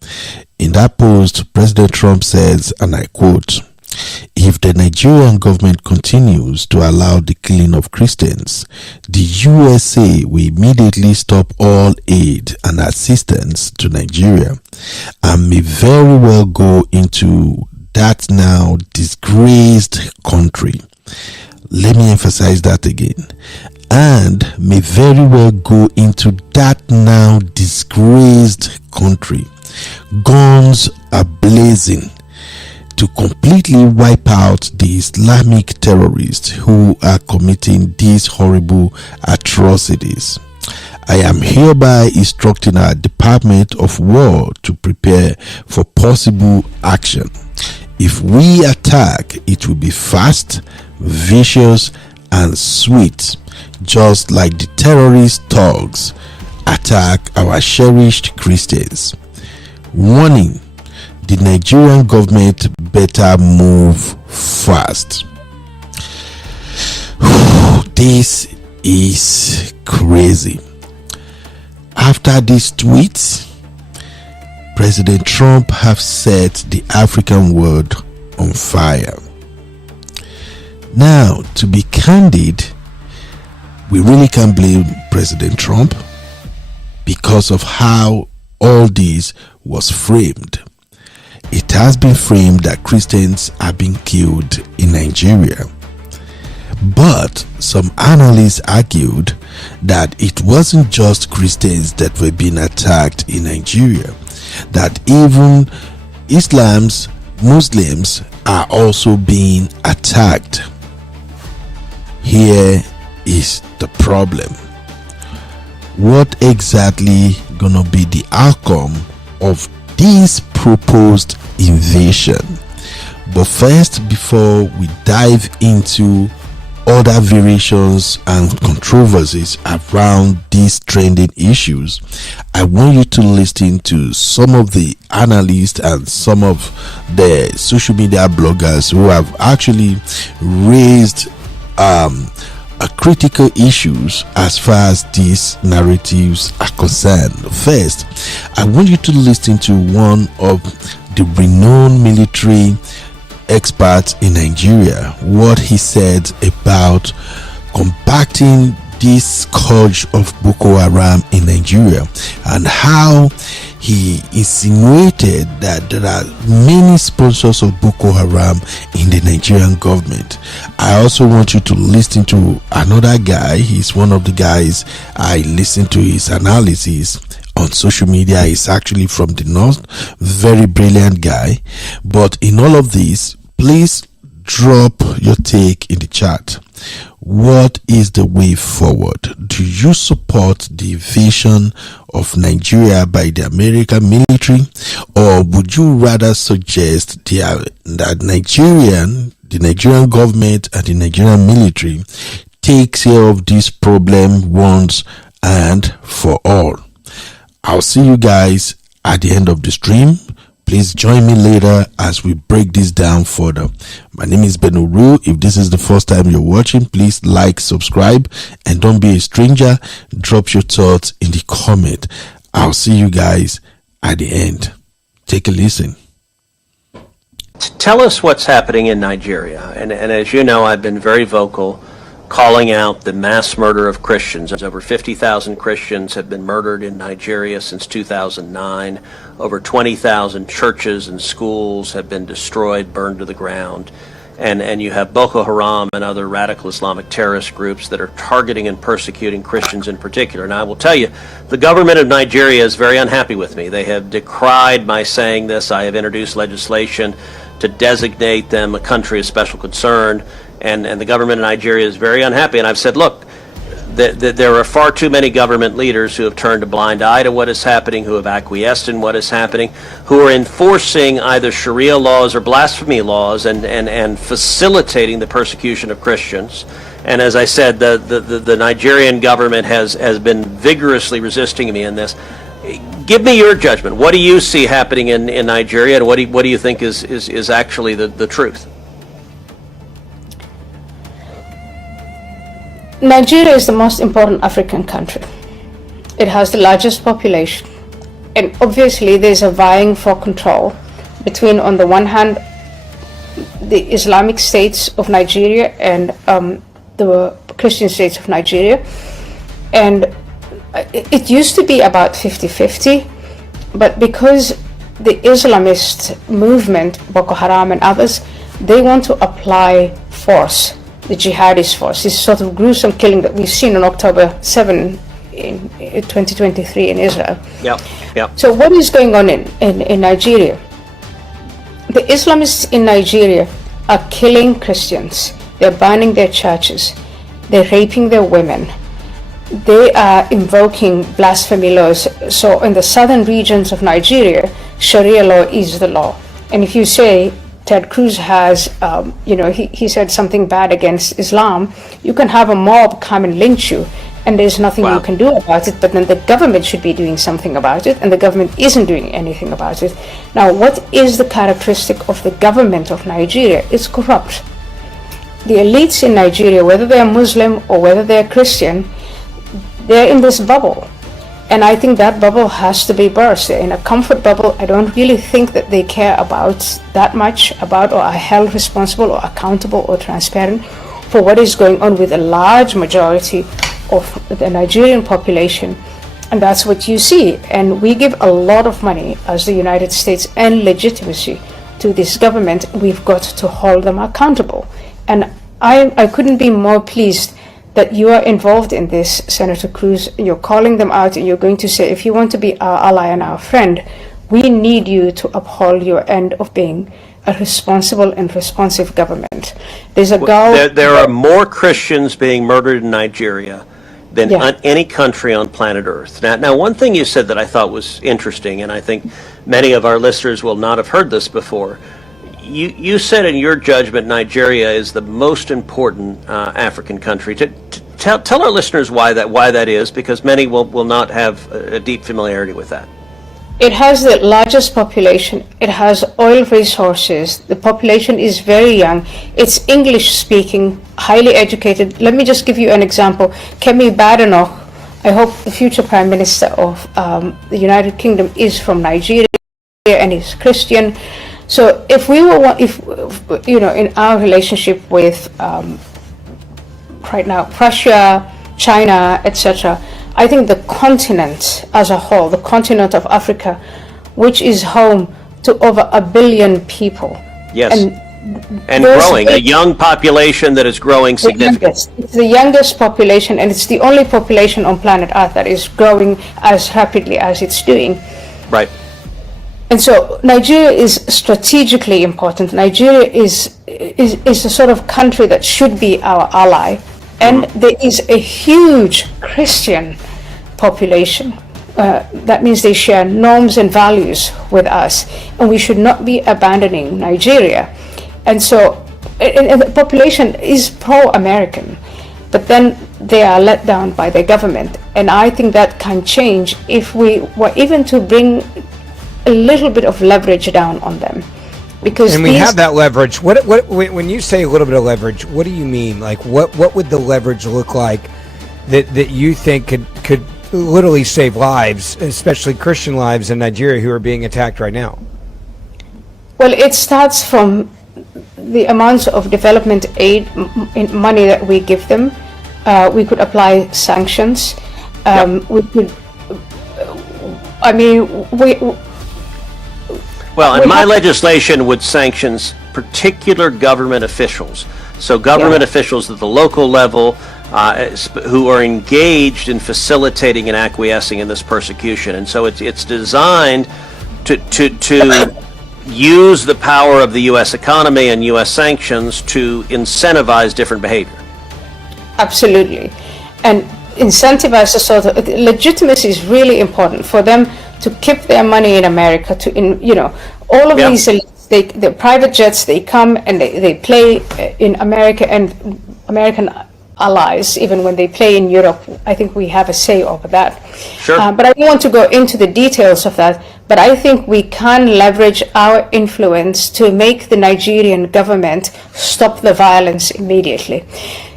In that post, President Trump says, and I quote, "If the Nigerian government continues to allow the killing of Christians, the USA will immediately stop all aid and assistance to Nigeria and may very well go into that now disgraced country." Let me emphasize that again. And may very well go into that now disgraced country. Guns are blazing to completely wipe out the Islamic terrorists who are committing these horrible atrocities. I am hereby instructing our Department of War to prepare for possible action. If we attack, it will be fast, vicious, and sweet, just like the terrorist thugs attack our cherished Christians. Warning: the Nigerian government better move fast. This is crazy. After these tweets, President Trump have set the African world on fire. Now, to be candid, we really can't blame President Trump because of how all this was framed. It has been framed that Christians are being killed in Nigeria. But some analysts argued that it wasn't just Christians that were being attacked in Nigeria, that even Muslims are also being attacked. Here is the problem. What exactly gonna be the outcome of this proposed invasion? But first, before we dive into other variations and controversies around these trending issues, I want you to listen to some of the analysts and some of the social media bloggers who have actually raised critical issues as far as these narratives are concerned. First, I want you to listen to one of the renowned military experts in Nigeria, what he said about combating this scourge of Boko Haram in Nigeria, and how he insinuated that there are many sponsors of Boko Haram in the Nigerian government. I also want you to listen to another guy. He's one of the guys I listen to his analysis on social media. He's actually from the north, very brilliant guy. But in all of this, please drop your take in the chat. What is the way forward? Do you support the invasion of Nigeria by the American military, or would you rather suggest that the Nigerian government and the Nigerian military take care of this problem once and for all? I'll see you guys at the end of the stream. Please join me later as we break this down further. My name is Benuru. If this is the first time you're watching, please like, subscribe, and don't be a stranger. Drop your thoughts in the comment. I'll see you guys at the end. Take a listen. Tell us what's happening in Nigeria. And as you know, I've been very vocal calling out the mass murder of Christians. Over 50,000 Christians have been murdered in Nigeria since 2009. Over 20,000 churches and schools have been destroyed, burned to the ground. And you have Boko Haram and other radical Islamic terrorist groups that are targeting and persecuting Christians in particular. And I will tell you, the government of Nigeria is very unhappy with me. They have decried my saying this. I have introduced legislation to designate them a country of special concern. And the government of Nigeria is very unhappy. And I've said, look, there are far too many government leaders who have turned a blind eye to what is happening, who have acquiesced in what is happening, who are enforcing either Sharia laws or blasphemy laws and facilitating the persecution of Christians. And as I said, the Nigerian government has been vigorously resisting me in this. Give me your judgment. What do you see happening in Nigeria, and what do you think is actually the truth? Nigeria is the most important African country. It has the largest population, and obviously there's a vying for control between, on the one hand, the Islamic states of Nigeria and the Christian states of Nigeria. And it used to be about 50-50, but because the Islamist movement, Boko Haram and others, they want to apply force, the jihadist force, this sort of gruesome killing that we've seen on October 7 in 2023 in Israel. Yep. So what is going on in Nigeria? The Islamists in Nigeria are killing Christians. They're burning their churches. They're raping their women. They are invoking blasphemy laws. So in the southern regions of Nigeria, Sharia law is the law. And if you say Ted Cruz has, he said something bad against Islam, you can have a mob come and lynch you, and there's nothing you can do about it. But then the government should be doing something about it, and the government isn't doing anything about it. Now, what is the characteristic of the government of Nigeria? It's corrupt. The elites in Nigeria, whether they're Muslim or whether they're Christian, they're in this bubble. And I think that bubble has to be burst. They're in a comfort bubble. I don't really think that they care about that much about, or are held responsible or accountable or transparent for what is going on with a large majority of the Nigerian population. And that's what you see. And we give a lot of money as the United States and legitimacy to this government. We've got to hold them accountable. And I couldn't be more pleased that you are involved in this, Senator Cruz. You're calling them out, and you're going to say, if you want to be our ally and our friend, we need you to uphold your end of being a responsible and responsive government. There's a goal. There are more Christians being murdered in Nigeria than any country on planet Earth. Now, one thing you said that I thought was interesting, and I think many of our listeners will not have heard this before. You said in your judgment Nigeria is the most important African country. Tell our listeners why that is, because many will not have a deep familiarity with that. It has the largest population. It has oil resources. The population is very young. It's English speaking, highly educated. Let me just give you an example. Kemi Badenoch, I hope the future Prime Minister of the United Kingdom, is from Nigeria and is Christian. So if we were, in our relationship with right now, Russia, China, etc., I think the continent as a whole, the continent of Africa, which is home to over 1 billion people. Yes, and growing, a young population that is growing significantly. It's the youngest population, and it's the only population on planet Earth that is growing as rapidly as it's doing. Right. And so Nigeria is strategically important. Nigeria is a sort of country that should be our ally. And there is a huge Christian population. That means they share norms and values with us. And we should not be abandoning Nigeria. And so and the population is pro-American. But then they are let down by the government. And I think that can change if we were even to bring a little bit of leverage down on them, because we have that leverage. What when you say a little bit of leverage, what do you mean? Like what would the leverage look like that you think could literally save lives, especially Christian lives in Nigeria who are being attacked right now? Well, it starts from the amounts of development aid money that we give them. We could apply sanctions. We could. My legislation would sanction particular government officials. So government officials at the local level who are engaged in facilitating and acquiescing in this persecution. And so it's designed to use the power of the U.S. economy and U.S. sanctions to incentivize different behavior. Absolutely. And incentivize the sort of legitimacy is really important for them to keep their money in America, all of these elites, the private jets, they come and they play in America, and American allies, even when they play in Europe, I think we have a say over that. Sure. But I don't want to go into the details of that, but I think we can leverage our influence to make the Nigerian government stop the violence immediately.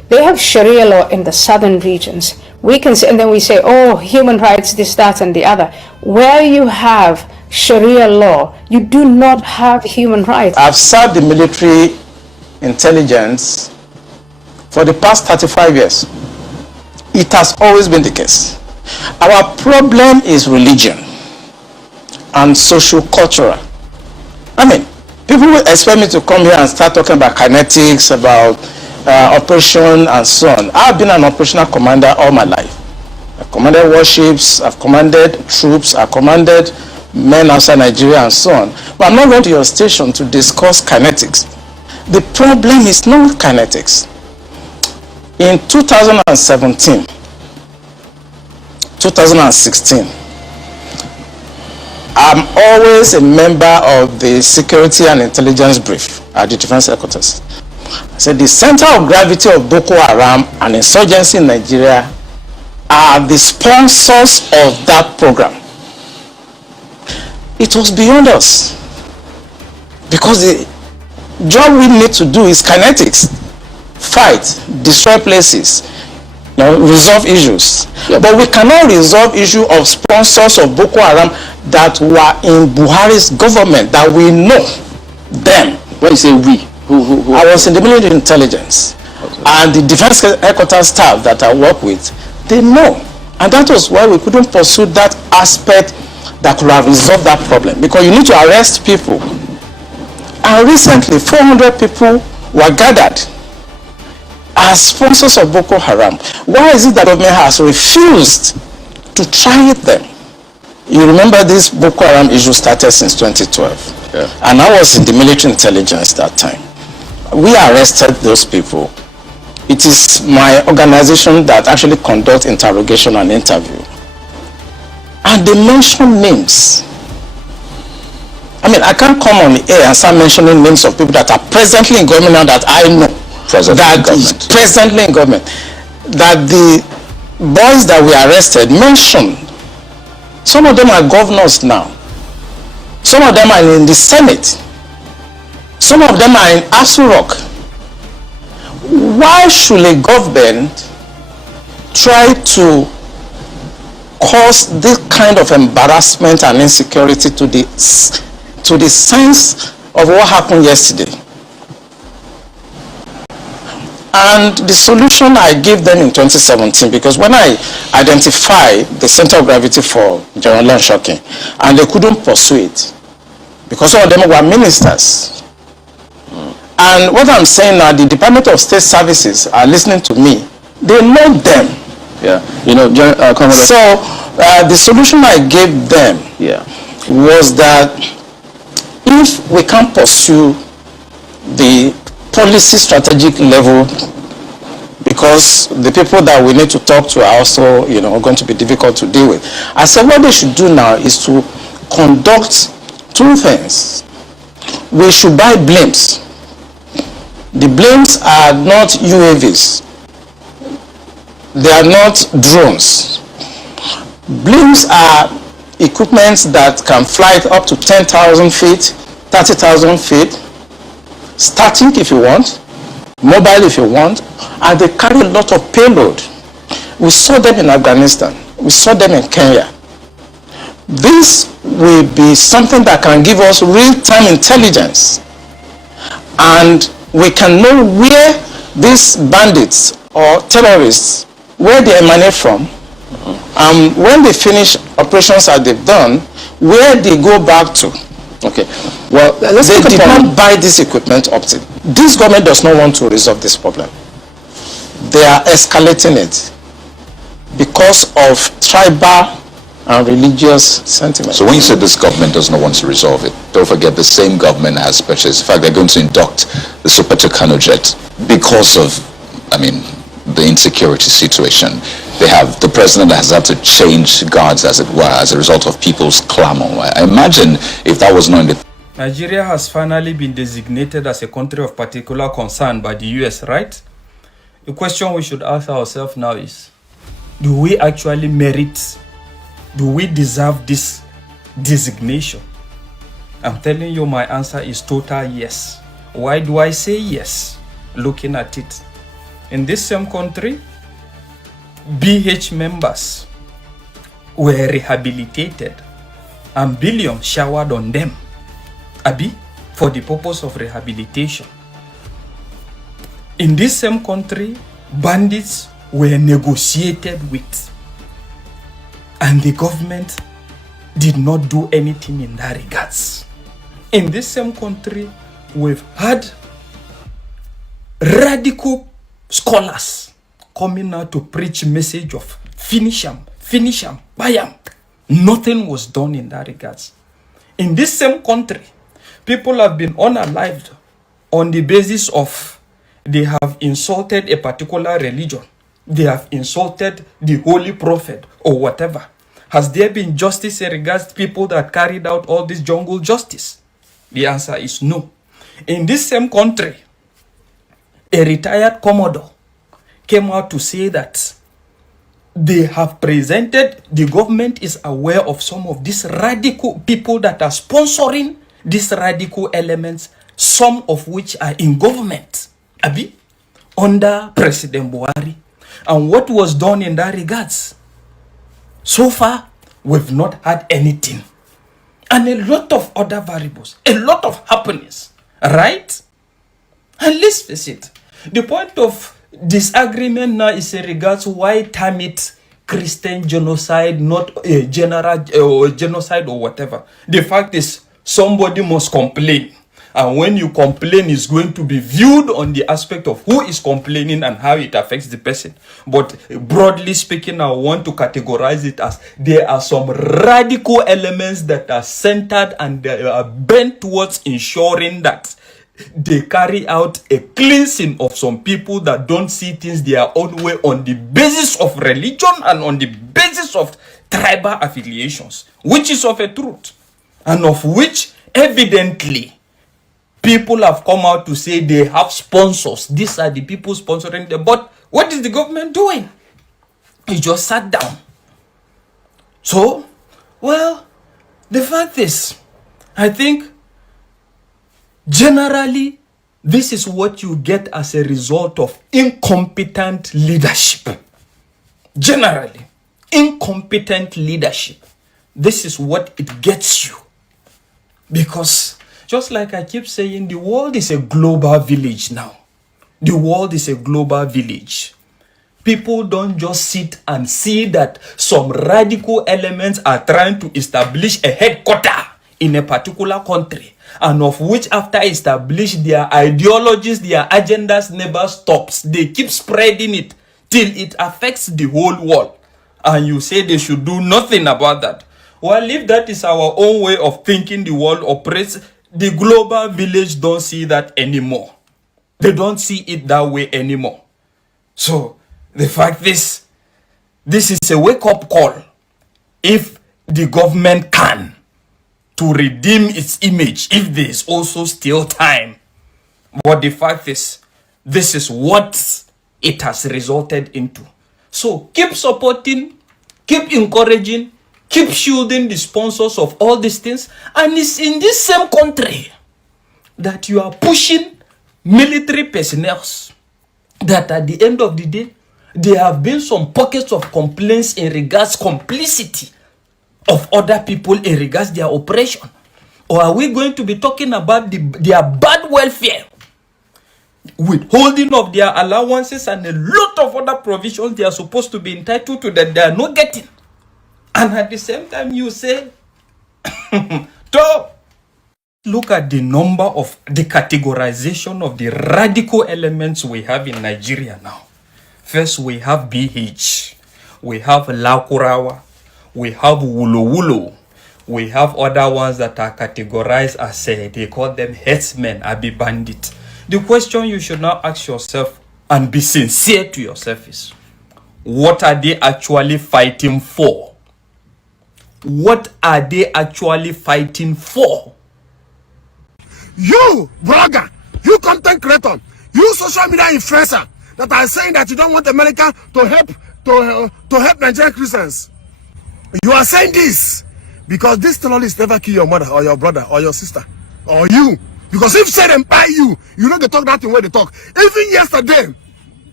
They have Sharia law in the southern regions. We can say, and then we say, oh, human rights, this, that, and the other. Where you have Sharia law, you do not have human rights. I've served the military intelligence for the past 35 years. It has always been the case. Our problem is religion and socio-cultural. I mean, people will expect me to come here and start talking about kinetics, about operation and so on. I've been an operational commander all my life. I've commanded warships, I've commanded troops, I've commanded men outside Nigeria and so on. But I'm not going to your station to discuss kinetics. The problem is not kinetics. In 2017, 2016, I'm always a member of the Security and Intelligence Brief at the Defense Headquarters. I said the center of gravity of Boko Haram and insurgency in Nigeria are the sponsors of that program. It was beyond us, because the job we need to do is kinetics, fight, destroy places, resolve issues. Yeah. But we cannot resolve issue of sponsors of Boko Haram that were in Buhari's government, that we know them. When you say we, who? I was in the military intelligence, and the defense headquarters staff that I work with, they know. And that was why we couldn't pursue that aspect that could have resolved that problem, because you need to arrest people. And recently 400 people were gathered as sponsors of Boko Haram. Why is it that the government has refused to try them? You remember this Boko Haram issue started since 2012. Yeah. And I was in the military intelligence that time. We arrested those people. It is my organization that actually conducts interrogation and interview. And they mention names. I mean, I can't come on the air and start mentioning names of people that are presently in government now that I know. Presently in government. That the boys that we arrested mentioned. Some of them are governors now. Some of them are in the Senate. Some of them are in Asu Rock. Why should a government try to cause this kind of embarrassment and insecurity to the sense of what happened yesterday? And the solution I gave them in 2017, because when I identified the center of gravity for General Shocking, and they couldn't pursue it, because some of them were ministers. And what I'm saying now, the Department of State Services are listening to me. They know them. Yeah, so the solution I gave them was that if we can't pursue the policy strategic level, because the people that we need to talk to are also, going to be difficult to deal with. I said what they should do now is to conduct two things. We should buy blimps. The blimps are not UAVs. They are not drones. Blimps are equipments that can fly up to 10,000 feet, 30,000 feet, static if you want, mobile if you want, and they carry a lot of payload. We saw them in Afghanistan. We saw them in Kenya. This will be something that can give us real-time intelligence, and we can know where these bandits or terrorists, where they emanate from, and when they finish operations that they've done, where they go back to. Okay. Well, they did not buy this equipment up to. This government does not want to resolve this problem. They are escalating it because of tribal and religious sentiment. So when you say this government does not want to resolve it, don't forget the same government has purchased. In fact, they're going to induct the Sokoto Kano jet because of, the insecurity situation. The president has had to change guards, as it were, as a result of people's clamor. I imagine if that was not in the... Nigeria has finally been designated as a country of particular concern by the US, right? The question we should ask ourselves now is, do we actually merit, do we deserve this designation? I'm telling you my answer is total yes. Why do I say yes? Looking at it, In this same country, BH members were rehabilitated and billions showered on them, Abi, for the purpose of rehabilitation. In this same country, bandits were negotiated with, and the government did not do anything in that regards. In this same country, we've had radical scholars coming out to preach a message of finish them, buy them. Nothing was done in that regards. In this same country, people have been unalived on the basis of they have insulted a particular religion. They have insulted the holy prophet or whatever. Has there been justice in regards to people that carried out all this jungle justice? The answer is no. In this same country, a retired commodore came out to say that they have presented, the government is aware of some of these radical people that are sponsoring these radical elements, some of which are in government, Abi, under President Buhari. And what was done in that regards? So far, we've not had anything. And a lot of other variables, a lot of happenings, right? And let's face it, the point of disagreement now is in regards to why term it Christian genocide, not a general genocide or whatever. The fact is, somebody must complain. And when you complain, it's going to be viewed on the aspect of who is complaining and how it affects the person. But broadly speaking, I want to categorize it as there are some radical elements that are centered and they are bent towards ensuring that they carry out a cleansing of some people that don't see things their own way on the basis of religion and on the basis of tribal affiliations, which is of a truth, and of which evidently people have come out to say they have sponsors. These are the people sponsoring them. But what is the government doing? It just sat down. So, well, the fact is, I think generally, this is what you get as a result of incompetent leadership. Generally, incompetent leadership. This is what it gets you. Because, just like I keep saying, the world is a global village now. The world is a global village. People don't just sit and see that some radical elements are trying to establish a headquarter in a particular country, and of which after establish their ideologies, their agendas never stops. They keep spreading it till it affects the whole world. And you say they should do nothing about that. Well, if that is our own way of thinking the world operates, the global village don't see that anymore. They don't see it that way anymore. So, the fact is, this is a wake-up call. If the government can, to redeem its image, if there is also still time. But the fact is, this is what it has resulted into. So keep supporting, keep encouraging, keep shielding the sponsors of all these things. And it's in this same country that you are pushing military personnel that at the end of the day, there have been some pockets of complaints in regards complicity of other people in regards their operation? Or are we going to be talking about their bad welfare, withholding of their allowances and a lot of other provisions they are supposed to be entitled to that they are not getting? And at the same time you say, look at the number of the categorization of the radical elements we have in Nigeria now. First, we have BH, we have Lakurawa, we have Wulu, we have other ones that are categorized as, they call them headsmen, Abi bandit. The question you should now ask yourself and be sincere to yourself is, what are they actually fighting for? What are they actually fighting for? You, blogger, you content creator, you social media influencer that are saying that you don't want America to help Nigerian Christians. You are saying this because this terrorist never kill your mother or your brother or your sister or you. Because if say them buy you, you know they talk that thing where they talk. Even yesterday,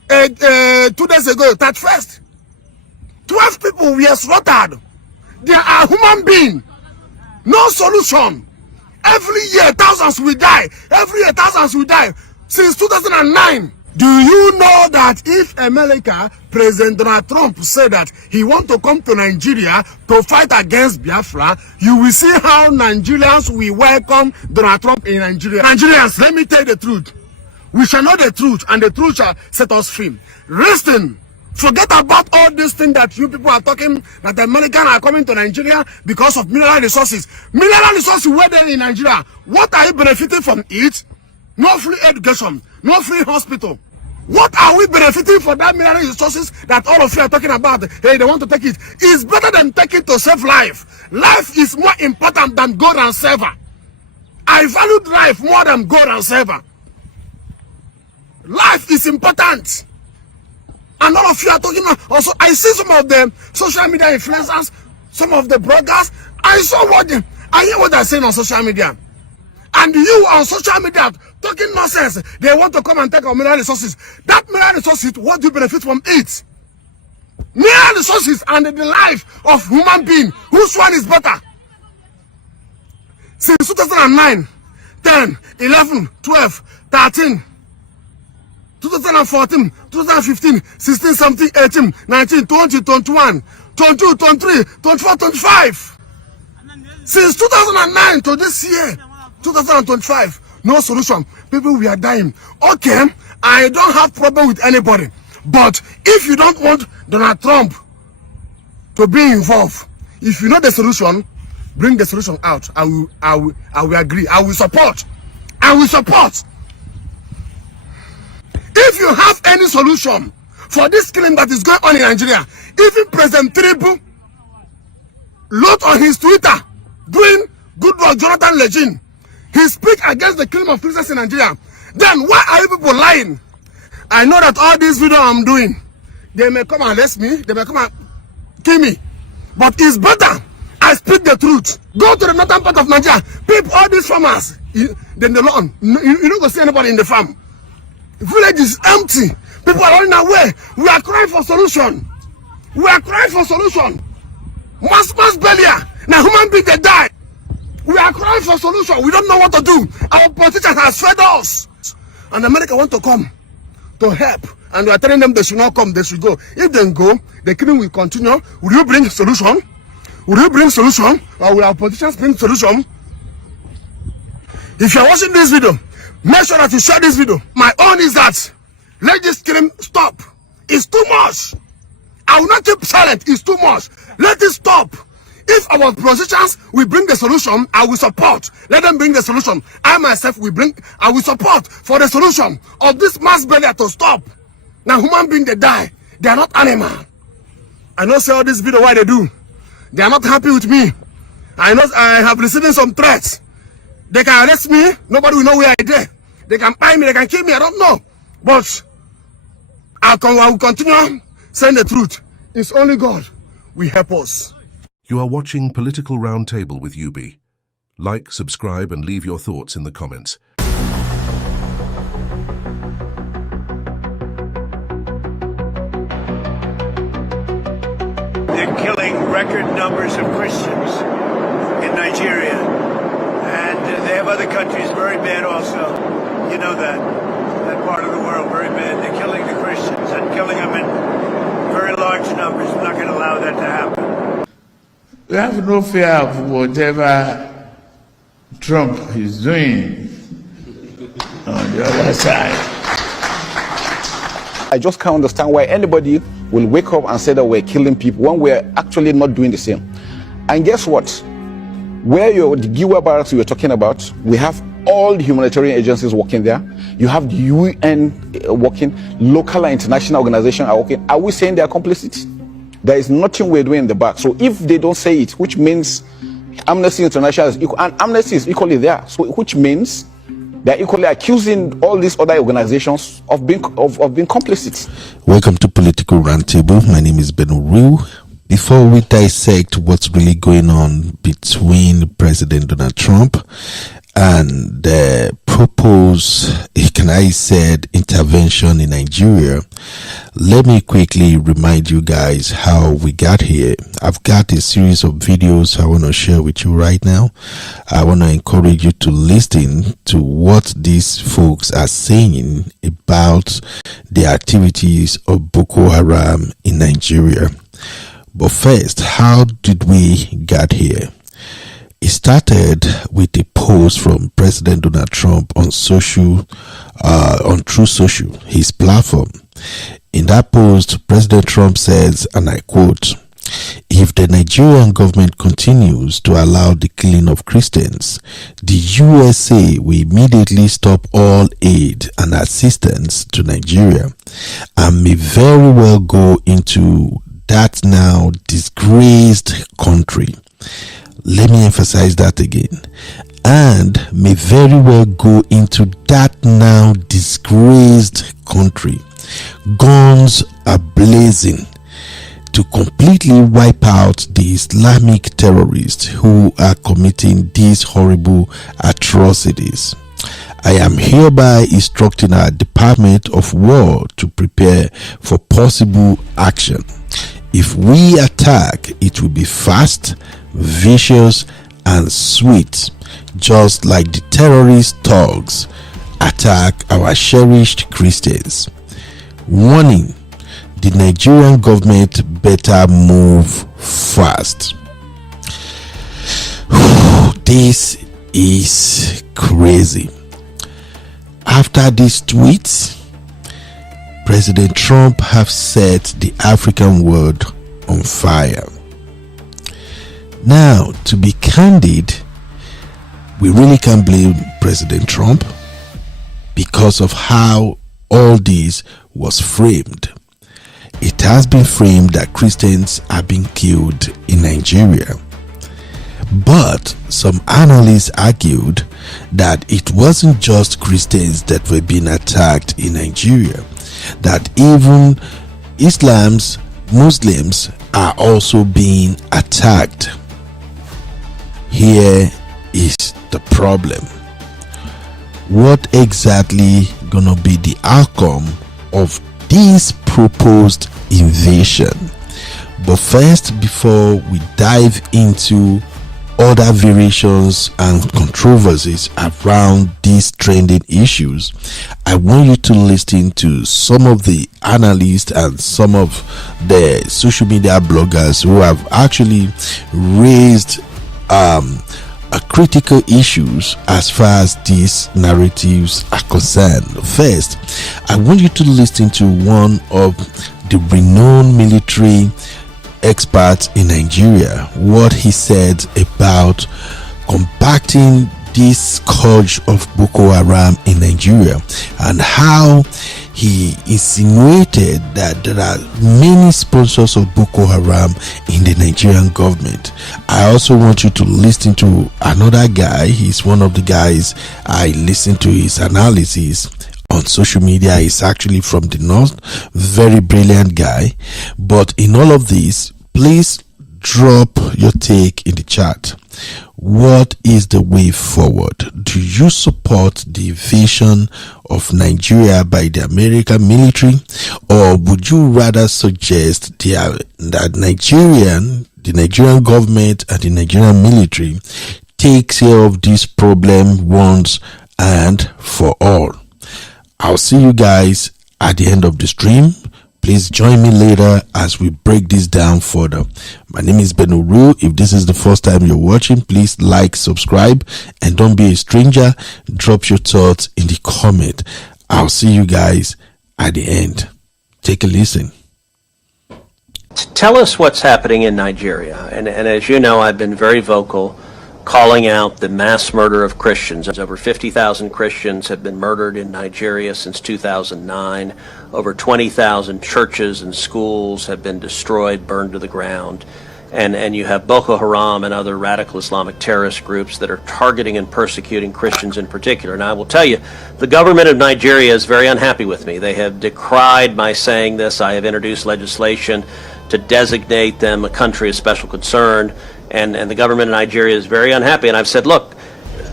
2 days ago, 31st. 12 people were slaughtered. They are human beings. No solution. Every year, thousands will die. Every year, thousands will die. Since 2009. Do you know that if America, President Donald Trump said that he wants to come to Nigeria to fight against Biafra, you will see how Nigerians will welcome Donald Trump in Nigeria. Nigerians, let me tell you the truth. We shall know the truth, and the truth shall set us free. Listen, forget about all these things that you people are talking, that the Americans are coming to Nigeria because of mineral resources. Mineral resources were there in Nigeria. What are you benefiting from it? No free education, no free hospital. What are we benefiting for that mineral resources that all of you are talking about? Hey, they want to take it. It's better than take it to save life. Life is more important than gold and silver. I valued life more than gold and silver. Life is important. And all of you are talking also. I see some of the social media influencers, some of the bloggers. I hear what they're saying on social media. And you on social media talking nonsense. They want to come and take our mineral resources. That mineral resources, what do you benefit from it? Mineral resources and the life of human being. Which one is better? Since 2009, 10, 11, 12, 13, 2014, 2015, 16, 17, 18, 19, 20, 21, 22, 23, 24, 25. Since 2009 to this year, 2025, no solution. People, we are dying. Okay, I don't have problem with anybody. But if you don't want Donald Trump to be involved, if you know the solution, bring the solution out. I will agree. I will support. I will support. If you have any solution for this killing that is going on in Nigeria, even President Tinubu wrote on his Twitter during Goodluck Jonathan regime, he speak against the killing of Christians in Nigeria. Then why are you people lying? I know that all this video I'm doing, they may come and arrest me, they may come and kill me. But it's better I speak the truth. Go to the northern part of Nigeria, people, all these farmers, then the lawn, you don't go see anybody in the farm. The village is empty. People are running away. We are crying for solution. We are crying for solution. Mass burial. Now human beings they die. We are crying for solution. We don't know what to do. Our politicians have fed us. And America want to come to help. And we are telling them they should not come, they should go. If they go, the killing will continue. Will you bring solution? Will you bring solution? Or will our politicians bring solution? If you are watching this video, make sure that you share this video. My own is that let this killing stop. It's too much. I will not keep silent. It's too much. Let it stop. If our politicians will bring the solution, I will support. Let them bring the solution. I myself I will support for the solution of this mass burial to stop. Now human beings they die. They are not animal. I know say all this video why they do. They are not happy with me. I know I have receiving some threats. They can arrest me. Nobody will know where I am. They can buy me. They can kill me. I don't know. But I will continue saying the truth. It's only God will help us. You are watching Political Roundtable with UB. Like, subscribe, and leave your thoughts in the comments. They're killing record numbers of Christians in Nigeria. And they have other countries very bad also. You know that. That part of the world very bad. They're killing the Christians and killing them in very large numbers. We're not going to allow that to happen. We have no fear of whatever Trump is doing on the other side. I just can't understand why anybody will wake up and say that we're killing people when we're actually not doing the same. And guess what? Where the Giwa barracks you were talking about, we have all the humanitarian agencies working there. You have the UN working, local and international organizations are working. Are we saying they are complicit? There is nothing we're doing in the back. So if they don't say it, which means Amnesty International is equal, and Amnesty is equally there. So which means they're equally accusing all these other organizations of being complicit. Welcome to Political Roundtable. My name is Ben Uriu. Before we dissect what's really going on between President Donald Trump and proposed, can I said, intervention in Nigeria, let me quickly remind you guys how we got here. I've got a series of videos I want to share with you right now. I want to encourage you to listen to what these folks are saying about the activities of Boko Haram in Nigeria. But first, how did we get here? It started with a post from President Donald Trump on True Social, his platform. In that post, President Trump says, and I quote, "If the Nigerian government continues to allow the killing of Christians, the USA will immediately stop all aid and assistance to Nigeria and may very well go into that now disgraced country." Let me emphasize that again. And may very well go into that now disgraced country. Guns are blazing to completely wipe out the Islamic terrorists who are committing these horrible atrocities. I am hereby instructing our Department of War to prepare for possible action. If we attack, it will be fast, vicious, and sweet, just like the terrorist thugs attack our cherished Christians. Warning: the Nigerian government better move fast. This is crazy. After these tweets, President Trump have set the African world on fire. Now, to be candid, we really can't blame President Trump because of how all this was framed. It has been framed that Christians are being killed in Nigeria. But some analysts argued that it wasn't just Christians that were being attacked in Nigeria, that even Muslims are also being attacked. Here is the problem. What exactly gonna be the outcome of this proposed invasion? But first, before we dive into other variations and controversies around these trending issues, I want you to listen to some of the analysts and some of the social media bloggers who have actually raised critical issues as far as these narratives are concerned. First, I want you to listen to one of the renowned military experts in Nigeria, what he said about combating this scourge of Boko Haram in Nigeria, and how he insinuated that there are many sponsors of Boko Haram in the Nigerian government. I also want you to listen to another guy. He's one of the guys I listen to his analysis on social media. He's actually from the north, very brilliant guy. But in all of this, please drop your take in the chat. What is the way forward? Do you support the invasion of Nigeria by the American military, or would you rather suggest that the Nigerian government and the Nigerian military takes care of this problem once and for all? I'll see you guys at the end of the stream. Please join me later as we break this down further. My name is Benuru. If this is the first time you're watching, please like, subscribe, and don't be a stranger. Drop your thoughts in the comment. I'll see you guys at the end. Take a listen. Tell us what's happening in Nigeria. And as you know, I've been very vocal calling out the mass murder of Christians. Over 50,000 Christians have been murdered in Nigeria since 2009. Over 20,000 churches and schools have been destroyed, burned to the ground. And you have Boko Haram and other radical Islamic terrorist groups that are targeting and persecuting Christians in particular. And I will tell you, the government of Nigeria is very unhappy with me. They have decried my saying this. I have introduced legislation to designate them a country of special concern. And the government of Nigeria is very unhappy. And I've said, look,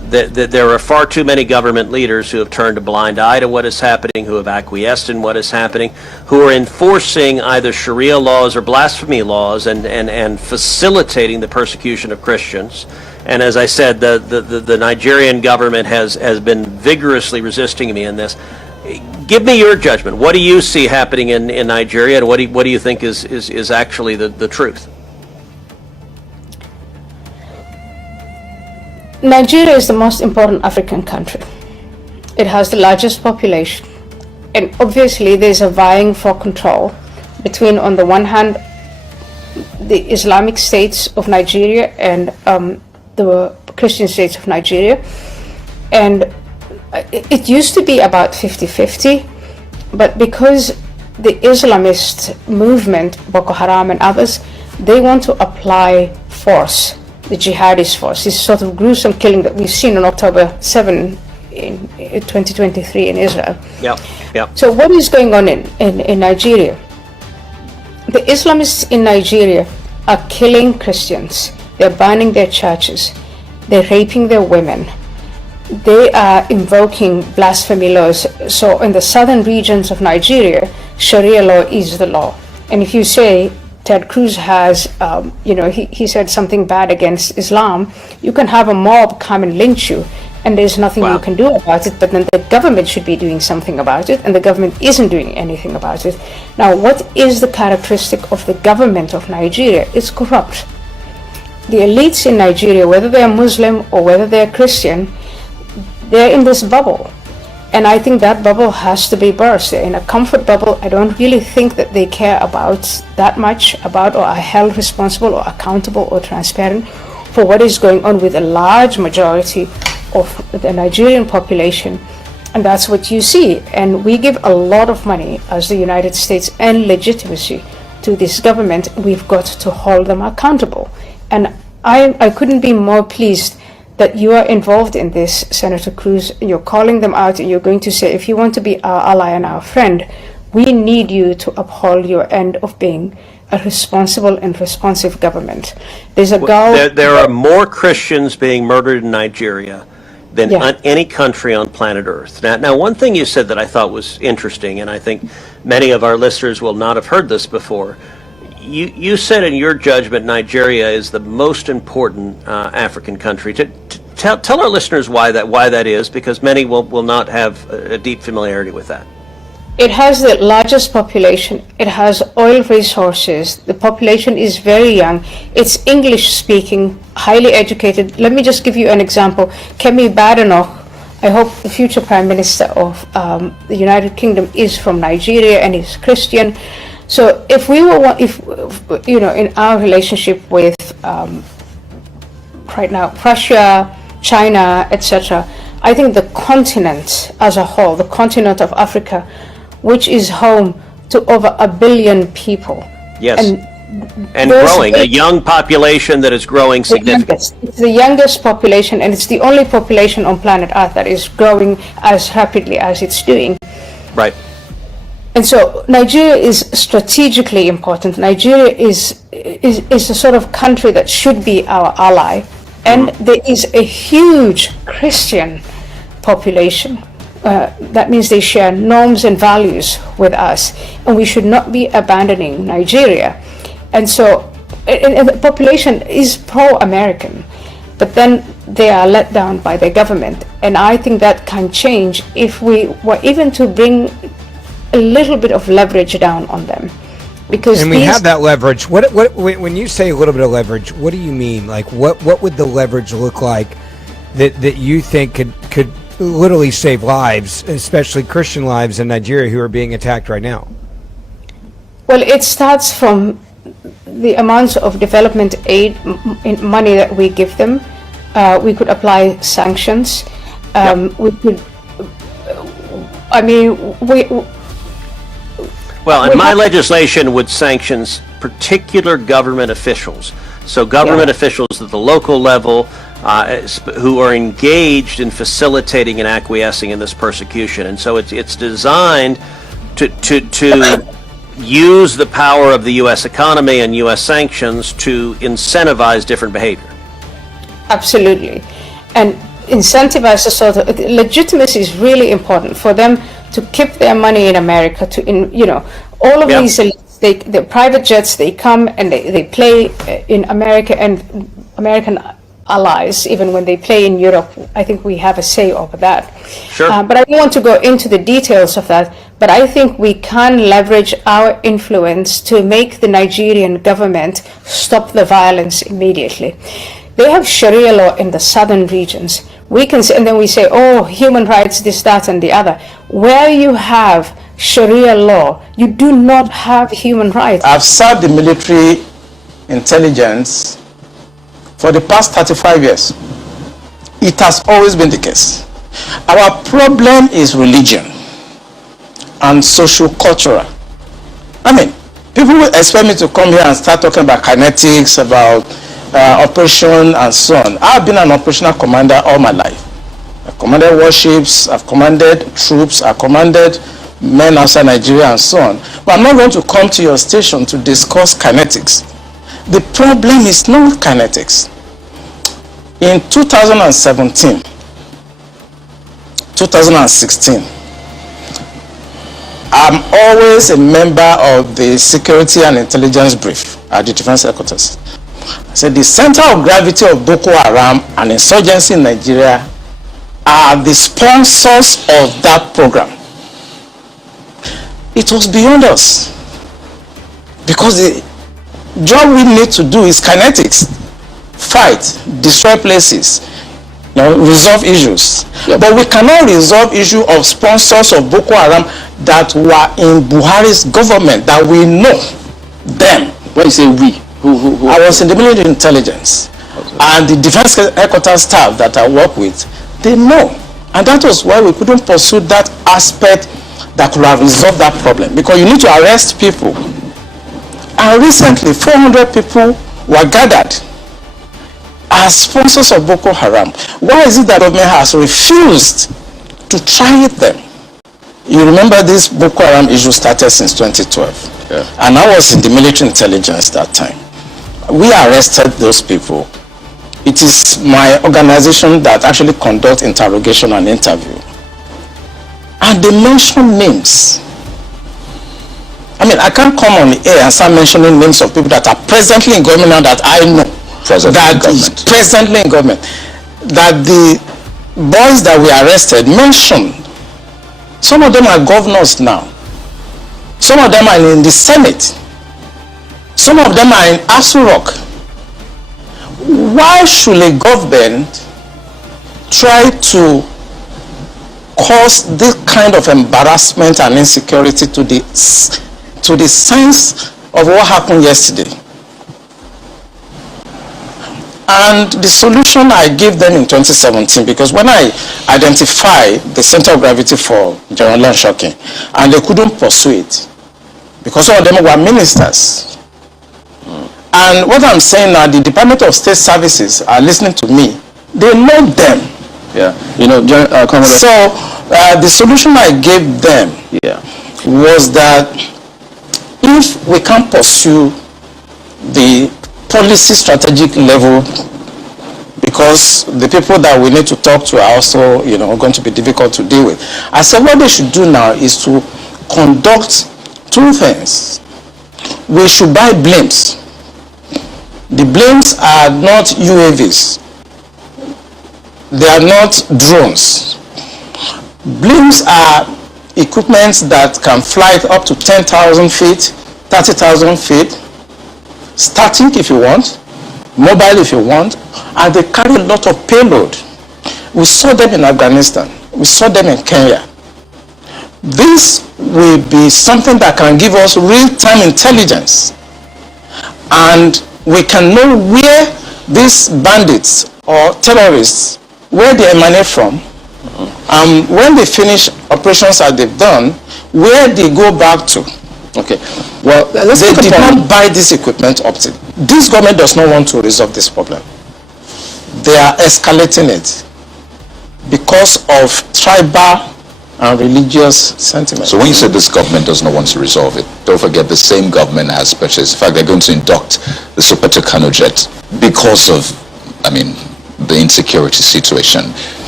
that there are far too many government leaders who have turned a blind eye to what is happening, who have acquiesced in what is happening, who are enforcing either Sharia laws or blasphemy laws and facilitating the persecution of Christians. And as I said, the Nigerian government has been vigorously resisting me in this. Give me your judgment. What do you see happening in Nigeria, and what do you think is actually the truth? Nigeria is the most important African country. It has the largest population, and obviously there's a vying for control between, on the one hand, the Islamic states of Nigeria and the Christian states of Nigeria. And it used to be about 50-50, but because the Islamist movement, Boko Haram and others, they want to apply force, the jihadist force, this sort of gruesome killing that we've seen on October 7 in 2023 in Israel. Yep. So what is going on in Nigeria? The Islamists in Nigeria are killing Christians. They're burning their churches. They're raping their women. They are invoking blasphemy laws. So in the southern regions of Nigeria, Sharia law is the law. And if you say Ted Cruz has, he said something bad against Islam, you can have a mob come and lynch you, and there's nothing you can do about it. But then the government should be doing something about it, and the government isn't doing anything about it. Now, what is the characteristic of the government of Nigeria? It's corrupt. The elites in Nigeria, whether they're Muslim or whether they're Christian, they're in this bubble. And I think that bubble has to be burst. They're in a comfort bubble. I don't really think that they care about that much about, or are held responsible or accountable or transparent for what is going on with a large majority of the Nigerian population. And that's what you see. And we give a lot of money as the United States and legitimacy to this government. We've got to hold them accountable. And I couldn't be more pleased that you are involved in this, Senator Cruz. You're calling them out, and you're going to say, if you want to be our ally and our friend, we need you to uphold your end of being a responsible and responsive government. There's a goal. There are more Christians being murdered in Nigeria than any country on planet Earth. Now, one thing you said that I thought was interesting, and I think many of our listeners will not have heard this before. You said in your judgment Nigeria is the most important African country. Tell our listeners why that is, because many will not have a deep familiarity with that. It has the largest population. It has oil resources. The population is very young. It's English speaking, highly educated. Let me just give you an example. Kemi Badenoch, I hope the future Prime Minister of the United Kingdom, is from Nigeria and is Christian. So if we were, in our relationship with right now, Russia, China, etc., I think the continent as a whole, the continent of Africa, which is home to over 1 billion people. Yes, and growing, a young population that is growing significantly. It's the youngest population, and it's the only population on planet Earth that is growing as rapidly as it's doing. Right. And so Nigeria is strategically important. Nigeria is a sort of country that should be our ally. And there is a huge Christian population. That means they share norms and values with us. And we should not be abandoning Nigeria. And so and the population is pro-American. But then they are let down by their government. And I think that can change if we were even to bring a little bit of leverage down on them, because we have that leverage. What when you say a little bit of leverage, what do you mean? Like what would the leverage look like that you think could literally save lives, especially Christian lives in Nigeria who are being attacked right now? Well, it starts from the amounts of development aid money that we give them. We could apply sanctions. We could. Well, and my legislation would sanction particular government officials. So government officials at the local level who are engaged in facilitating and acquiescing in this persecution. And so it's designed to use the power of the U.S. economy and U.S. sanctions to incentivize different behavior. Absolutely. And incentivize the sort of legitimacy is really important for them to keep their money in America. All of these elites, the private jets, they come and they play in America and American allies. Even when they play in Europe, I think we have a say over that. Sure. But I don't want to go into the details of that. But I think we can leverage our influence to make the Nigerian government stop the violence immediately. They have Sharia law in the southern regions. We can say, and then we say, oh, human rights, this, that, and the other. Where you have Sharia law, you do not have human rights. I've served the military intelligence for the past 35 years. It has always been the case. Our problem is religion and socio-cultural. I mean, people will expect me to come here and start talking about kinetics, about operation and so on. I've been an operational commander all my life. I've commanded warships, I've commanded troops, I've commanded men outside Nigeria and so on. But I'm not going to come to your station to discuss kinetics. The problem is not kinetics. In 2017, 2016, I'm always a member of the Security and Intelligence Brief at the Defense Headquarters. I said the center of gravity of Boko Haram and insurgency in Nigeria are the sponsors of that program. It was beyond us, because the job we need to do is kinetics. Fight, destroy places, resolve issues. But we cannot resolve issue of sponsors of Boko Haram that were in Buhari's government, that we know them. When you say we, who? I was in the military intelligence, and the defense headquarters staff that I work with, they know. And that was why we couldn't pursue that aspect that could have resolved that problem, because you need to arrest people. And recently 400 people were gathered as sponsors of Boko Haram. Why is it that the government has refused to try them? You remember this Boko Haram issue started since 2012. Yeah. And I was in the military intelligence that time. We arrested those people. It is my organization that actually conducts interrogation and interview. And they mention names. I mean, I can't come on the air and start mentioning names of people that are presently in government now that I know. Presently in government. That the boys that we arrested mentioned. Some of them are governors now. Some of them are in the Senate. Some of them are in Aso Rock. Why should a government try to cause this kind of embarrassment and insecurity to the sense of what happened yesterday? And the solution I gave them in 2017, because when I identified the center of gravity for General Shocking, and they couldn't pursue it, because some of them were ministers. And what I'm saying now, the Department of State Services are listening to me. They know them. Yeah. So the solution I gave them was that if we can't pursue the policy strategic level, because the people that we need to talk to are also, going to be difficult to deal with. I said what they should do now is to conduct two things. We should buy blimps. The blimps are not UAVs. They are not drones. Blimps are equipment that can fly up to 10,000 feet, 30,000 feet, static if you want, mobile if you want, and they carry a lot of payload. We saw them in Afghanistan. We saw them in Kenya. This will be something that can give us real-time intelligence, and we can know where these bandits or terrorists, where they emanate from, and when they finish operations that they've done, where they go back to. Okay. Well, they did not buy this equipment up to. This government does not want to resolve this problem. They are escalating it because of tribal and religious sentiment. So when you said this government does not want to resolve it, don't forget the same government has purchased. In fact, they're going to induct the Super Tucano jet because of, the insecurity situation.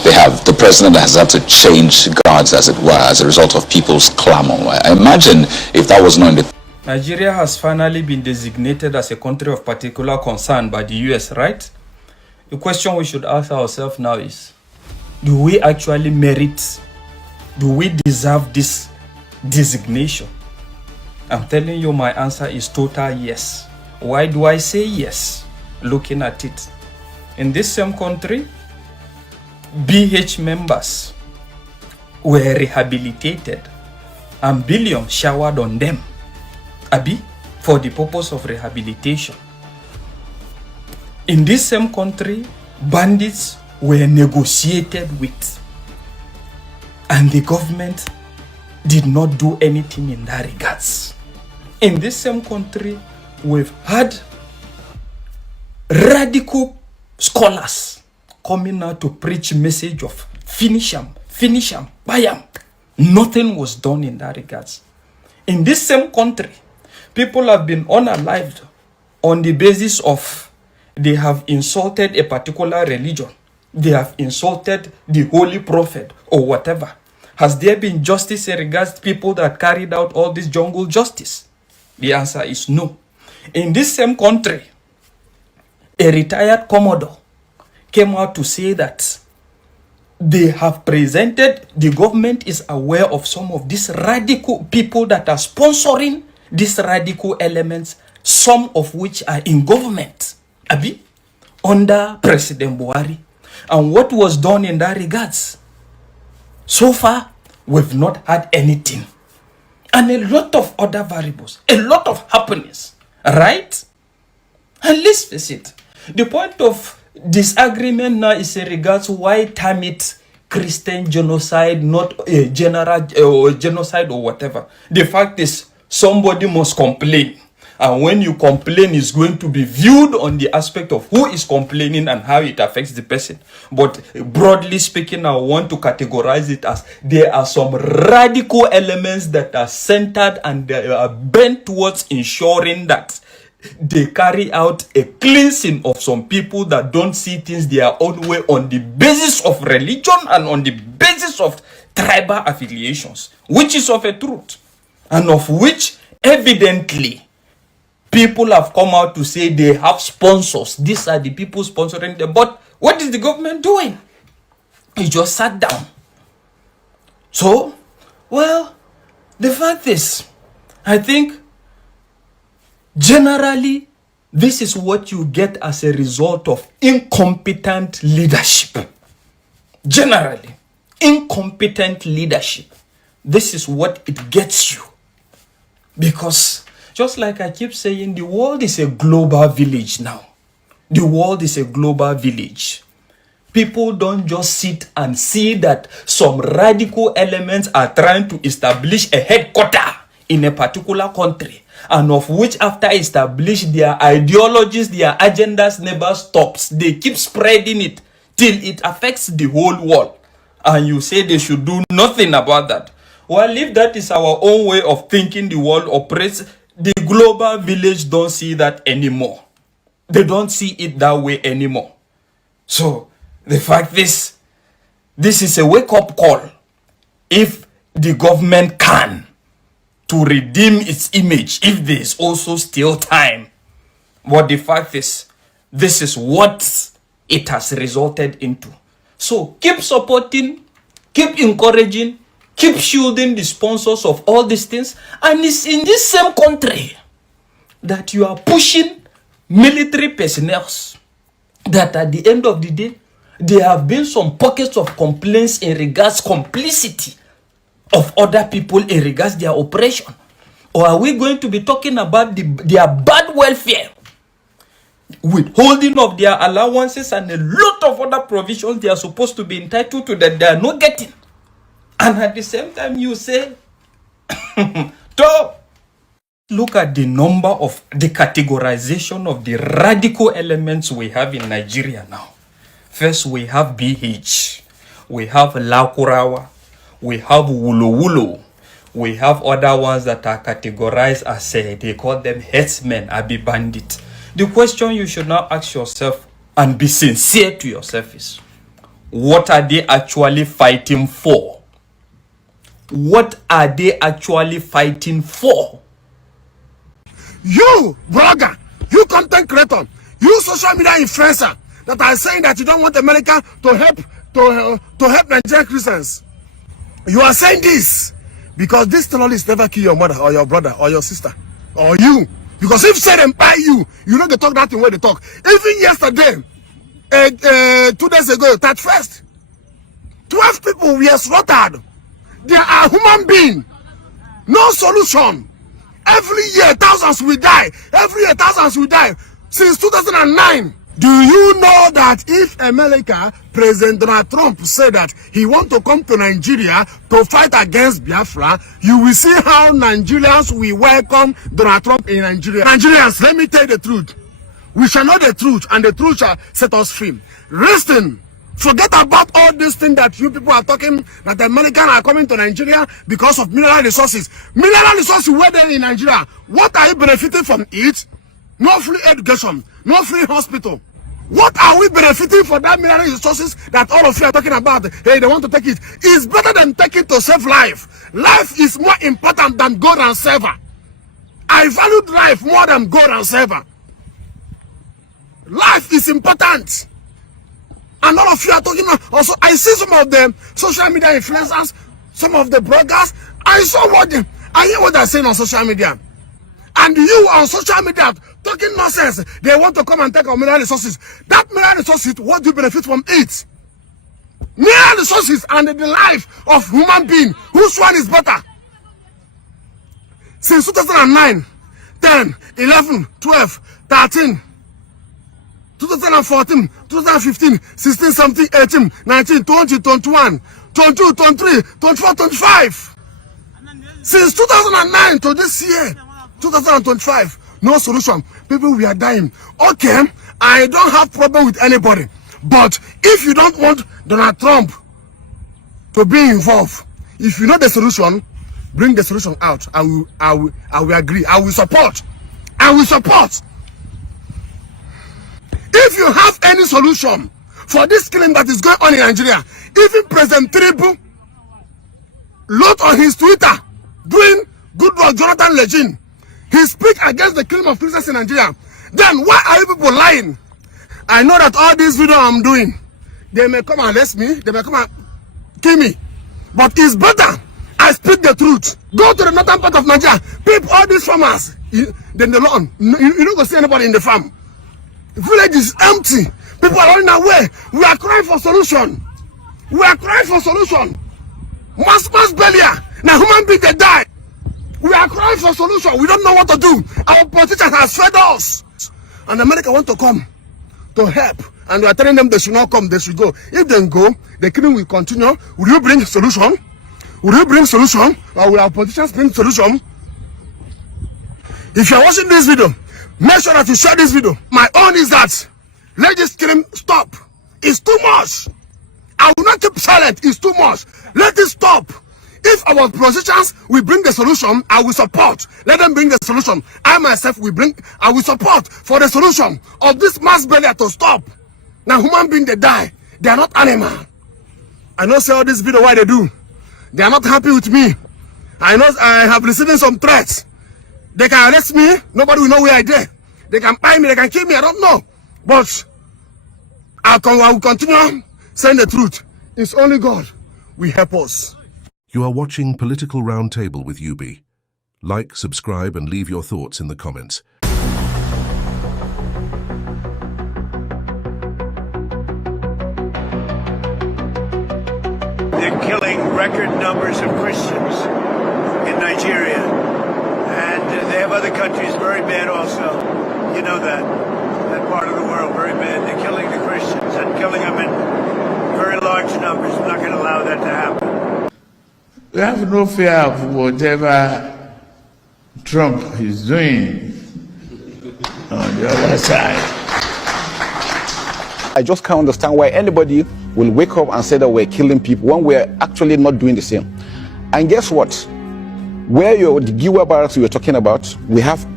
The president has had to change guards, as it were, as a result of people's clamor. I imagine if that was not in the... Nigeria has finally been designated as a country of particular concern by the US, right? The question we should ask ourselves now is, do we actually merit, do we deserve this designation? I'm telling you, my answer is total yes. Why do I say yes? Looking at it, in this same country, BH members were rehabilitated and billions showered on them, for the purpose of rehabilitation. In this same country, bandits were negotiated with, and the government did not do anything in that regards. In this same country, we've had radical scholars coming out to preach message of finish them, buy them. Nothing was done in that regards. In this same country, people have been unalived on the basis of they have insulted a particular religion. They have insulted the holy prophet or whatever. Has there been justice in regards to people that carried out all this jungle justice? The answer is no. In this same country, a retired commodore came out to say that they have presented, the government is aware of some of these radical people that are sponsoring these radical elements, some of which are in government, under President Buhari. And what was done in that regards? So far, we've not had anything. And a lot of other variables, a lot of happenings, right? And let's face it, the point of disagreement now is in regards why term it Christian genocide, not a general genocide or whatever. The fact is, somebody must complain. And when you complain, it's going to be viewed on the aspect of who is complaining and how it affects the person. But broadly speaking, I want to categorize it as there are some radical elements that are centered and they are bent towards ensuring that they carry out a cleansing of some people that don't see things their own way on the basis of religion and on the basis of tribal affiliations, which is of a truth, and of which evidently people have come out to say they have sponsors. These are the people sponsoring them. But what is the government doing? It just sat down. So, well, the fact is, I think generally, this is what you get as a result of incompetent leadership. Generally, incompetent leadership. This is what it gets you. Because, just like I keep saying, the world is a global village now. The world is a global village. People don't just sit and see that some radical elements are trying to establish a headquarter in a particular country, and of which after establish their ideologies, their agendas never stops. They keep spreading it till it affects the whole world. And you say they should do nothing about that. Well, if that is our own way of thinking the world operates, the global village don't see that anymore. They don't see it that way anymore. So, the fact is, this is a wake-up call. If the government can, to redeem its image, if there is also still time. But the fact is, this is what it has resulted into. So keep supporting, keep encouraging, keep shielding the sponsors of all these things. And it's in this same country that you are pushing military personnel that at the end of the day, there have been some pockets of complaints in regards complicity of other people in regards their operation? Or are we going to be talking about their bad welfare, withholding of their allowances and a lot of other provisions they are supposed to be entitled to that they are not getting? And at the same time you say, look at the number of the categorization of the radical elements we have in Nigeria now. First, we have BH, we have Lakurawa, we have Wulu, we have other ones that are categorized as, they call them headsmen, Abi bandit. The question you should now ask yourself and be sincere to yourself is, what are they actually fighting for? What are they actually fighting for? You, blogger, you content creator, you social media influencer that are saying that you don't want America to help Nigerian Christians. You are saying this because this terrorist never kill your mother or your brother or your sister or you. Because if say them buy you, you know they talk that thing where they talk. Even yesterday, 2 days ago, 31st, 12 people were slaughtered. They are human beings. No solution. Every year, thousands will die. Every year, thousands will die. Since 2009. Do you know that if America, President Donald Trump said that he wants to come to Nigeria to fight against Biafra, you will see how Nigerians will welcome Donald Trump in Nigeria. Nigerians, let me tell you the truth. We shall know the truth, and the truth shall set us free. Listen, forget about all these things that you people are talking, that the Americans are coming to Nigeria because of mineral resources. Mineral resources were there in Nigeria. What are you benefiting from it? No free education, no free hospital. What are we benefiting for that mineral resources that all of you are talking about? Hey, they want to take it. It's better than taking to save life. Life is more important than gold and silver. I valued life more than gold and silver. Life is important. And all of you are talking also. I see some of them social media influencers, some of the bloggers. I hear what they're saying on social media. And you on social media talking nonsense. They want to come and take our mineral resources. That mineral resources, what do you benefit from it? Mineral resources and the life of human being. Whose one is better? Since 2009, 10, 11, 12, 13, 2014, 2015, 16, 17, 18, 19, 20, 21, 22, 23, 24, 25. Since 2009 to this year, 2025, no solution. People, we are dying. Okay, I don't have problem with anybody. But if you don't want Donald Trump to be involved, if you know the solution, bring the solution out. I will agree. I will support. I will support. If you have any solution for this killing that is going on in Nigeria, even President Tinubu wrote on his Twitter doing good work, Jonathan Legend. He speak against the killing of Christians in Nigeria. Then why are you people lying? I know that all these videos I'm doing, they may come and arrest me, they may come and kill me. But it's better I speak the truth. Go to the northern part of Nigeria, peep all these farmers. Then the lawn, you don't go see anybody in the farm. The village is empty. People are running away. We are crying for solution. We are crying for solution. Mass burial. Now human beings they die. We are crying for solution. We don't know what to do. Our politicians have fed us. And America want to come to help. And we are telling them they should not come, they should go. If they go, the killing will continue. Will you bring solution? Will you bring solution? Or will our politicians bring solution? If you are watching this video, make sure that you share this video. My own is that let this killing stop. It's too much. I will not keep silent. It's too much. Let it stop. If our politicians will bring the solution, I will support. Let them bring the solution. I myself I will support for the solution of this mass burial to stop. Now human beings they die. They are not animal. I know say all this video why they do. They are not happy with me. I know I have received some threats. They can arrest me. Nobody will know where I did. They can buy me. They can kill me. I don't know. But I will continue saying the truth. It's only God will help us. You are watching Political Roundtable with UB. Like, subscribe, and leave your thoughts in the comments. They're killing record numbers of Christians in Nigeria. And they have other countries very bad also. You know that part of the world very bad. They're killing the Christians and killing them in very large numbers. We're not going to allow that to happen. We have no fear of whatever Trump is doing on the other side. I just can't understand why anybody will wake up and say that we're killing people when we're actually not doing the same. And guess what? Where the Giwa barracks you were talking about, we have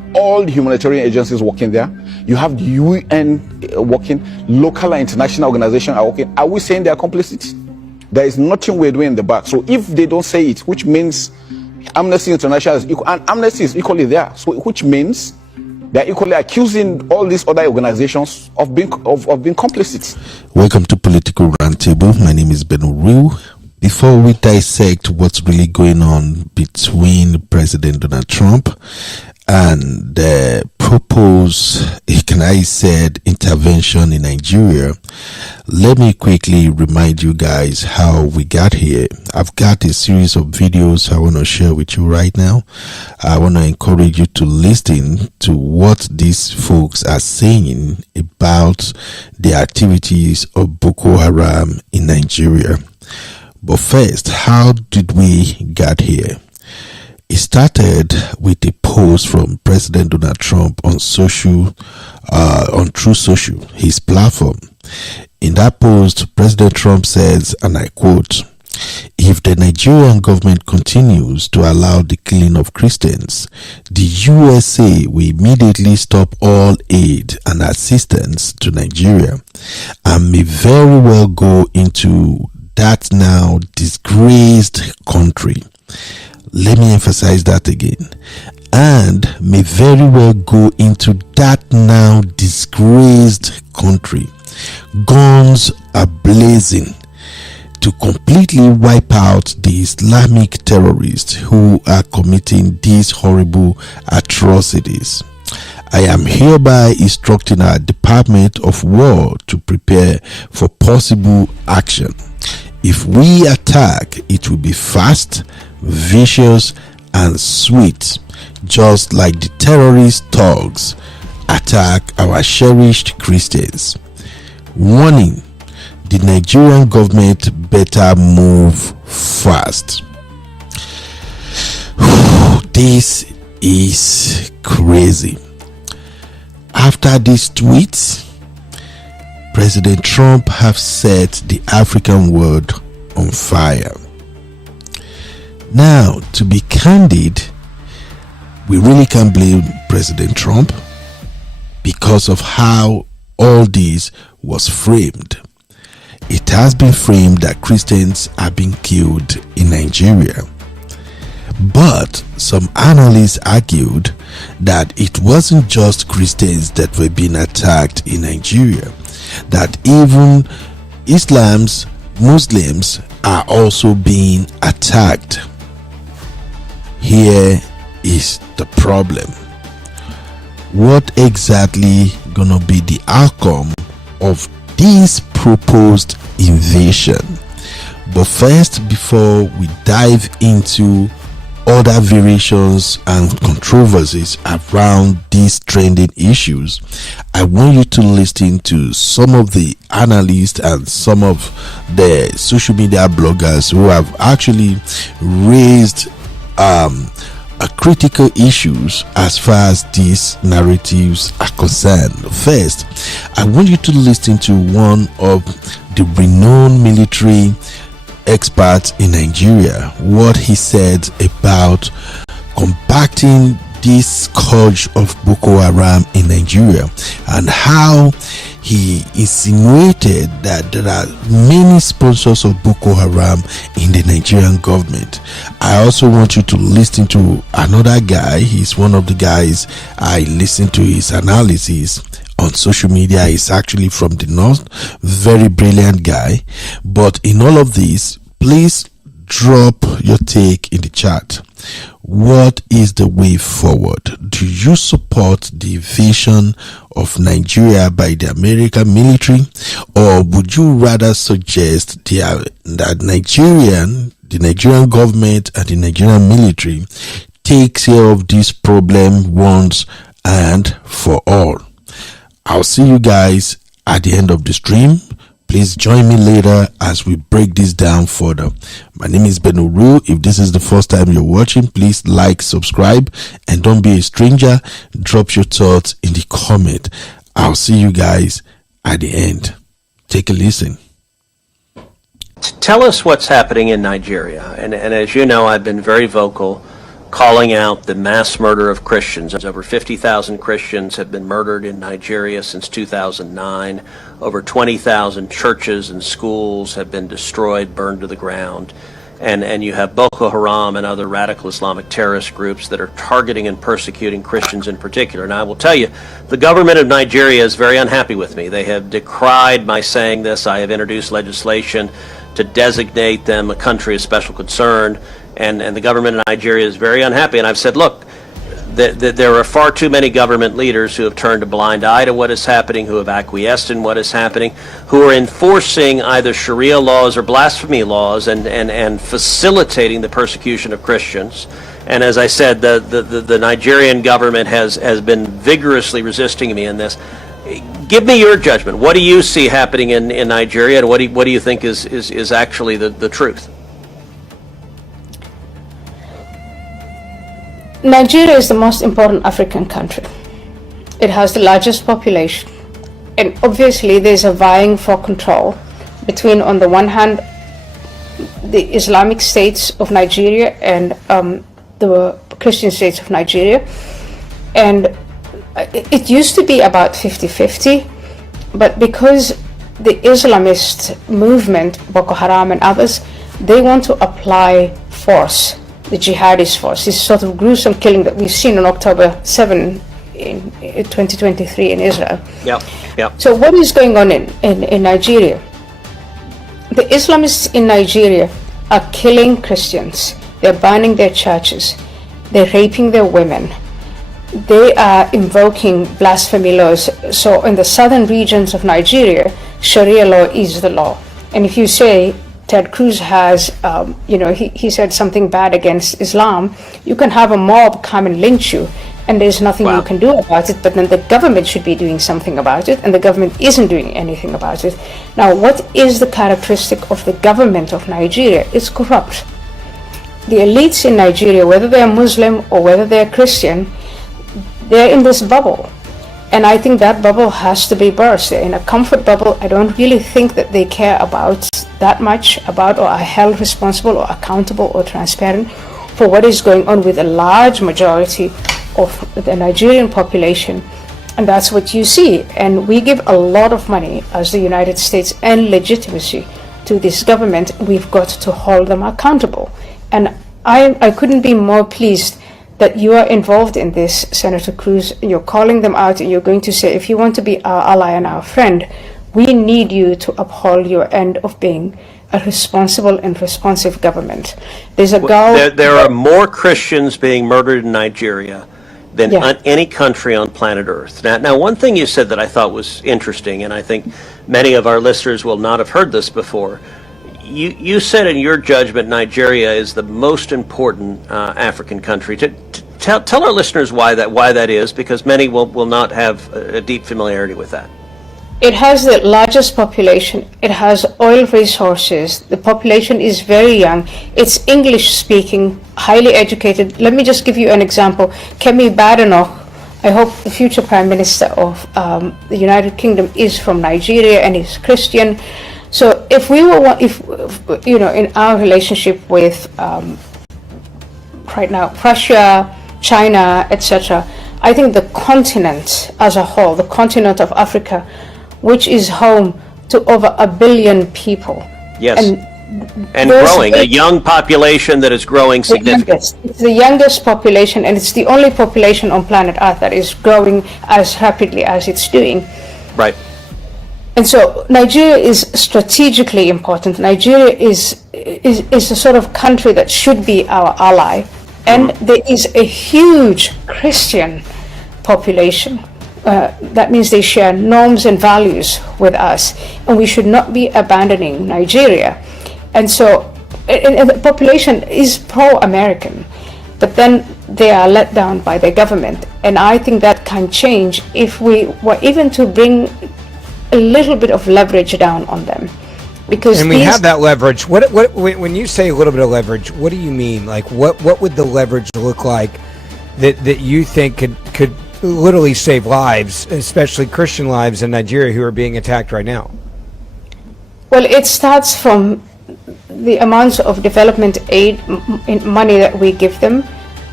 all the humanitarian agencies working there. You have the UN working, local and international organizations are working. Are we saying they are complicit? There is nothing we're doing in the back. So if they don't say it, which means Amnesty International is equal, and Amnesty is equally there. So which means they're equally accusing all these other organizations of being complicit. Welcome to Political Roundtable. My name is Ben Uru. Before we dissect what's really going on between President Donald Trump and the proposed, intervention in Nigeria, let me quickly remind you guys how we got here. I've got a series of videos I want to share with you right now. I want to encourage you to listen to what these folks are saying about the activities of Boko Haram in Nigeria. But first, how did we get here? It started with a post from President Donald Trump on True Social, his platform. In that post, President Trump says, and I quote, "If the Nigerian government continues to allow the killing of Christians, the USA will immediately stop all aid and assistance to Nigeria and may very well go into that now disgraced country." Let me emphasize that again. And may very well go into that now disgraced country. Guns are blazing to completely wipe out the Islamic terrorists who are committing these horrible atrocities. I am hereby instructing our Department of War to prepare for possible action. If we attack, it will be fast, vicious, and sweet, just like the terrorist thugs attack our cherished Christians. Warning: the Nigerian government better move fast. This is crazy. After these tweets, President Trump have set the African world on fire. Now, to be candid, we really can't blame President Trump because of how all this was framed. It has been framed that Christians are being killed in Nigeria. But some analysts argued that it wasn't just Christians that were being attacked in Nigeria, that even Muslims are also being attacked. Here is the problem. What exactly gonna be the outcome of this proposed invasion? But first, before we dive into other variations and controversies around these trending issues, I want you to listen to some of the analysts and some of the social media bloggers who have actually raised critical issues as far as these narratives are concerned. First, I want you to listen to one of the renowned military experts in Nigeria, what he said about combating this scourge of Boko Haram in Nigeria, and how he insinuated that there are many sponsors of Boko Haram in the Nigerian government. I also want you to listen to another guy. He's one of the guys I listen to his analysis on social media. He's actually from the north, very brilliant guy. But in all of this, please drop your take in the chat. What is the way forward? Do you support the invasion of Nigeria by the American military, or would you rather suggest that the Nigerian government and the Nigerian military takes care of this problem once and for all? I'll see you guys at the end of the stream. Please join me later as we break this down further. My name is Ben Uru. If this is the first time you're watching, please like, subscribe, and don't be a stranger. Drop your thoughts in the comment. I'll see you guys at the end. Take a listen. Tell us what's happening in Nigeria. And as you know, I've been very vocal calling out the mass murder of Christians. Over 50,000 Christians have been murdered in Nigeria since 2009. Over 20,000 churches and schools have been destroyed, burned to the ground. And you have Boko Haram and other radical Islamic terrorist groups that are targeting and persecuting Christians in particular. And I will tell you, the government of Nigeria is very unhappy with me. They have decried my saying this. I have introduced legislation to designate them a country of special concern. And the government of Nigeria is very unhappy. And I've said, look, there are far too many government leaders who have turned a blind eye to what is happening, who have acquiesced in what is happening, who are enforcing either Sharia laws or blasphemy laws and facilitating the persecution of Christians. And as I said, the Nigerian government has been vigorously resisting me in this. Give me your judgment. What do you see happening in Nigeria, and what do you think is actually the truth? Nigeria is the most important African country. It has the largest population, and obviously there's a vying for control between, on the one hand, the Islamic states of Nigeria and the Christian states of Nigeria. And it used to be about 50-50, but because the Islamist movement, Boko Haram and others, they want to apply force, the jihadist force, this sort of gruesome killing that we've seen on October 7 in 2023 in Israel. Yep. So what is going on in Nigeria? The Islamists in Nigeria are killing Christians. They're burning their churches. They're raping their women. They are invoking blasphemy laws. So in the southern regions of Nigeria, Sharia law is the law. And if you say Ted Cruz has, he said something bad against Islam, you can have a mob come and lynch you, and there's nothing you can do about it, but then the government should be doing something about it, and the government isn't doing anything about it. Now, what is the characteristic of the government of Nigeria? It's corrupt. The elites in Nigeria, whether they're Muslim or whether they're Christian, they're in this bubble. And I think that bubble has to be burst. They're in a comfort bubble. I don't really think that they care about that much about, or are held responsible or accountable or transparent for what is going on with a large majority of the Nigerian population. And that's what you see. And we give a lot of money as the United States and legitimacy to this government. We've got to hold them accountable. And I couldn't be more pleased that you are involved in this, Senator Cruz. You're calling them out, and you're going to say, if you want to be our ally and our friend, we need you to uphold your end of being a responsible and responsive government. There's a goal. There are more Christians being murdered in Nigeria than any country on planet Earth. Now, one thing you said that I thought was interesting, and I think many of our listeners will not have heard this before. You said in your judgment Nigeria is the most important African country. Tell our listeners why that is, because many will not have a deep familiarity with that. It has the largest population. It has oil resources. The population is very young. It's English speaking, highly educated. Let me just give you an example. Kemi Badenoch, I hope the future Prime Minister of the United Kingdom, is from Nigeria and is Christian. So if we were, in our relationship with right now Russia, China, etc., I think the continent as a whole, the continent of Africa, which is home to over 1 billion people. Yes, and growing, a young population that is growing significantly. It's the youngest population, and it's the only population on planet Earth that is growing as rapidly as it's doing. Right. And so Nigeria is strategically important. Nigeria is a sort of country that should be our ally. And there is a huge Christian population. That means they share norms and values with us. And we should not be abandoning Nigeria. And so the population is pro-American. But then they are let down by their government. And I think that can change if we were even to bring a little bit of leverage down on them, because we have that leverage. What when you say a little bit of leverage, what do you mean? Like what would the leverage look like that you think could literally save lives, especially Christian lives in Nigeria who are being attacked right now? Well, it starts from the amounts of development aid money that we give them.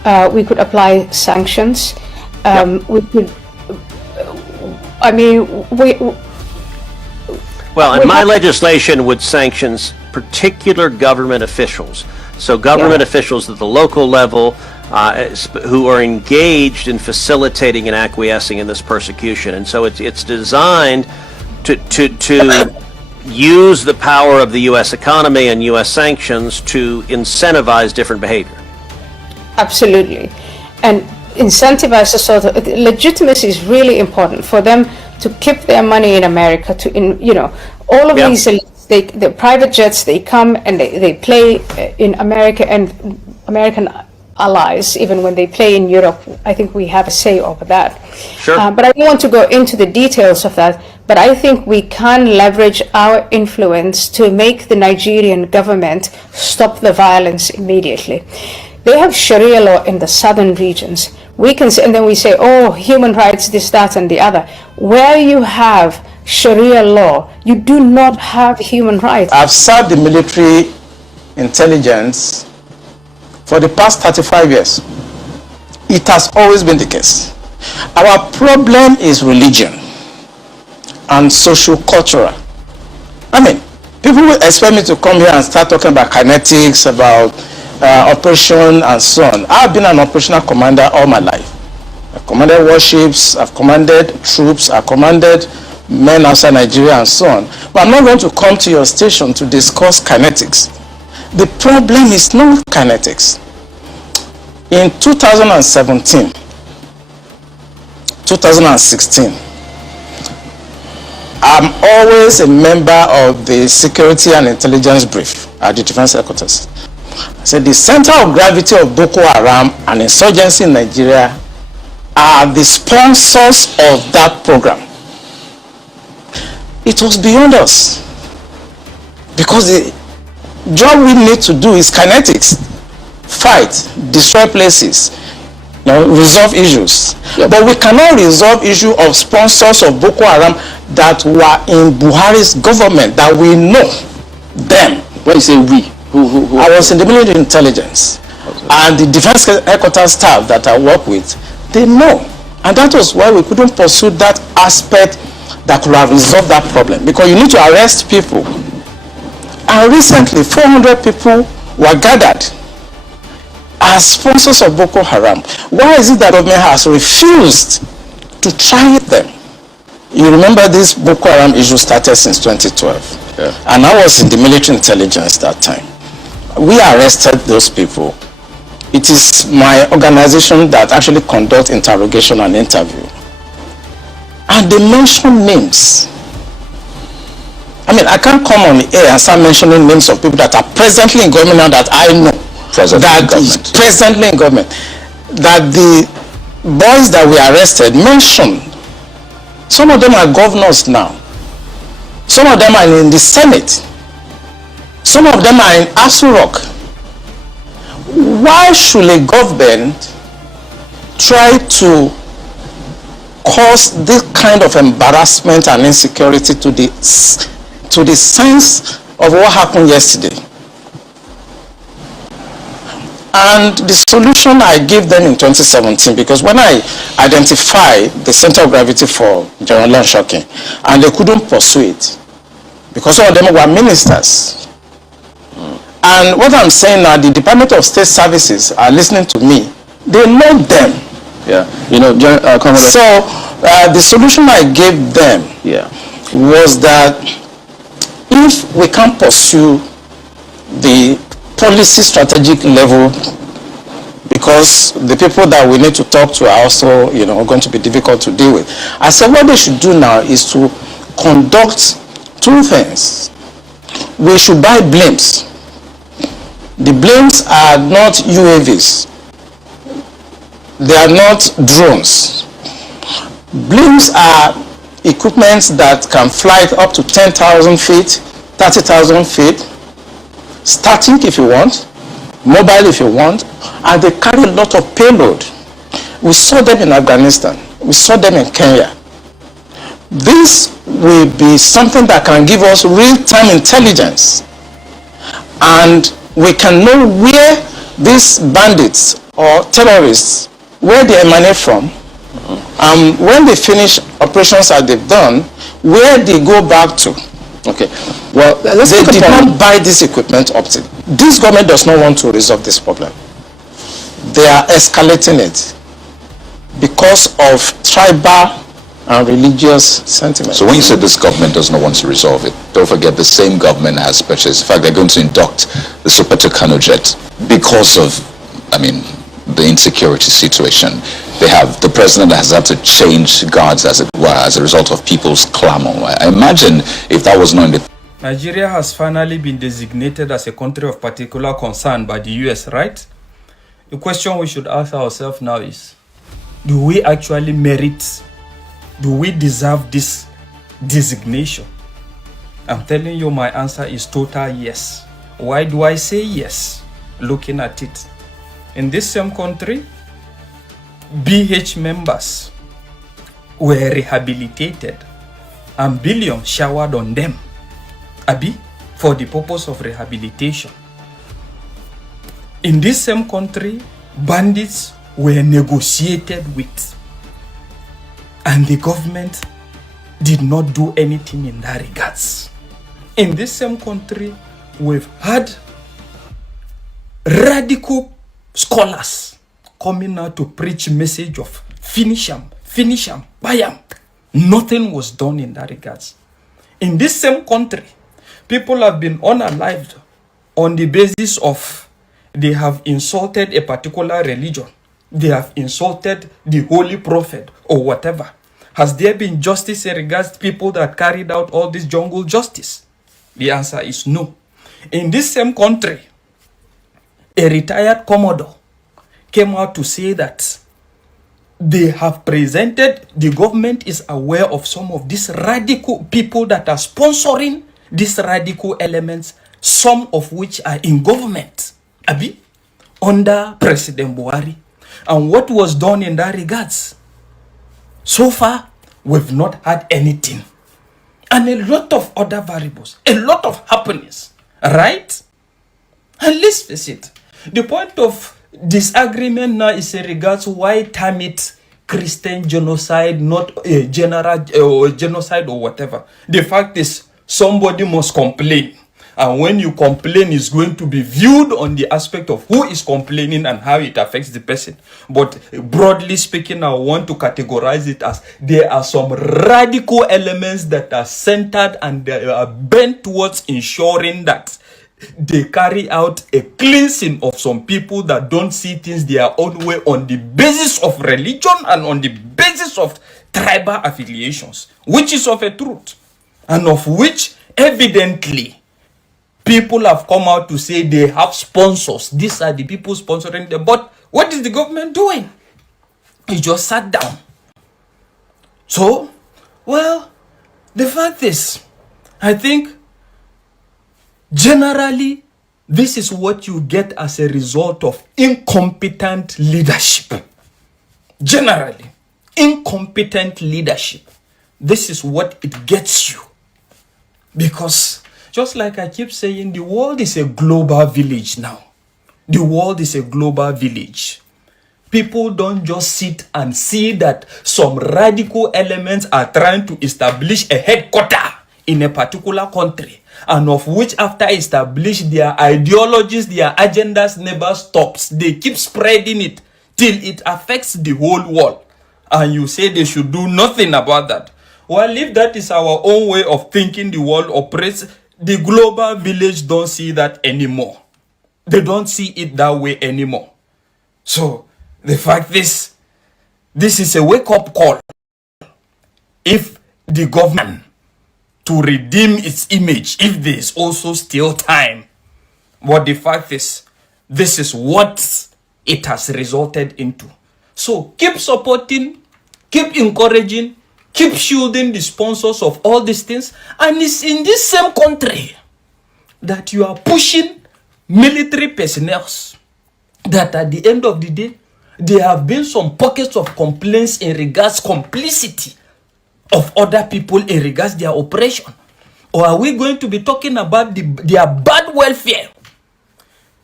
we could apply sanctions. We could. I mean, Well, and my legislation would sanction particular government officials. So government officials at the local level who are engaged in facilitating and acquiescing in this persecution. And so it's designed to use the power of the U.S. economy and U.S. sanctions to incentivize different behavior. Absolutely. And incentivize the sort of legitimacy is really important for them to keep their money in America. All of these elites, the private jets, they come and they play in America and American allies. Even when they play in Europe, I think we have a say over that. Sure. But I don't want to go into the details of that. But I think we can leverage our influence to make the Nigerian government stop the violence immediately. They have Sharia law in the southern regions. We can say, and then we say, oh, human rights, this, that, and the other. Where you have Sharia law, you do not have human rights. I've served the military intelligence for the past 35 years. It has always been the case. Our problem is religion and socio-cultural. I mean, people will expect me to come here and start talking about kinetics, about operation and so on. I've been an operational commander all my life. I've commanded warships, I've commanded troops, I've commanded men outside Nigeria and so on. But I'm not going to come to your station to discuss kinetics. The problem is not kinetics. In 2017, 2016, I'm always a member of the Security and Intelligence Brief at the Defense Headquarters. I said the center of gravity of Boko Haram and insurgency in Nigeria are the sponsors of that program. It was beyond us, because the job we need to do is kinetics: fight, destroy places, resolve issues. But we cannot resolve issue of sponsors of Boko Haram that were in Buhari's government, that we know them. When you say we, who? I was in the military intelligence, and the defense headquarters staff that I work with, they know. And that was why we couldn't pursue that aspect that could have resolved that problem, because you need to arrest people. And recently 400 people were gathered as sponsors of Boko Haram. Why is it that government has refused to try them? You remember this Boko Haram issue started since 2012. And I was in the military intelligence that time. We arrested those people. It is my organization that actually conducts interrogation and interview. And they mention names. I mean, I can't come on the air and start mentioning names of people that are presently in government now that I know. Presently in government. That the boys that we arrested mentioned. Some of them are governors now. Some of them are in the Senate. Some of them are in Asu Rock. Why should a government try to cause this kind of embarrassment and insecurity to the sense of what happened yesterday? And the solution I gave them in 2017, because when I identified the center of gravity for General Shocking, and they couldn't pursue it, because some of them were ministers. And what I'm saying now, the Department of State Services are listening to me. They know them. Yeah, so the solution I gave them was that if we can't pursue the policy strategic level, because the people that we need to talk to are also going to be difficult to deal with, I said what they should do now is to conduct two things. We should buy blimps. The blimps are not UAVs. They are not drones. Blimps are equipment that can fly up to 10,000 feet, 30,000 feet, static if you want, mobile if you want, and they carry a lot of payload. We saw them in Afghanistan. We saw them in Kenya. This will be something that can give us real-time intelligence, and we can know where these bandits or terrorists, where they emanate from, when they finish operations that they've done, where they go back to. Okay. Well, they did not buy this equipment up to. This government does not want to resolve this problem. They are escalating it because of tribal and religious sentiments. So when you said this government does not want to resolve it, don't forget the same government has purchased, in fact, they're going to induct the Super Tucano jet because of, the insecurity situation. The president has had to change guards, as it were, as a result of people's clamor. I imagine if that was not in the... Nigeria has finally been designated as a country of particular concern by the US, right? The question we should ask ourselves now is, do we actually merit, do we deserve this designation? I'm telling you, my answer is total yes. Why do I say yes? Looking at it, in this same country, BH members were rehabilitated and billions showered on them, for the purpose of rehabilitation. In this same country, bandits were negotiated with, and the government did not do anything in that regards. In this same country, we've had radical scholars coming out to preach message of finish them, buy them. Nothing was done in that regards. In this same country, people have been unalived on the basis of they have insulted a particular religion. They have insulted the holy prophet or whatever. Has there been justice in regards to people that carried out all this jungle justice? The answer is no. In this same country, a retired commodore came out to say that they have presented, the government is aware of some of these radical people that are sponsoring these radical elements, some of which are in government, under President Buhari. And what was done in that regards? So far, we've not had anything. And a lot of other variables, a lot of happenings, right? And let's face it, the point of disagreement now is in regards to why term it Christian genocide, not a general genocide or whatever. The fact is, somebody must complain. And when you complain, it's going to be viewed on the aspect of who is complaining and how it affects the person. But broadly speaking, I want to categorize it as there are some radical elements that are centered and they are bent towards ensuring that they carry out a cleansing of some people that don't see things their own way on the basis of religion and on the basis of tribal affiliations, which is of a truth, and of which evidently people have come out to say they have sponsors. These are the people sponsoring them. But what is the government doing? It just sat down. So, well, the fact is, I think generally, this is what you get as a result of incompetent leadership. Generally, incompetent leadership. This is what it gets you. Because, just like I keep saying, the world is a global village now. The world is a global village. People don't just sit and see that some radical elements are trying to establish a headquarter in a particular country, and of which after establish their ideologies, their agendas never stops. They keep spreading it till it affects the whole world. And you say they should do nothing about that. Well, if that is our own way of thinking the world operates, the global village don't see that anymore. They don't see it that way anymore. So, the fact is, this is a wake-up call. If the government to redeem its image, if there is also still time. But the fact is, this is what it has resulted into. So keep supporting, keep encouraging, keep shielding the sponsors of all these things. And it's in this same country that you are pushing military personnel that at the end of the day, there have been some pockets of complaints in regards complicity of other people in regards their operation? Or are we going to be talking about their bad welfare?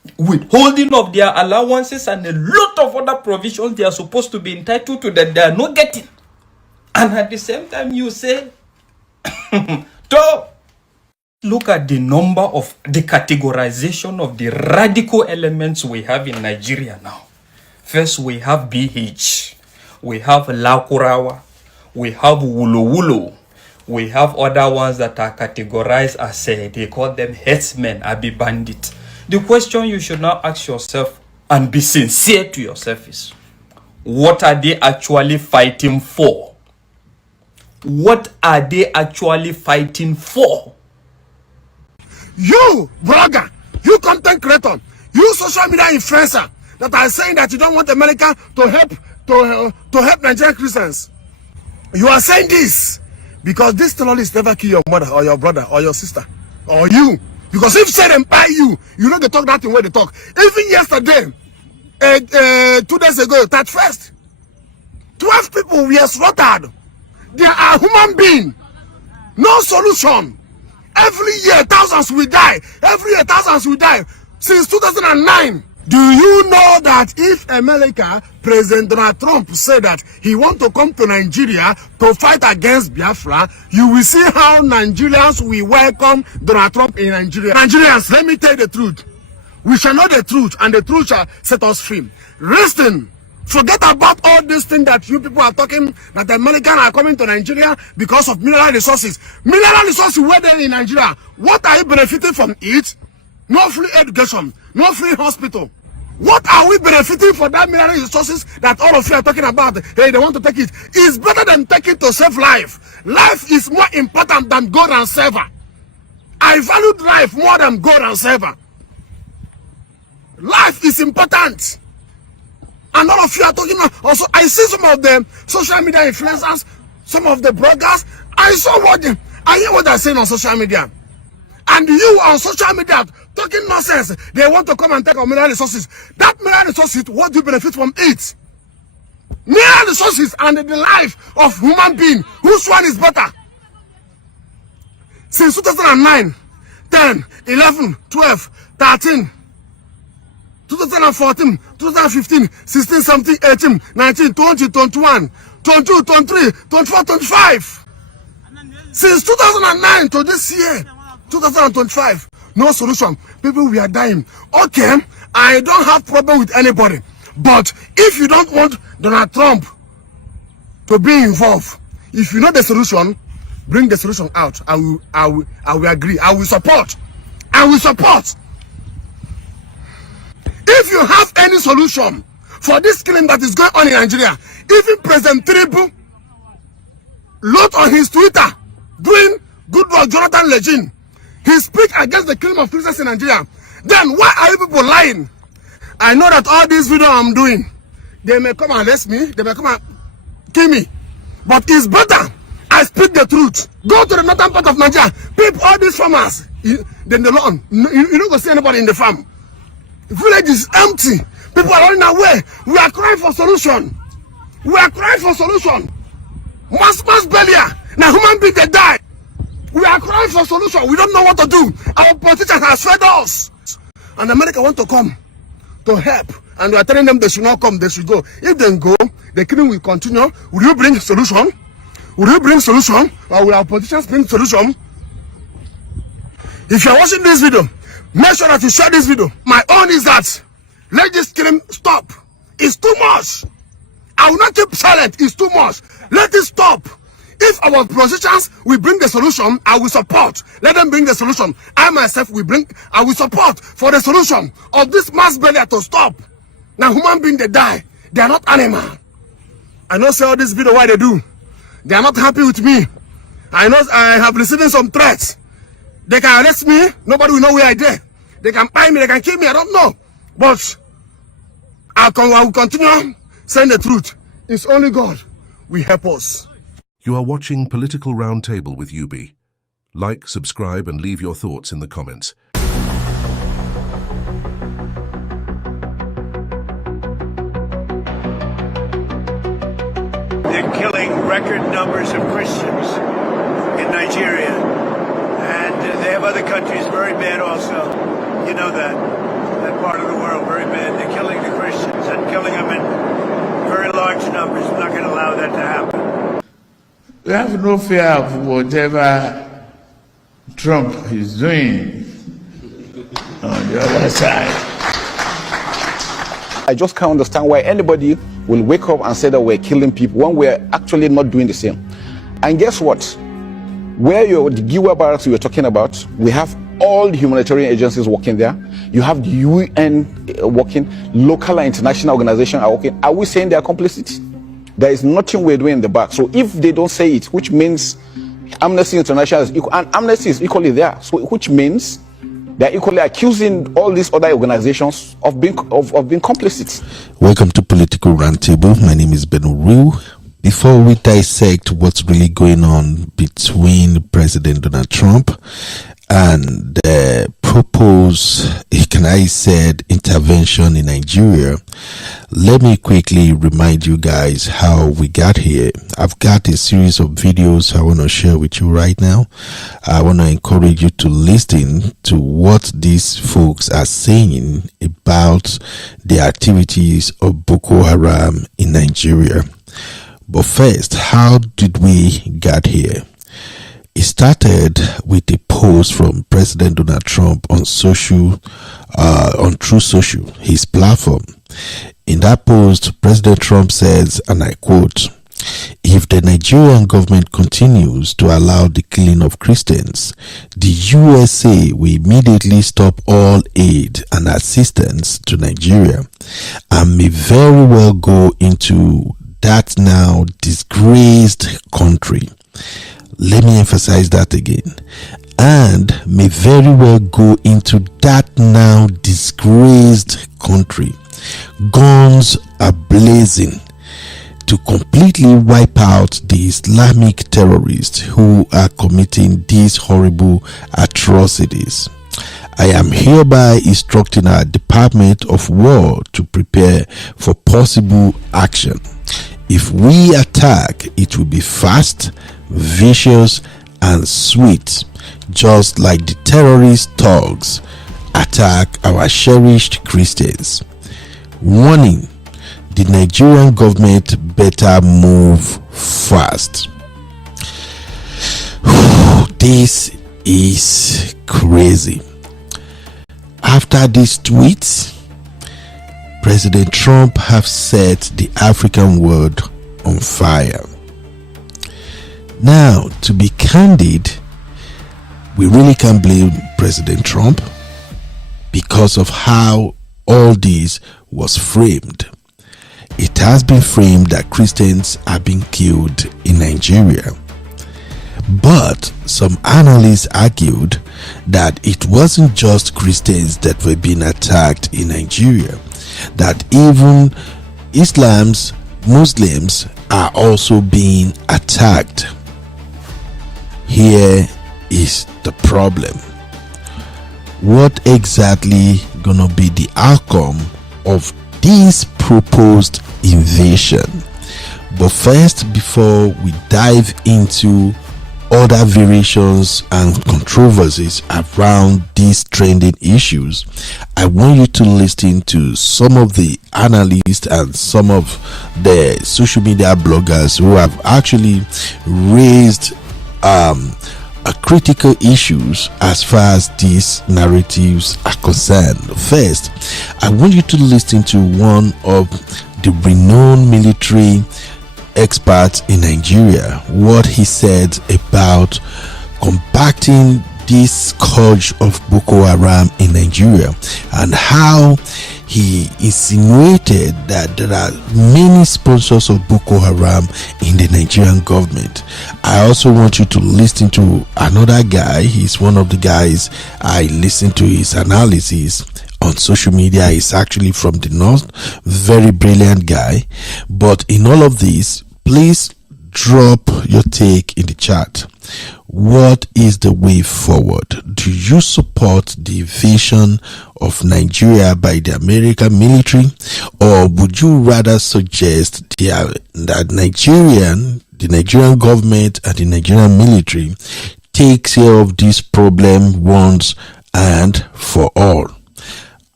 withholding of their allowances and a lot of other provisions they are supposed to be entitled to that they are not getting. And at the same time, you say, look at the number of the categorization of the radical elements we have in Nigeria now. First, we have BH, we have Lakurawa, we have Wulu Wulu, we have other ones that are categorized as, they call them headsmen, Abi bandit. The question you should now ask yourself and be sincere to yourself is, what are they actually fighting for? What are they actually fighting for? You, blogger, you content creator, you social media influencer that are saying that you don't want America to help Nigerian Christians. You are saying this because this terrorist never kill your mother or your brother or your sister or you. Because if say them by you know they talk that thing where they talk. Even yesterday, 2 days ago, 31st, 12 people were slaughtered. They are human beings. No solution. Every year, thousands will die. Every year, thousands will die. Since 2009. Do you know that if America, President Donald Trump said that he wants to come to Nigeria to fight against Biafra, you will see how Nigerians will welcome Donald Trump in Nigeria. Nigerians, let me tell you the truth. We shall know the truth, and the truth shall set us free. Listen, forget about all these things that you people are talking, that the Americans are coming to Nigeria because of mineral resources. Mineral resources were there in Nigeria. What are you benefiting from it? No free education, no free hospital. What are we benefiting for that mineral resources that all of you are talking about? Hey, they want to take it. It's better than taking to save life. Life is more important than gold and silver. I valued life more than gold and silver. Life is important. And all of you are talking also. I see some of the social media influencers, some of the bloggers. I hear what they're saying on social media. And you on social media talking nonsense. They want to come and take our mineral resources. That mineral resources, what do you benefit from it? Mineral resources and the life of human being. Whose one is better? Since 2009, 10, 11, 12, 13, 2014, 2015, 16, 17, 18, 19, 20, 21, 22, 23, 24, 25. Since 2009 to this year, 2025, no solution. People, we are dying. Okay, I don't have problem with anybody. But if you don't want Donald Trump to be involved, if you know the solution, bring the solution out. I will agree. I will support. I will support. If you have any solution for this killing that is going on in Nigeria, even President Tinubu wrote on his Twitter doing good work, Jonathan Legend, he speak against the killing of Christians in Nigeria. Then why are you people lying? I know that all these videos I'm doing, they may come and arrest me, they may come and kill me. But it's better I speak the truth. Go to the northern part of Nigeria, people, all these farmers, then the lawn, you don't go see anybody in the farm. The village is empty. People are running away. We are crying for solution. We are crying for solution. Mass burial. Now human beings, they die. We are crying for solution. We don't know what to do. Our politicians have failed us. And America want to come to help. And we are telling them they should not come, they should go. If they go, the killing will continue. Will you bring solution? Will you bring solution? Or will our politicians bring solution? If you are watching this video, make sure that you share this video. My own is that let this killing stop. It's too much. I will not keep silent. It's too much. Let it stop. If our politicians will bring the solution, I will support. Let them bring the solution. I myself I will support for the solution of this mass burial to stop. Now human beings, they die. They are not animal. I know say all this video why they do. They are not happy with me. I know I have received some threats. They can arrest me. Nobody will know where I did. They can buy me. They can kill me. I don't know. But I will continue saying the truth. It's only God will help us. You are watching Political Roundtable with UB. Like, subscribe, and leave your thoughts in the comments. They're killing record numbers of Christians in Nigeria. And they have other countries very bad also. You know that part of the world very bad. They're killing the Christians and killing them in very large numbers. We're not going to allow that to happen. We have no fear of whatever Trump is doing on the other side. I just can't understand why anybody will wake up and say that we're killing people when we're actually not doing the same. And guess what? Where the Giwa barracks you were talking about, we have all the humanitarian agencies working there. You have the UN working, local and international organizations are working. Are we saying they are complicit? There is nothing we're doing in the back. So if they don't say it, which means Amnesty International is equal, and Amnesty is equally there. So which means they're equally accusing all these other organizations of being complicit. Welcome to Political Roundtable. My name is Ben Uru. Before we dissect what's really going on between President Donald Trump and the proposed, intervention in Nigeria, let me quickly remind you guys how we got here. I've got a series of videos I want to share with you right now. I want to encourage you to listen to what these folks are saying about the activities of Boko Haram in Nigeria. But first, how did we get here? It started with a post from President Donald Trump on True Social, his platform. In that post, President Trump says, and I quote, "If the Nigerian government continues to allow the killing of Christians, the USA will immediately stop all aid and assistance to Nigeria and may very well go into that now disgraced country." Let me emphasize that again. And may very well go into that now disgraced country. Guns are blazing to completely wipe out the Islamic terrorists who are committing these horrible atrocities. I am hereby instructing our Department of War to prepare for possible action. If we attack, it will be fast, vicious, and sweet, just like the terrorist thugs attack our cherished Christians. Warning: the Nigerian government better move fast. This is crazy. After these tweets, President Trump have set the African world on fire. Now, to be candid, we really can't blame President Trump because of how all this was framed. It has been framed that Christians are being killed in Nigeria. But some analysts argued that it wasn't just Christians that were being attacked in Nigeria, that even Muslims are also being attacked. Here is the problem. What exactly gonna be the outcome of this proposed invasion? But first, before we dive into other variations and controversies around these trending issues, I want you to listen to some of the analysts and some of the social media bloggers who have actually raised critical issues as far as these narratives are concerned. First, I want you to listen to one of the renowned military experts in Nigeria, what he said about combating this scourge of Boko Haram in Nigeria, and how he insinuated that there are many sponsors of Boko Haram in the Nigerian government. I also want you to listen to another guy. He's one of the guys I listen to his analysis on social media. He's actually from the north, very brilliant guy. But in all of this, please drop your take in the chat. What is the way forward? Do you support the invasion of Nigeria by the American military, or would you rather suggest that the Nigerian government and the Nigerian military take care of this problem once and for all?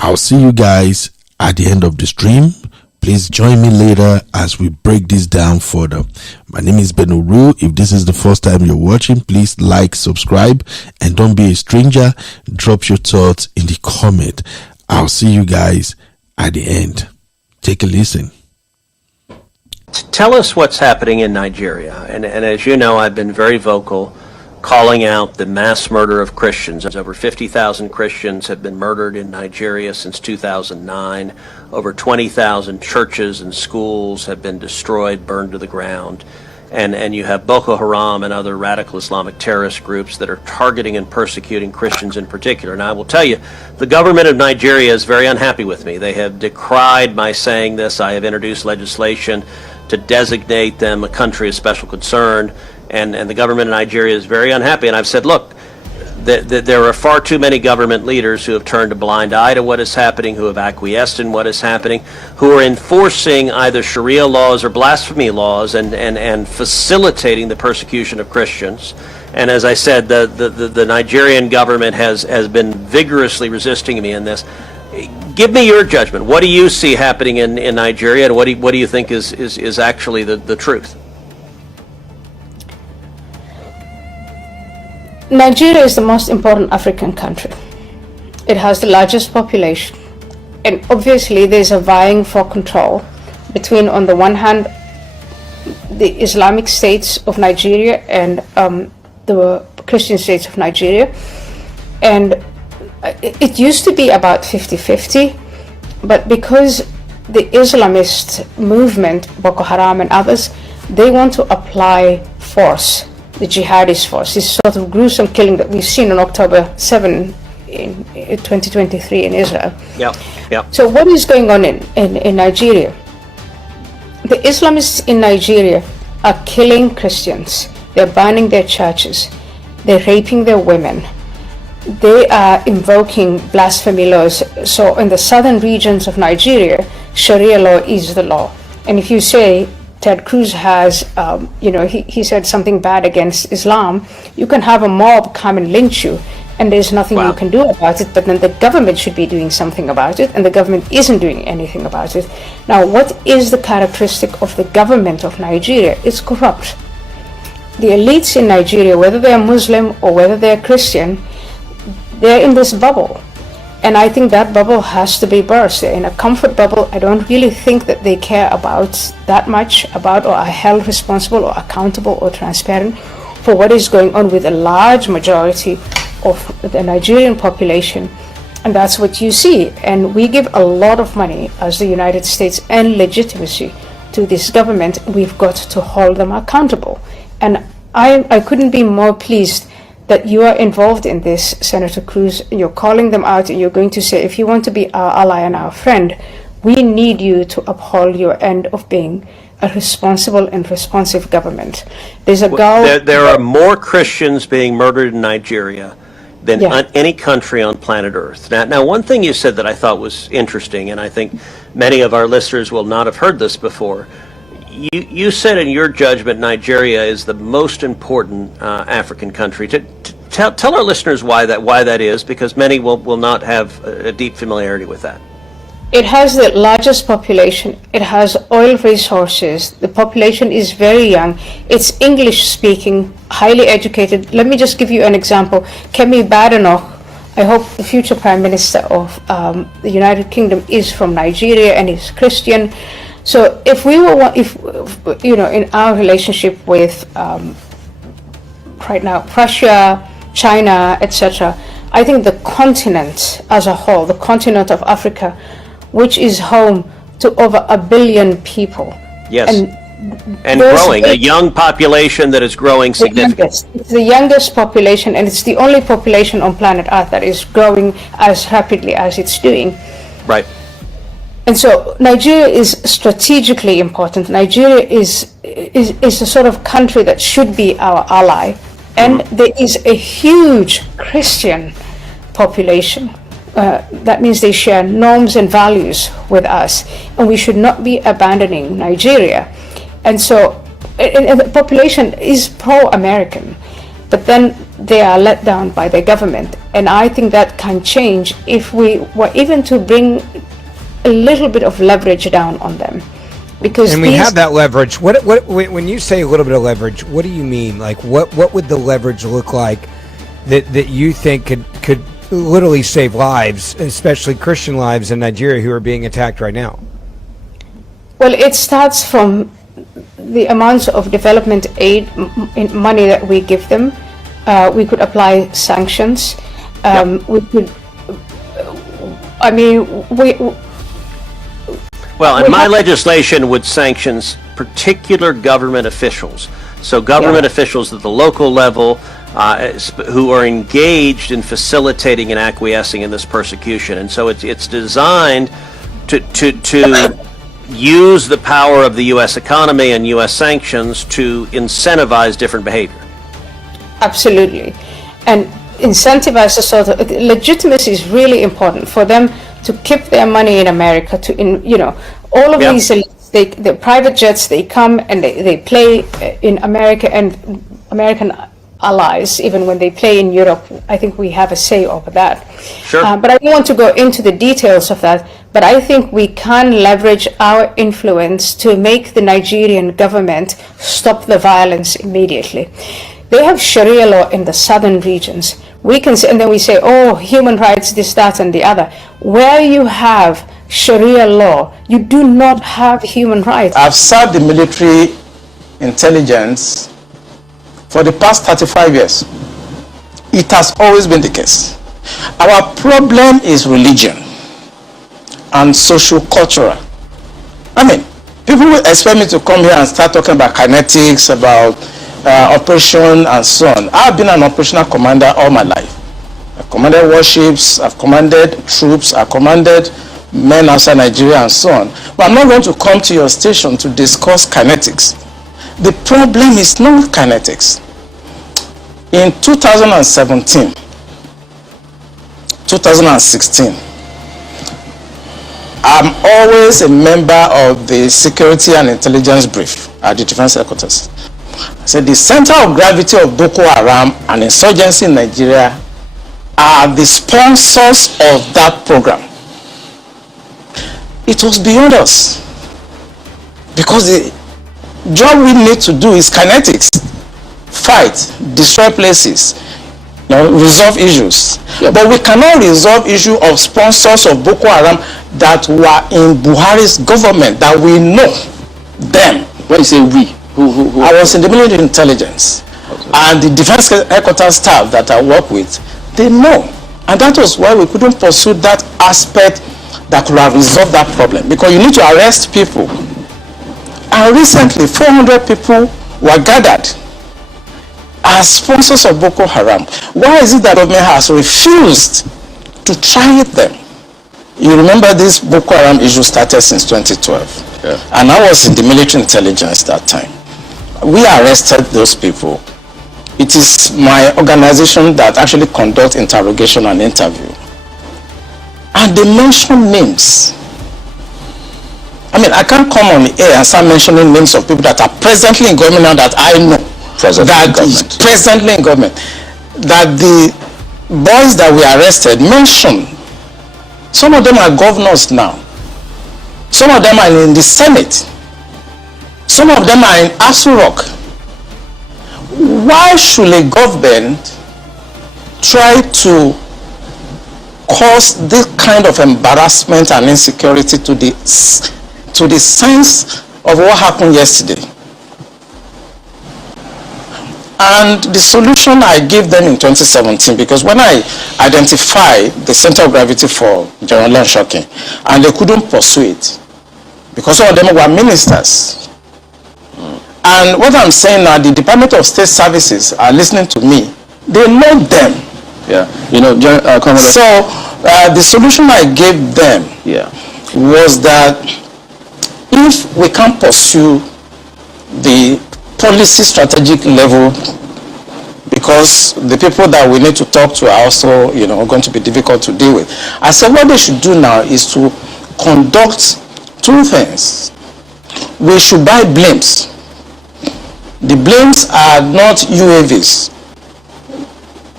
I'll see you guys at the end of the stream. Please join me later as we break this down further. My name is Benuru. If this is the first time you're watching, please like, subscribe, and don't be a stranger. Drop your thoughts in the comment. I'll see you guys at the end. Take a listen. Tell us what's happening in Nigeria. And as you know, I've been very vocal calling out the mass murder of Christians. Over 50,000 Christians have been murdered in Nigeria since 2009. Over 20,000 churches and schools have been destroyed, burned to the ground. And you have Boko Haram and other radical Islamic terrorist groups that are targeting and persecuting Christians in particular. And I will tell you, the government of Nigeria is very unhappy with me. They have decried my saying this. I have introduced legislation to designate them a country of special concern. And the government of Nigeria is very unhappy. And I've said, look, there are far too many government leaders who have turned a blind eye to what is happening, who have acquiesced in what is happening, who are enforcing either Sharia laws or blasphemy laws and facilitating the persecution of Christians. And as I said, the Nigerian government has been vigorously resisting me in this. Give me your judgment. What do you see happening in Nigeria, and what do you think is actually the truth? Nigeria is the most important African country. It has the largest population, and obviously there's a vying for control between, on the one hand, the Islamic states of Nigeria and the Christian states of Nigeria. And it used to be about 50-50, but because the Islamist movement, Boko Haram and others, they want to apply force, the jihadist force, this sort of gruesome killing that we've seen on October 7 in 2023 in Israel. Yeah. So what is going on in Nigeria? The Islamists in Nigeria are killing Christians. They're burning their churches. They're raping their women. They are invoking blasphemy laws. So in the southern regions of Nigeria, Sharia law is the law. And if you say Ted Cruz has, he said something bad against Islam, you can have a mob come and lynch you, and there's nothing you can do about it. But then the government should be doing something about it, and the government isn't doing anything about it. Now, what is the characteristic of the government of Nigeria? It's corrupt. The elites in Nigeria, whether they're Muslim or whether they're Christian, they're in this bubble. And I think that bubble has to be burst. They're in a comfort bubble. I don't really think that they care about that much about, or are held responsible or accountable or transparent for what is going on with a large majority of the Nigerian population. And that's what you see. And we give a lot of money as the United States and legitimacy to this government. We've got to hold them accountable. And I couldn't be more pleased that you are involved in this, Senator Cruz. You're calling them out, and you're going to say, if you want to be our ally and our friend, we need you to uphold your end of being a responsible and responsive government. There's a goal. There are more Christians being murdered in Nigeria than any country on planet Earth. Now, one thing you said that I thought was interesting, and I think many of our listeners will not have heard this before. You said in your judgment Nigeria is the most important African country. Tell our listeners why that is, because many will not have a deep familiarity with that. It has the largest population. It has oil resources. The population is very young. It's English speaking, highly educated. Let me just give you an example. Kemi Badenoch, I hope the future Prime Minister of the United Kingdom, is from Nigeria and is Christian. So if we were, in our relationship with right now Russia, China, etc., I think the continent as a whole, the continent of Africa, which is home to over 1 billion people. Yes, and growing, a young population that is growing significantly. It's the youngest population, and it's the only population on planet Earth that is growing as rapidly as it's doing. Right. And so Nigeria is strategically important. Nigeria is a sort of country that should be our ally. And there is a huge Christian population. That means they share norms and values with us. And we should not be abandoning Nigeria. And so and the population is pro-American. But then they are let down by the government. And I think that can change if we were even to bring a little bit of leverage down on them. Because and we have that leverage. What when you say a little bit of leverage, what do you mean? Like what would the leverage look like that you think could literally save lives, especially Christian lives in Nigeria who are being attacked right now? Well, it starts from the amounts of development aid money that we give them. We could apply sanctions. We could. I mean, Well, and my legislation would sanction particular government officials. So government officials at the local level who are engaged in facilitating and acquiescing in this persecution. And so it's designed to use the power of the U.S. economy and U.S. sanctions to incentivize different behavior. Absolutely. And incentivize the sort of legitimacy is really important for them to keep their money in America, all of these elites, the private jets, they come and they play in America and American allies, even when they play in Europe. I think we have a say over that. Sure. But I don't want to go into the details of that, but I think we can leverage our influence to make the Nigerian government stop the violence immediately. They have Sharia law in the southern regions. We can say, and then we say, oh, human rights, this, that, and the other. Where you have Sharia law, you do not have human rights. I've served the military intelligence for the past 35 years. It has always been the case. Our problem is religion and socio-cultural. I mean, people will expect me to come here and start talking about kinetics, about operation and so on. I've been an operational commander all my life. I've commanded warships, I've commanded troops, I've commanded men outside Nigeria and so on. But I'm not going to come to your station to discuss kinetics. The problem is not kinetics. In 2017, 2016, I'm always a member of the Security and Intelligence Brief at the Defense Headquarters. I said the center of gravity of Boko Haram and insurgency in Nigeria are the sponsors of that program. It was beyond us, because the job we need to do is kinetics. Fight, destroy places, resolve issues. But we cannot resolve issue of sponsors of Boko Haram that were in Buhari's government, that we know them. When you say we, who? I was in the military intelligence, and the defense headquarters staff that I work with, they know. And that was why we couldn't pursue that aspect that could have resolved that problem, because you need to arrest people. And recently 400 people were gathered as sponsors of Boko Haram. Why is it that government has refused to try them? You remember this Boko Haram issue started since 2012. And I was in the military intelligence that time. We arrested those people. It is my organization that actually conducts interrogation and interview. And they mention names. I mean, I can't come on the air and start mentioning names of people that are presently in government now that I know. Presently in government. That the boys that we arrested mentioned. Some of them are governors now. Some of them are in the Senate. Some of them are in Asu Rock. Why should a government try to cause this kind of embarrassment and insecurity to the sense of what happened yesterday? And the solution I gave them in 2017, because when I identified the center of gravity for General Shocking, and they couldn't pursue it, because some of them were ministers. And what I'm saying now, the Department of State Services are listening to me. They know them. So the solution I gave them was that if we can't pursue the policy strategic level, because the people that we need to talk to are also going to be difficult to deal with, I said what they should do now is to conduct two things. We should buy blimps. The blimps are not UAVs.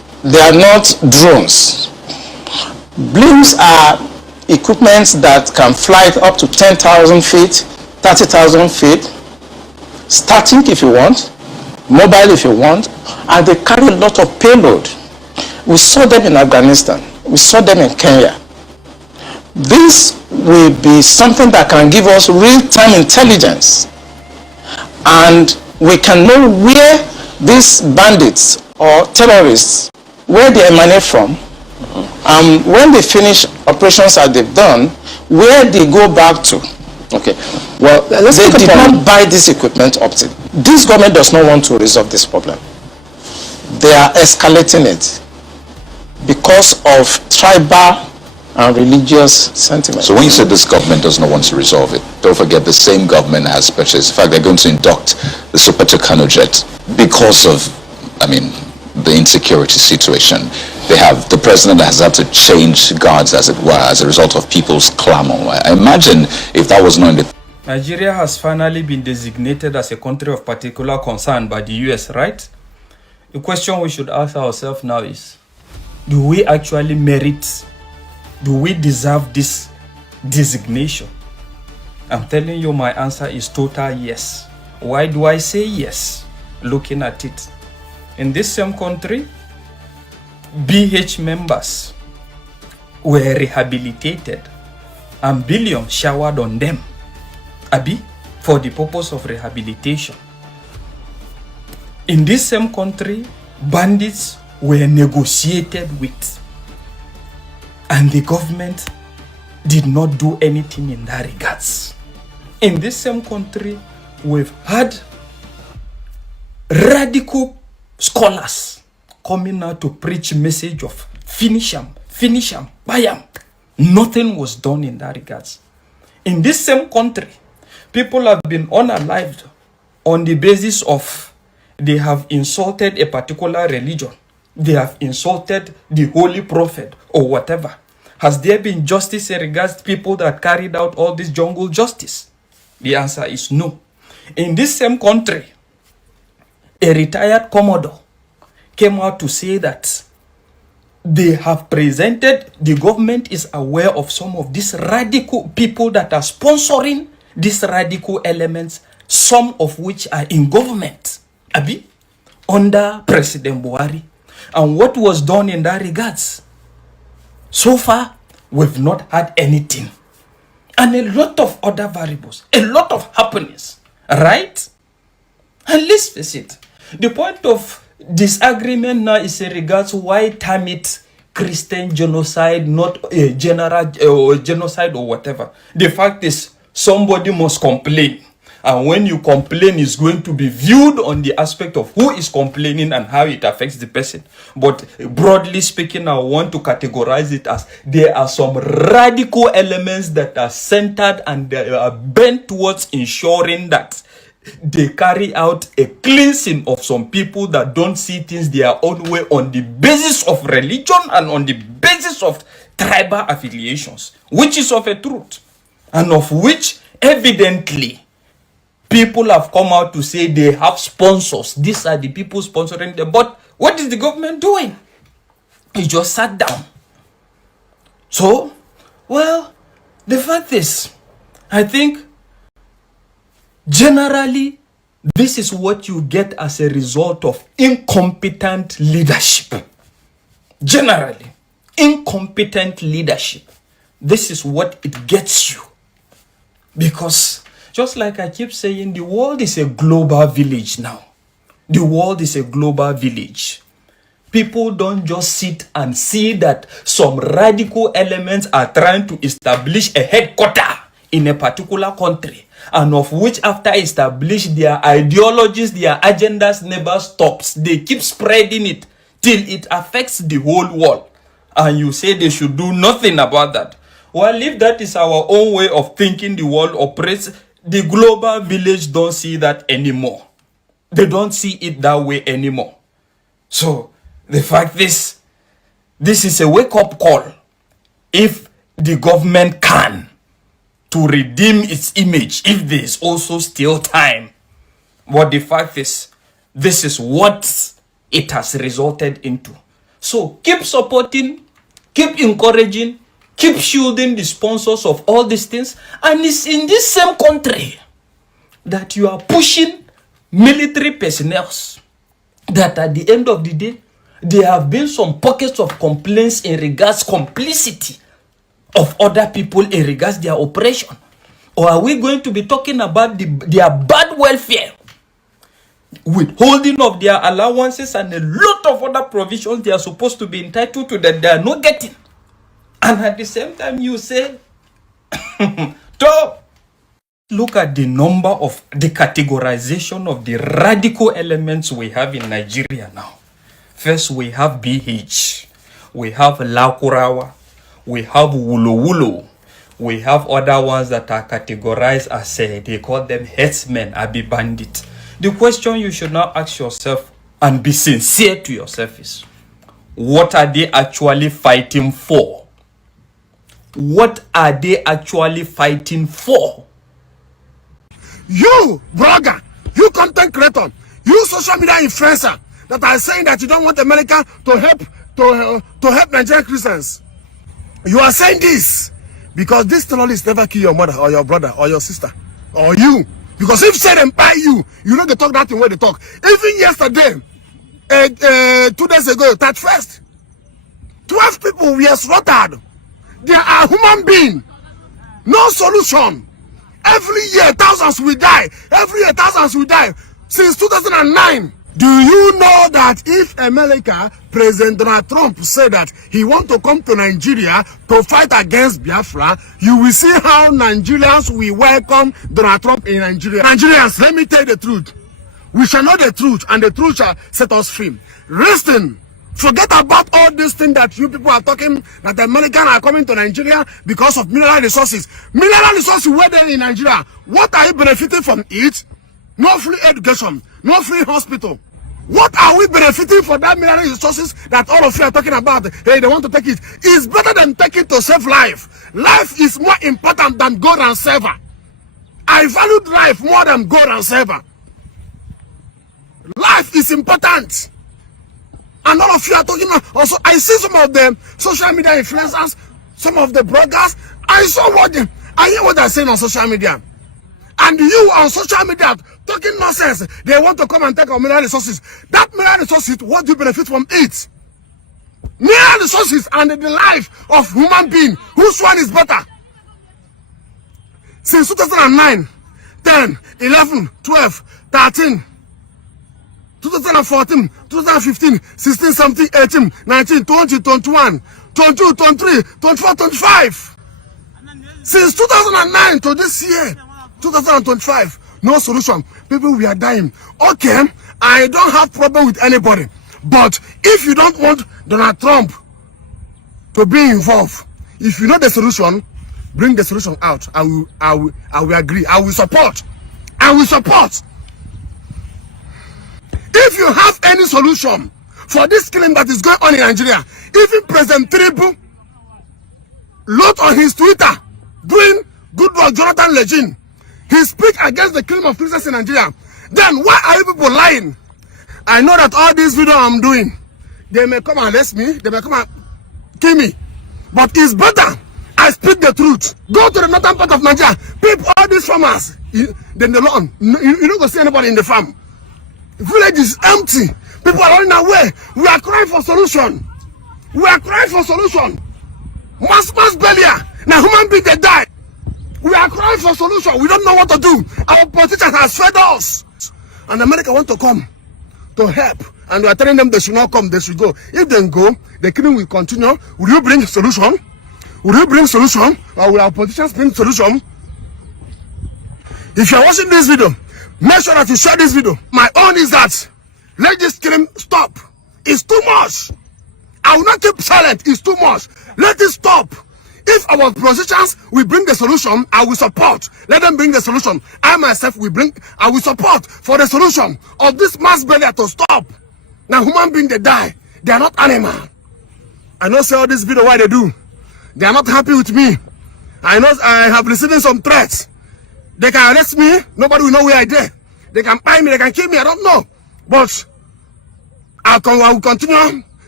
They are not drones. Blimps are equipments that can fly up to 10,000 feet, 30,000 feet, static if you want, mobile if you want, and they carry a lot of payload. We saw them in Afghanistan. We saw them in Kenya. This will be something that can give us real-time intelligence, and we can know where these bandits or terrorists, where they emanate from, and when they finish operations that they've done, where they go back to. Okay. Well, they did not buy this equipment up to. This government does not want to resolve this problem. They are escalating it because of tribal and religious sentiment. So when you say this government does not want to resolve it, don't forget the same government has purchased. In fact, they're going to induct the Super jet because of, the insecurity situation. They have, the president has had to change guards, as it were, as a result of people's clamor. I imagine if that was not in the... Nigeria has finally been designated as a country of particular concern by the US, right? The question we should ask ourselves now is, do we actually merit, do we deserve this designation? I'm telling you, my answer is total yes. Why do I say yes? Looking at it, in this same country, BH members were rehabilitated and billions showered on them, for the purpose of rehabilitation. In this same country, bandits were negotiated with, and the government did not do anything in that regards. In this same country, we've had radical scholars coming out to preach a message of finish them, buy them. Nothing was done in that regards. In this same country, people have been unalived on the basis of they have insulted a particular religion. They have insulted the holy prophet or whatever. Has there been justice in regards to people that carried out all this jungle justice? The answer is no. In this same country, a retired commodore came out to say that they have presented, the government is aware of some of these radical people that are sponsoring these radical elements, some of which are in government, under President Buhari. And what was done in that regards? So far, we've not had anything. And a lot of other variables, a lot of happenings, right? And let's face it, the point of disagreement now is in regards to why term it Christian genocide, not a general genocide or whatever. The fact is, somebody must complain. And when you complain, it's going to be viewed on the aspect of who is complaining and how it affects the person. But broadly speaking, I want to categorize it as there are some radical elements that are centered and they are bent towards ensuring that they carry out a cleansing of some people that don't see things their own way on the basis of religion and on the basis of tribal affiliations, which is of a truth, and of which evidently people have come out to say they have sponsors. These are the people sponsoring them. But what is the government doing? It just sat down. So, well, the fact is, I think generally, this is what you get as a result of incompetent leadership. Generally, incompetent leadership. This is what it gets you. Because, just like I keep saying, the world is a global village now. The world is a global village. People don't just sit and see that some radical elements are trying to establish a headquarter in a particular country, and of which after establish their ideologies, their agendas never stops. They keep spreading it till it affects the whole world. And you say they should do nothing about that. Well, if that is our own way of thinking the world operates, the global village don't see that anymore. They don't see it that way anymore. So, the fact is, this is a wake-up call. If the government can, to redeem its image, if there is also still time. But the fact is, this is what it has resulted into. So keep supporting, keep encouraging, keep shielding the sponsors of all these things. And it's in this same country that you are pushing military personnel that at the end of the day, there have been some pockets of complaints in regards complicity of other people in regards their operation. Or are we going to be talking about their bad welfare, withholding of their allowances and a lot of other provisions they are supposed to be entitled to that they are not getting? And at the same time you say, look at the number of the categorization of the radical elements we have in Nigeria now. First, we have BH, we have Lakurawa, we have Wulu, we have other ones that are categorized as, they call them headsmen, Abi bandits. The question you should now ask yourself and be sincere to yourself is, what are they actually fighting for? What are they actually fighting for? You, blogger, you content creator, you social media influencer that are saying that you don't want America to help Nigerian Christians. You are saying this because this terrorist never kill your mother or your brother or your sister or you. Because if say them by you know they talk that thing where they talk. Even yesterday, 2 days ago, that first, 12 people were slaughtered. They are human beings. No solution. Every year, thousands will die. Every year, thousands will die. Since 2009. Do you know that if America, President Donald Trump said that he wants to come to Nigeria to fight against Biafra, you will see how Nigerians will welcome Donald Trump in Nigeria. Nigerians, let me tell you the truth. We shall know the truth, and the truth shall set us free. Listen, forget about all these things that you people are talking, that the Americans are coming to Nigeria because of mineral resources. Mineral resources were there in Nigeria. What are you benefiting from it? No free education, no free hospital. What are we benefiting for that mineral resources that all of you are talking about? Hey, they want to take it. It's better than take it to save life. Life is more important than gold and silver. I valued life more than gold and silver. Life is important. And all of you are talking about, also, I see some of them social media influencers, some of the bloggers. I hear what they're saying on social media. And you on social media talking nonsense. They want to come and take our mineral resources. That mineral resources, what do you benefit from it? Mineral resources and the life of human being. Which one is better? Since 2009, 10, 11, 12, 13, 2014, 2015, 16, 17, 18, 19, 20, 21, 22, 23, 24, 25. Since 2009 to this year, 2025, no solution. People, we are dying. Okay, I don't have problem with anybody. But if you don't want Donald Trump to be involved, if you know the solution, bring the solution out. I will agree. I will support. I will support. If you have any solution for this killing that is going on in Nigeria, even President Tinubu wrote on his Twitter doing good work, Jonathan Legend, he speak against the killing of Christians in Nigeria. Then why are you people lying? I know that all these videos I'm doing, they may come and arrest me, they may come and kill me. But it's better I speak the truth. Go to the northern part of Nigeria. People, all these farmers, then the lawn, you don't go see anybody in the farm. The village is empty. People are running away. We are crying for solution. We are crying for solution. Mass failure. Now human beings, they die. We are crying for solution. We don't know what to do. Our politicians have failed us. And America want to come to help. And we are telling them they should not come, they should go. If they go, the killing will continue. Will you bring solution? Will you bring solution? Or will our politicians bring solution? If you are watching this video, make sure that you share this video. My own is that let this killing stop. It's too much. I will not keep silent. It's too much. Let it stop. If our politicians will bring the solution, I will support. Let them bring the solution. I myself I will support for the solution of this mass failure to stop. Now human beings, they die. They are not animal. I know say all this video why they do. They are not happy with me. I know I have received some threats. They can arrest me. Nobody will know where I did. They can buy me. They can kill me. I don't know. But I will continue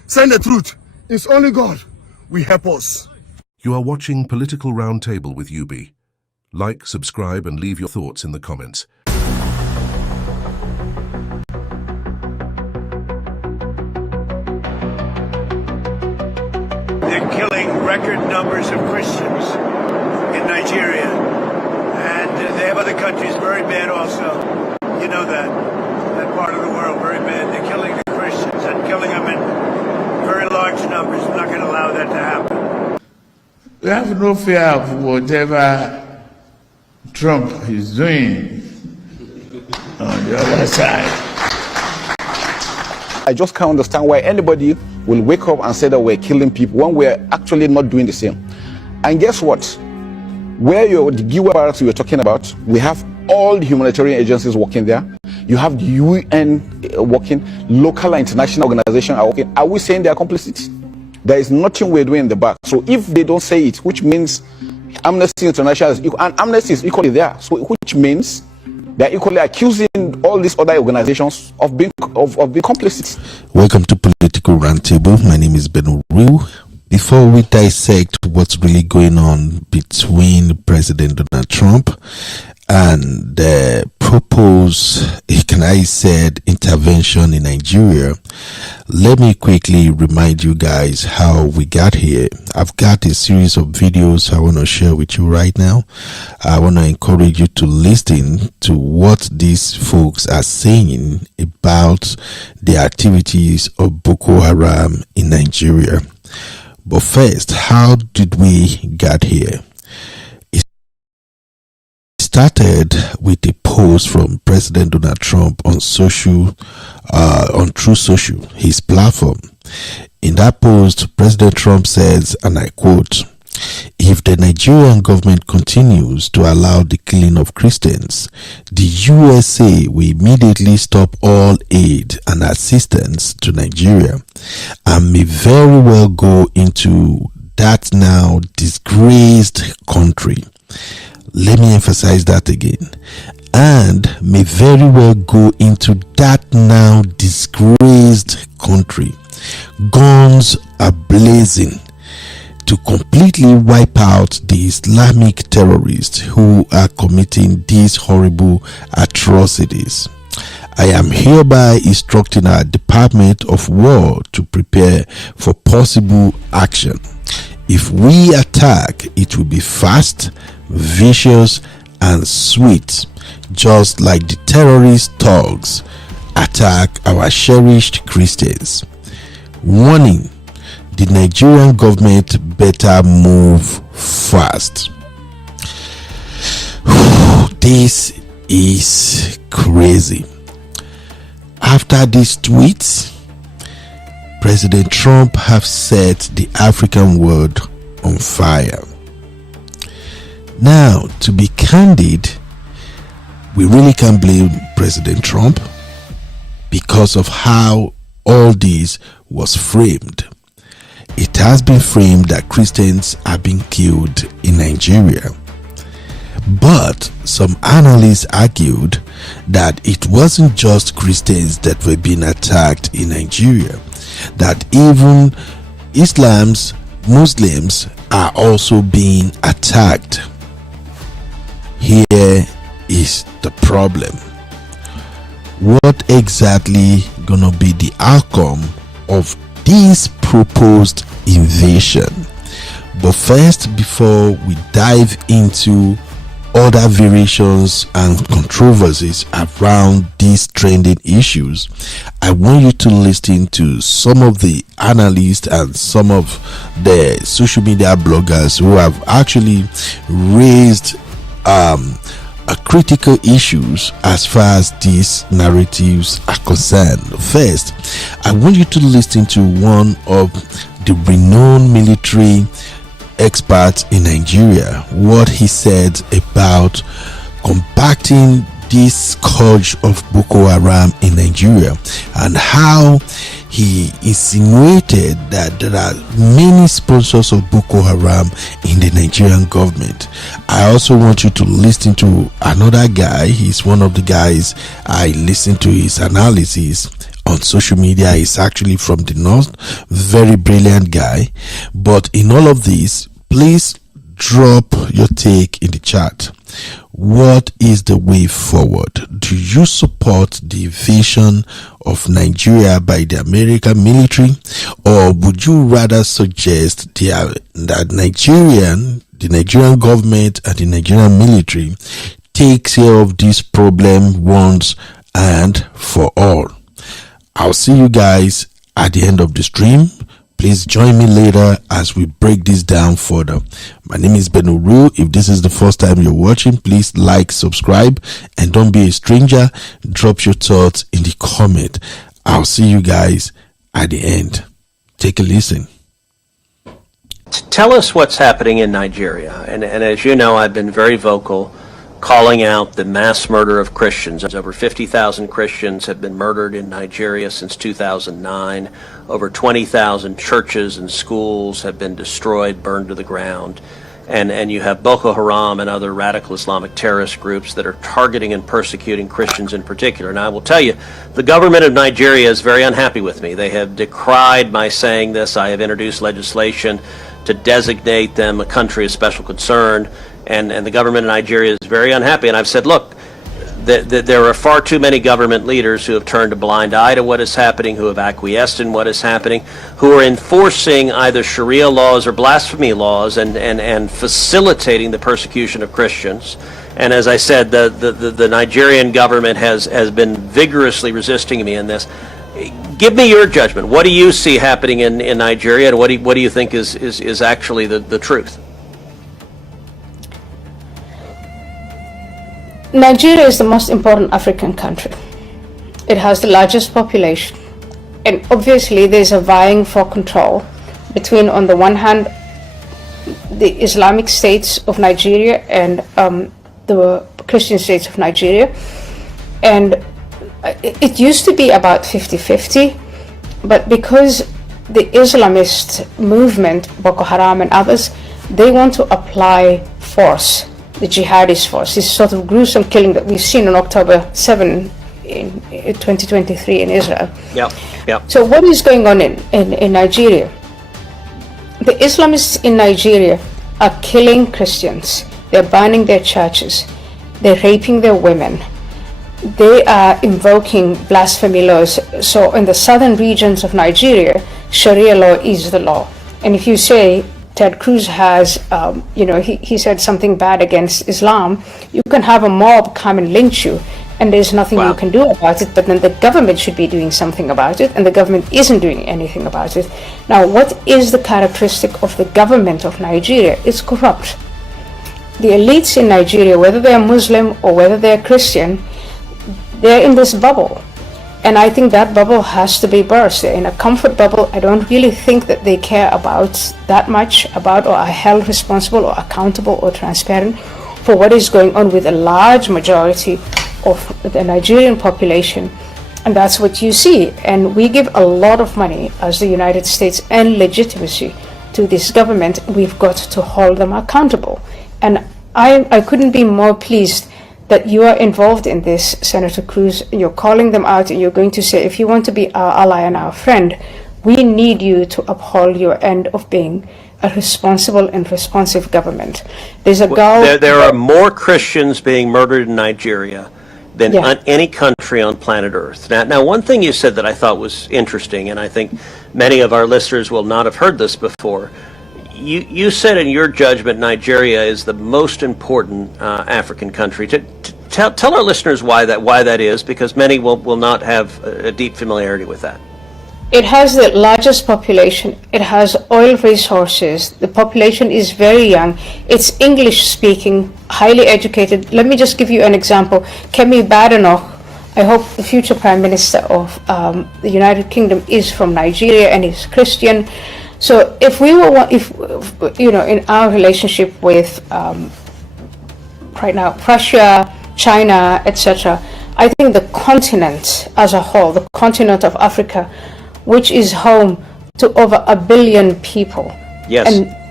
saying the truth. It's only God will help us. You are watching Political Roundtable with UB. Like, subscribe, and leave your thoughts in the comments. They're killing record numbers of Christians in Nigeria. And they have other countries very bad also. You know that part of the world, very bad. They're killing the Christians and killing them in very large numbers. We're not going to allow that to happen. We have no fear of whatever Trump is doing on the other side. I just can't understand why anybody will wake up and say that we're killing people when we're actually not doing the same. And guess what? Where the Giwa barracks you were talking about, we have all the humanitarian agencies working there. You have the UN working, local and international organizations are working. Are we saying they are complicit? There is nothing we're doing in the back. So if they don't say it, which means Amnesty International is equal, and Amnesty is equally there. So which means they're equally accusing all these other organizations of being complicit. Welcome to Political Roundtable. My name is Ben Uriu. Before we dissect what's really going on between President Donald Trump and the proposed, intervention in Nigeria, let me quickly remind you guys how we got here. I've got a series of videos I want to share with you right now. I want to encourage you to listen to what these folks are saying about the activities of Boko Haram in Nigeria. But first, how did we get here? It started with a post from President Donald Trump on True Social, his platform. In that post, President Trump says, and I quote, "If the Nigerian government continues to allow the killing of Christians, the USA will immediately stop all aid and assistance to Nigeria and may very well go into that now disgraced country." Let me emphasize that again. And may very well go into that now disgraced country. Guns are blazing to completely wipe out the Islamic terrorists who are committing these horrible atrocities. I am hereby instructing our Department of War to prepare for possible action. If we attack, it will be fast, vicious, and sweet, just like the terrorist thugs attack our cherished Christians. Warning: the Nigerian government better move fast. This is crazy. After these tweets, President Trump have set the African world on fire. Now, to be candid, we really can't blame President Trump because of how all this was framed. It has been framed that Christians are being killed in Nigeria. But some analysts argued that it wasn't just Christians that were being attacked in Nigeria, that even Muslims are also being attacked. Here is the problem. What exactly gonna be the outcome of this proposed invasion? But first, before we dive into other variations and controversies around these trending issues, I want you to listen to some of the analysts and some of the social media bloggers who have actually raised critical issues as far as these narratives are concerned. First, I want you to listen to one of the renowned military experts in Nigeria, what he said about combating this scourge of Boko Haram in Nigeria, and how he insinuated that there are many sponsors of Boko Haram in the Nigerian government. I also want you to listen to another guy. He's one of the guys I listened to his analysis on social media is actually from the north. Very brilliant guy. But in all of this, please drop your take in the chat. What is the way forward? Do you support the invasion of Nigeria by the American military, or would you rather suggest that the Nigerian government and the Nigerian military takes care of this problem once and for all? I'll see you guys at the end of the stream. Please join me later as we break this down further. My name is Benuru. If this is the first time you're watching, please like, subscribe, and don't be a stranger. Drop your thoughts in the comment. I'll see you guys at the end. Take a listen. Tell us what's happening in Nigeria. And as you know, I've been very vocal calling out the mass murder of Christians. Over 50,000 Christians have been murdered in Nigeria since 2009. Over 20,000 churches and schools have been destroyed, burned to the ground. And you have Boko Haram and other radical Islamic terrorist groups that are targeting and persecuting Christians in particular. Now, I will tell you, the government of Nigeria is very unhappy with me. They have decried my saying this. I have introduced legislation to designate them a country of special concern. And the government of Nigeria is very unhappy. And I've said, look, there are far too many government leaders who have turned a blind eye to what is happening, who have acquiesced in what is happening, who are enforcing either Sharia laws or blasphemy laws and facilitating the persecution of Christians. And as I said, the Nigerian government has been vigorously resisting me in this. Give me your judgment. What do you see happening in Nigeria, and what do you think is actually the truth? Nigeria is the most important African country. It has the largest population, and obviously there's a vying for control between, on the one hand, the Islamic states of Nigeria and the Christian states of Nigeria. And it used to be about 50-50, but because the Islamist movement, Boko Haram and others, they want to apply force, the jihadist force, this sort of gruesome killing that we've seen on October 7 in 2023 in Israel. Yep. So what is going on in Nigeria? The Islamists in Nigeria are killing Christians. They're burning their churches. They're raping their women. They are invoking blasphemy laws. So in the southern regions of Nigeria, Sharia law is the law. And if you say Ted Cruz has, he said something bad against Islam, you can have a mob come and lynch you, and there's nothing you can do about it. But then the government should be doing something about it, and the government isn't doing anything about it. Now, what is the characteristic of the government of Nigeria? It's corrupt. The elites in Nigeria, whether they're Muslim or whether they're Christian, they're in this bubble. And I think that bubble has to be burst. They're in a comfort bubble. I don't really think that they care about that much about, or are held responsible or accountable or transparent for what is going on with a large majority of the Nigerian population. And that's what you see. And we give a lot of money as the United States and legitimacy to this government. We've got to hold them accountable. And I couldn't be more pleased that you are involved in this, Senator Cruz. You're calling them out, and you're going to say, if you want to be our ally and our friend, we need you to uphold your end of being a responsible and responsive government. There's a goal. There are more Christians being murdered in Nigeria than any country on planet Earth. Now, one thing you said that I thought was interesting, and I think many of our listeners will not have heard this before. You said in your judgment Nigeria is the most important African country. Tell our listeners why that is, because many will not have a deep familiarity with that. It has the largest population. It has oil resources. The population is very young. It's English speaking, highly educated. Let me just give you an example. Kemi Badenoch, I hope the future Prime Minister of the United Kingdom, is from Nigeria and is Christian. So if we were, in our relationship with right now Russia, China, etc., I think the continent as a whole, the continent of Africa, which is home to over 1 billion people, yes, and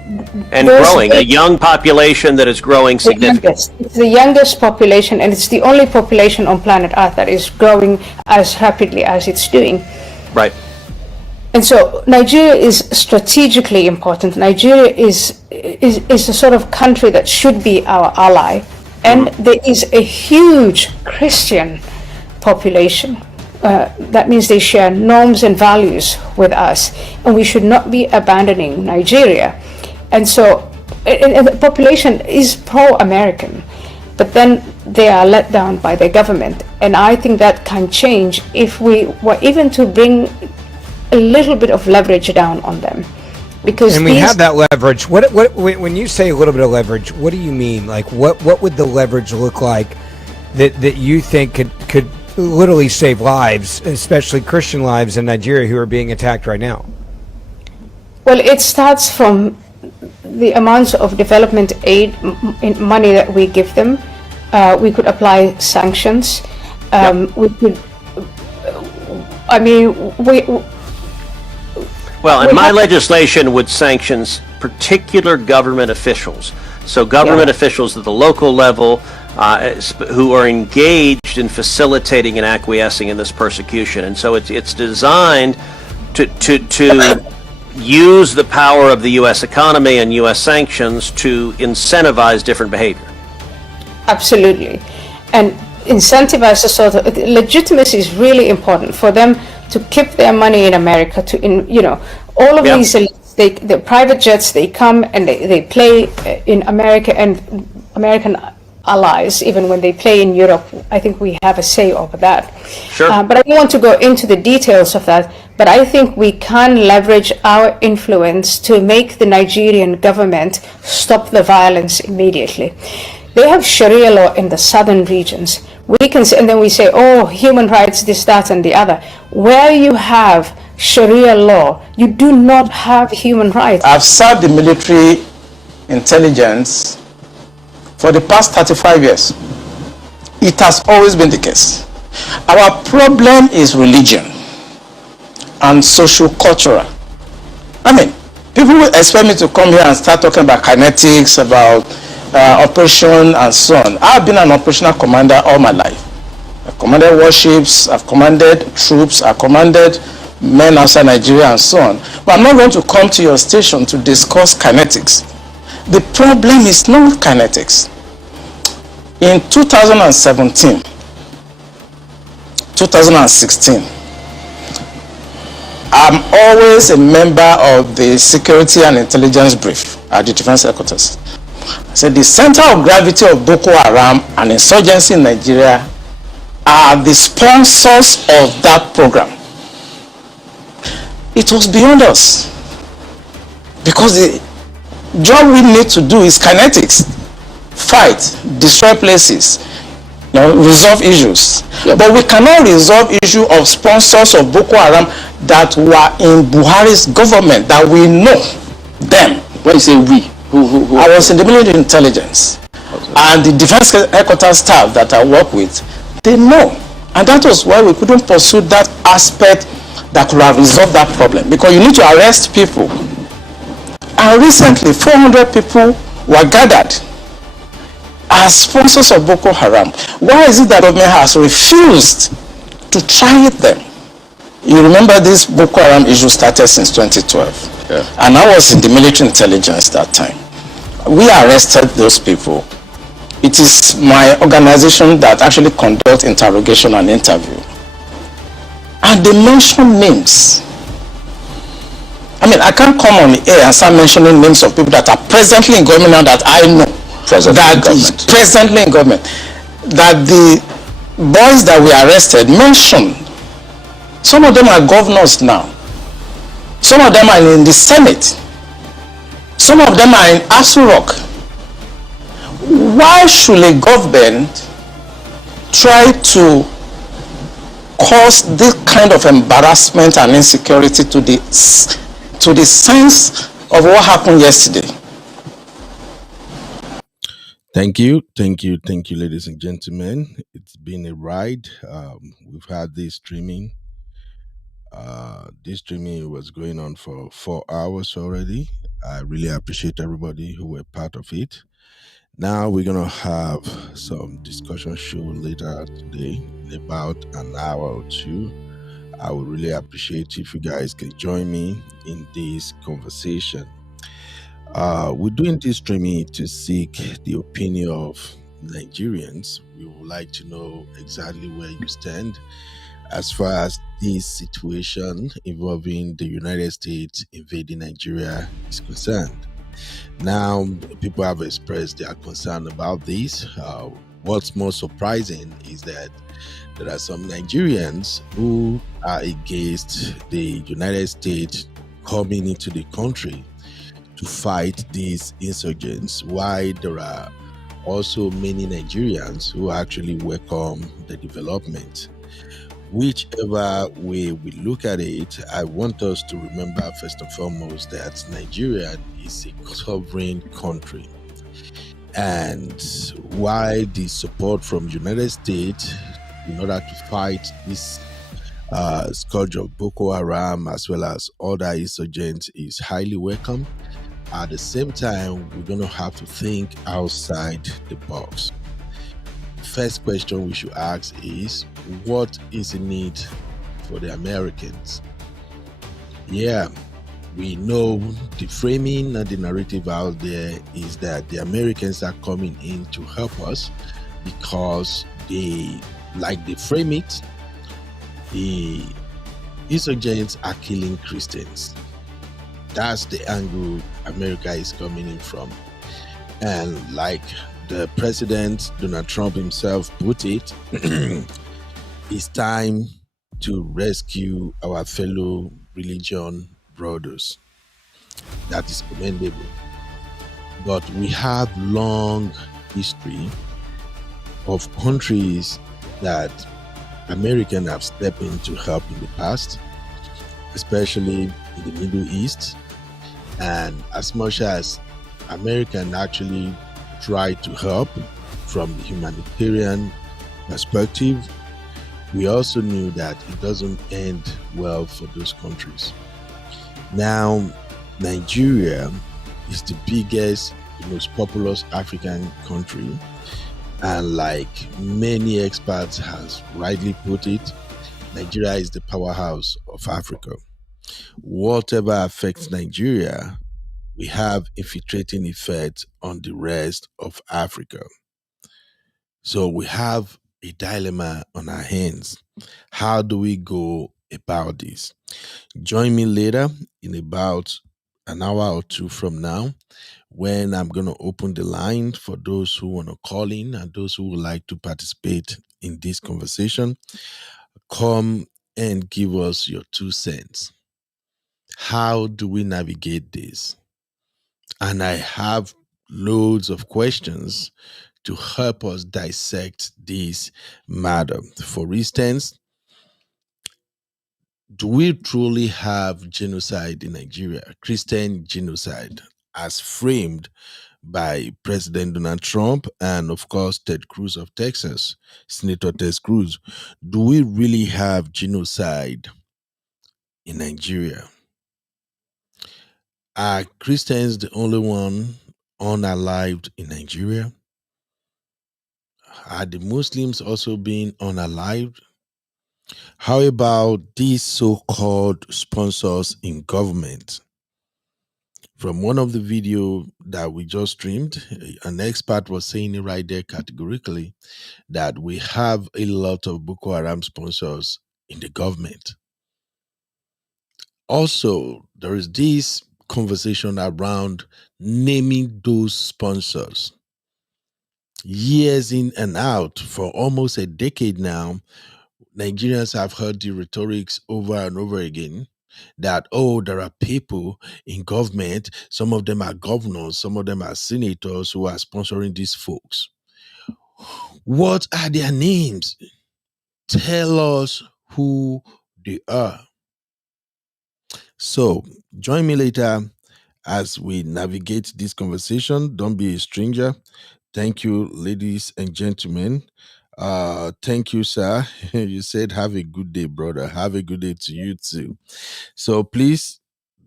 And growing, a young population that is growing significantly. It's the youngest population, and it's the only population on planet Earth that is growing as rapidly as it's doing. Right. And so Nigeria is strategically important. Nigeria is a sort of country that should be our ally. And there is a huge Christian population. That means they share norms and values with us. And we should not be abandoning Nigeria. And so and the population is pro-American. But then they are let down by their government. And I think that can change if we were even to bring a little bit of leverage down on them, because we have that leverage. What when you say a little bit of leverage, what do you mean? Like what would the leverage look like that you think could literally save lives, especially Christian lives in Nigeria who are being attacked right now? Well, it starts from the amounts of development aid money that we give them. We could apply sanctions. We could. I mean, Well, and my legislation would sanction particular government officials. So government officials at the local level who are engaged in facilitating and acquiescing in this persecution. And so it's designed to use the power of the U.S. economy and U.S. sanctions to incentivize different behavior. Absolutely. And incentivize the sort of legitimacy is really important for them to keep their money in America, all of these elites, the private jets, they come and they play in America, and American allies, even when they play in Europe, I think we have a say over that. Sure. But I don't want to go into the details of that, but I think we can leverage our influence to make the Nigerian government stop the violence immediately. They have Sharia law in the southern regions. We can say, and then we say, oh, human rights, this, that, and the other. Where you have Sharia law, you do not have human rights. I've served the military intelligence for the past 35 years. It has always been the case. Our problem is religion and socio-cultural. I mean, people will expect me to come here and start talking about kinetics, about operation and so on. I've been an operational commander all my life. I've commanded warships, I've commanded troops, I've commanded men outside Nigeria and so on. But I'm not going to come to your station to discuss kinetics. The problem is not kinetics. In 2017, 2016, I'm always a member of the Security and Intelligence Brief at the Defense Headquarters. I said the center of gravity of Boko Haram and insurgency in Nigeria are the sponsors of that program. It was beyond us, because the job we need to do is kinetics: fight, destroy places, resolve issues. But we cannot resolve issue of sponsors of Boko Haram that were in Buhari's government, that we know them. When you say we, who? I was in the military intelligence, and the defense headquarters staff that I work with, they know. And that was why we couldn't pursue that aspect that could have resolved that problem, because you need to arrest people. And recently 400 people were gathered as sponsors of Boko Haram. Why is it that government has refused to try them? You remember this Boko Haram issue started since 2012. And I was in the military intelligence that time. We arrested those people. It is my organization that actually conducts interrogation and interview. And they mention names. I mean, I can't come on the air and start mentioning names of people that are presently in government now that I know. Presently in government. That the boys that we arrested mentioned. Some of them are governors now. Some of them are in the Senate. Some of them are in Asu Rock. Why should a government try to cause this kind of embarrassment and insecurity to the sense of what happened yesterday? Thank you, ladies and gentlemen. It's been a ride. We've had this streaming. This streaming was going on for 4 hours already. I really appreciate everybody who were part of it. Now we're going to have some discussion show later today in about an hour or two. I would really appreciate if you guys can join me in this conversation. We're doing this streaming to seek the opinion of Nigerians. We would like to know exactly where you stand as far as this situation involving the United States invading Nigeria is concerned. Now, people have expressed their concern about this. What's more surprising is that there are some Nigerians who are against the United States coming into the country to fight these insurgents, while there are also many Nigerians who actually welcome the development. Whichever way we look at it, I want us to remember first and foremost that Nigeria is a sovereign country. And while the support from United States in order to fight this scourge of Boko Haram as well as other insurgents is highly welcome, at the same time, we're going to have to think outside the box. First question we should ask is, what is the need for the Americans? Yeah, we know the framing and the narrative out there is that the Americans are coming in to help us because they frame it, the insurgents are killing Christians. That's the angle America is coming in from. And like the president, Donald Trump himself, put it, it's time to rescue our fellow religion brothers. That is commendable. But we have long history of countries that Americans have stepped in to help in the past, especially in the Middle East. And as much as Americans actually try to help from the humanitarian perspective, we also knew that it doesn't end well for those countries. Now, Nigeria is the biggest, the most populous African country. And like many experts has rightly put it, Nigeria is the powerhouse of Africa. Whatever affects Nigeria, we have infiltrating effect on the rest of Africa. So we have a dilemma on our hands. How do we go about this? Join me later in about an hour or two from now when I'm going to open the line for those who want to call in and those who would like to participate in this conversation. Come and give us your 2 cents. How do we navigate this? And I have loads of questions to help us dissect this matter. For instance, do we truly have genocide in Nigeria, Christian genocide, as framed by President Donald Trump and, of course, Ted Cruz of Texas, Senator Ted Cruz? Do we really have genocide in Nigeria? Are Christians the only one unalived in Nigeria? Are the Muslims also being unalived? How about these so-called sponsors in government? From one of the video that we just streamed, an expert was saying it right there categorically that we have a lot of Boko Haram sponsors in the government. Also, there is this conversation around naming those sponsors. Years in and out, for almost a decade now, Nigerians have heard the rhetorics over and over again that, oh, there are people in government, some of them are governors, some of them are senators who are sponsoring these folks. What are their names? Tell us who they are. So, join me later as we navigate this conversation. Don't be a stranger. Thank you, ladies and gentlemen. Thank you, sir. You said have a good day, brother. Have a good day to you too. So please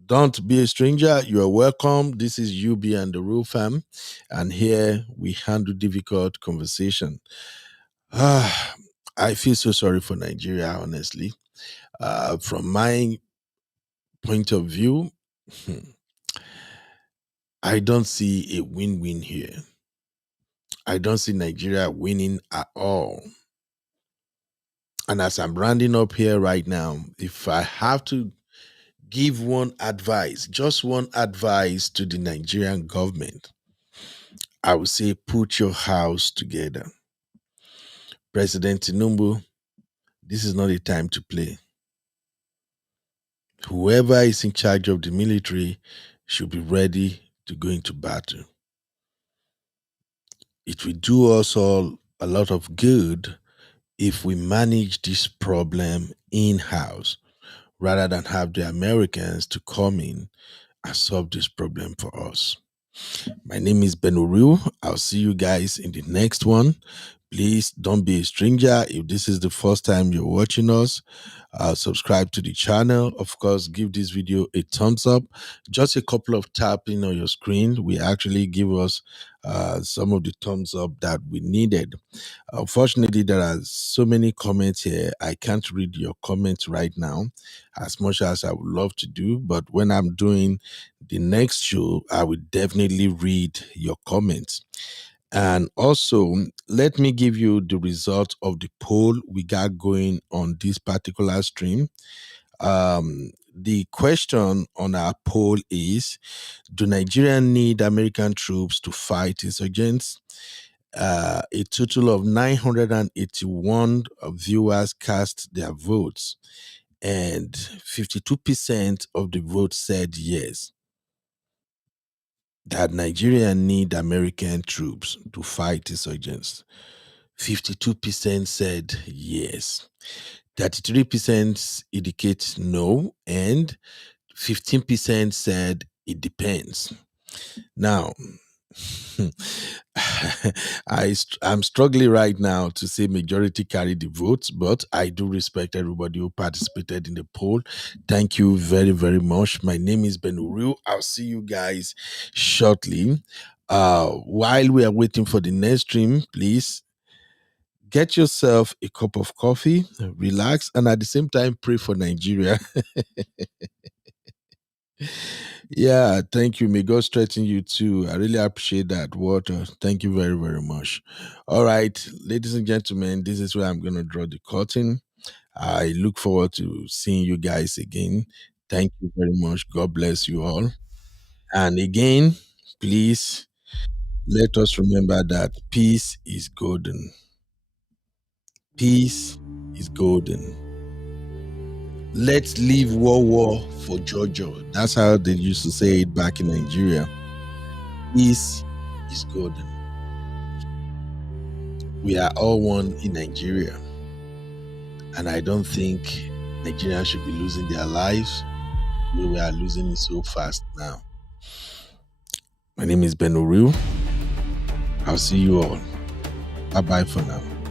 Don't be a stranger. You are welcome. This is UB and the Real Fam, and here we handle difficult conversation. I feel so sorry for Nigeria, honestly. From my point of view, I don't see a win-win here. I don't see Nigeria winning at all. And as I'm rounding up here right now, if I have to give one advice, just one advice to the Nigerian government, I would say put your house together. President Tinubu, this is not a time to play. Whoever is in charge of the military should be ready to go into battle. It will do us all a lot of good if we manage this problem in-house rather than have the Americans to come in and solve this problem for us. My name is Ben Uriu. I'll see you guys in the next one. Please don't be a stranger. If this is the first time you're watching us, subscribe to the channel. Of course, give this video a thumbs up. Just a couple of tapping on your screen will actually give us some of the thumbs up that we needed. Unfortunately, there are so many comments here. I can't read your comments right now as much as I would love to do. But when I'm doing the next show, I will definitely read your comments. And also, let me give you the result of the poll we got going on this particular stream. The question on our poll is, do Nigeria need American troops to fight insurgents? A total of 981 viewers cast their votes, and 52% of the votes said yes, that Nigeria need American troops to fight insurgents. 52% said yes. 33% indicate no, and 15% said it depends. Now, I'm struggling right now to say majority carry the votes, but I do respect everybody who participated in the poll. Thank you very, very much. My name is Ben Uriu. I'll see you guys shortly. While we are waiting for the next stream, please get yourself a cup of coffee, relax, and at the same time pray for Nigeria. Yeah, thank you. May God strengthen you too. I really appreciate that, Walter. Thank you very, very much. All right, ladies and gentlemen, this is where I'm going to draw the curtain. I look forward to seeing you guys again. Thank you very much. God bless you all. And again, please let us remember that peace is golden. Peace is golden. Let's leave war for Georgia. That's how they used to say it back in Nigeria. Peace is golden. We are all one in Nigeria. And I don't think Nigerians should be losing their lives. We are losing it so fast now. My name is Ben Uriu. I'll see you all. Bye-bye for now.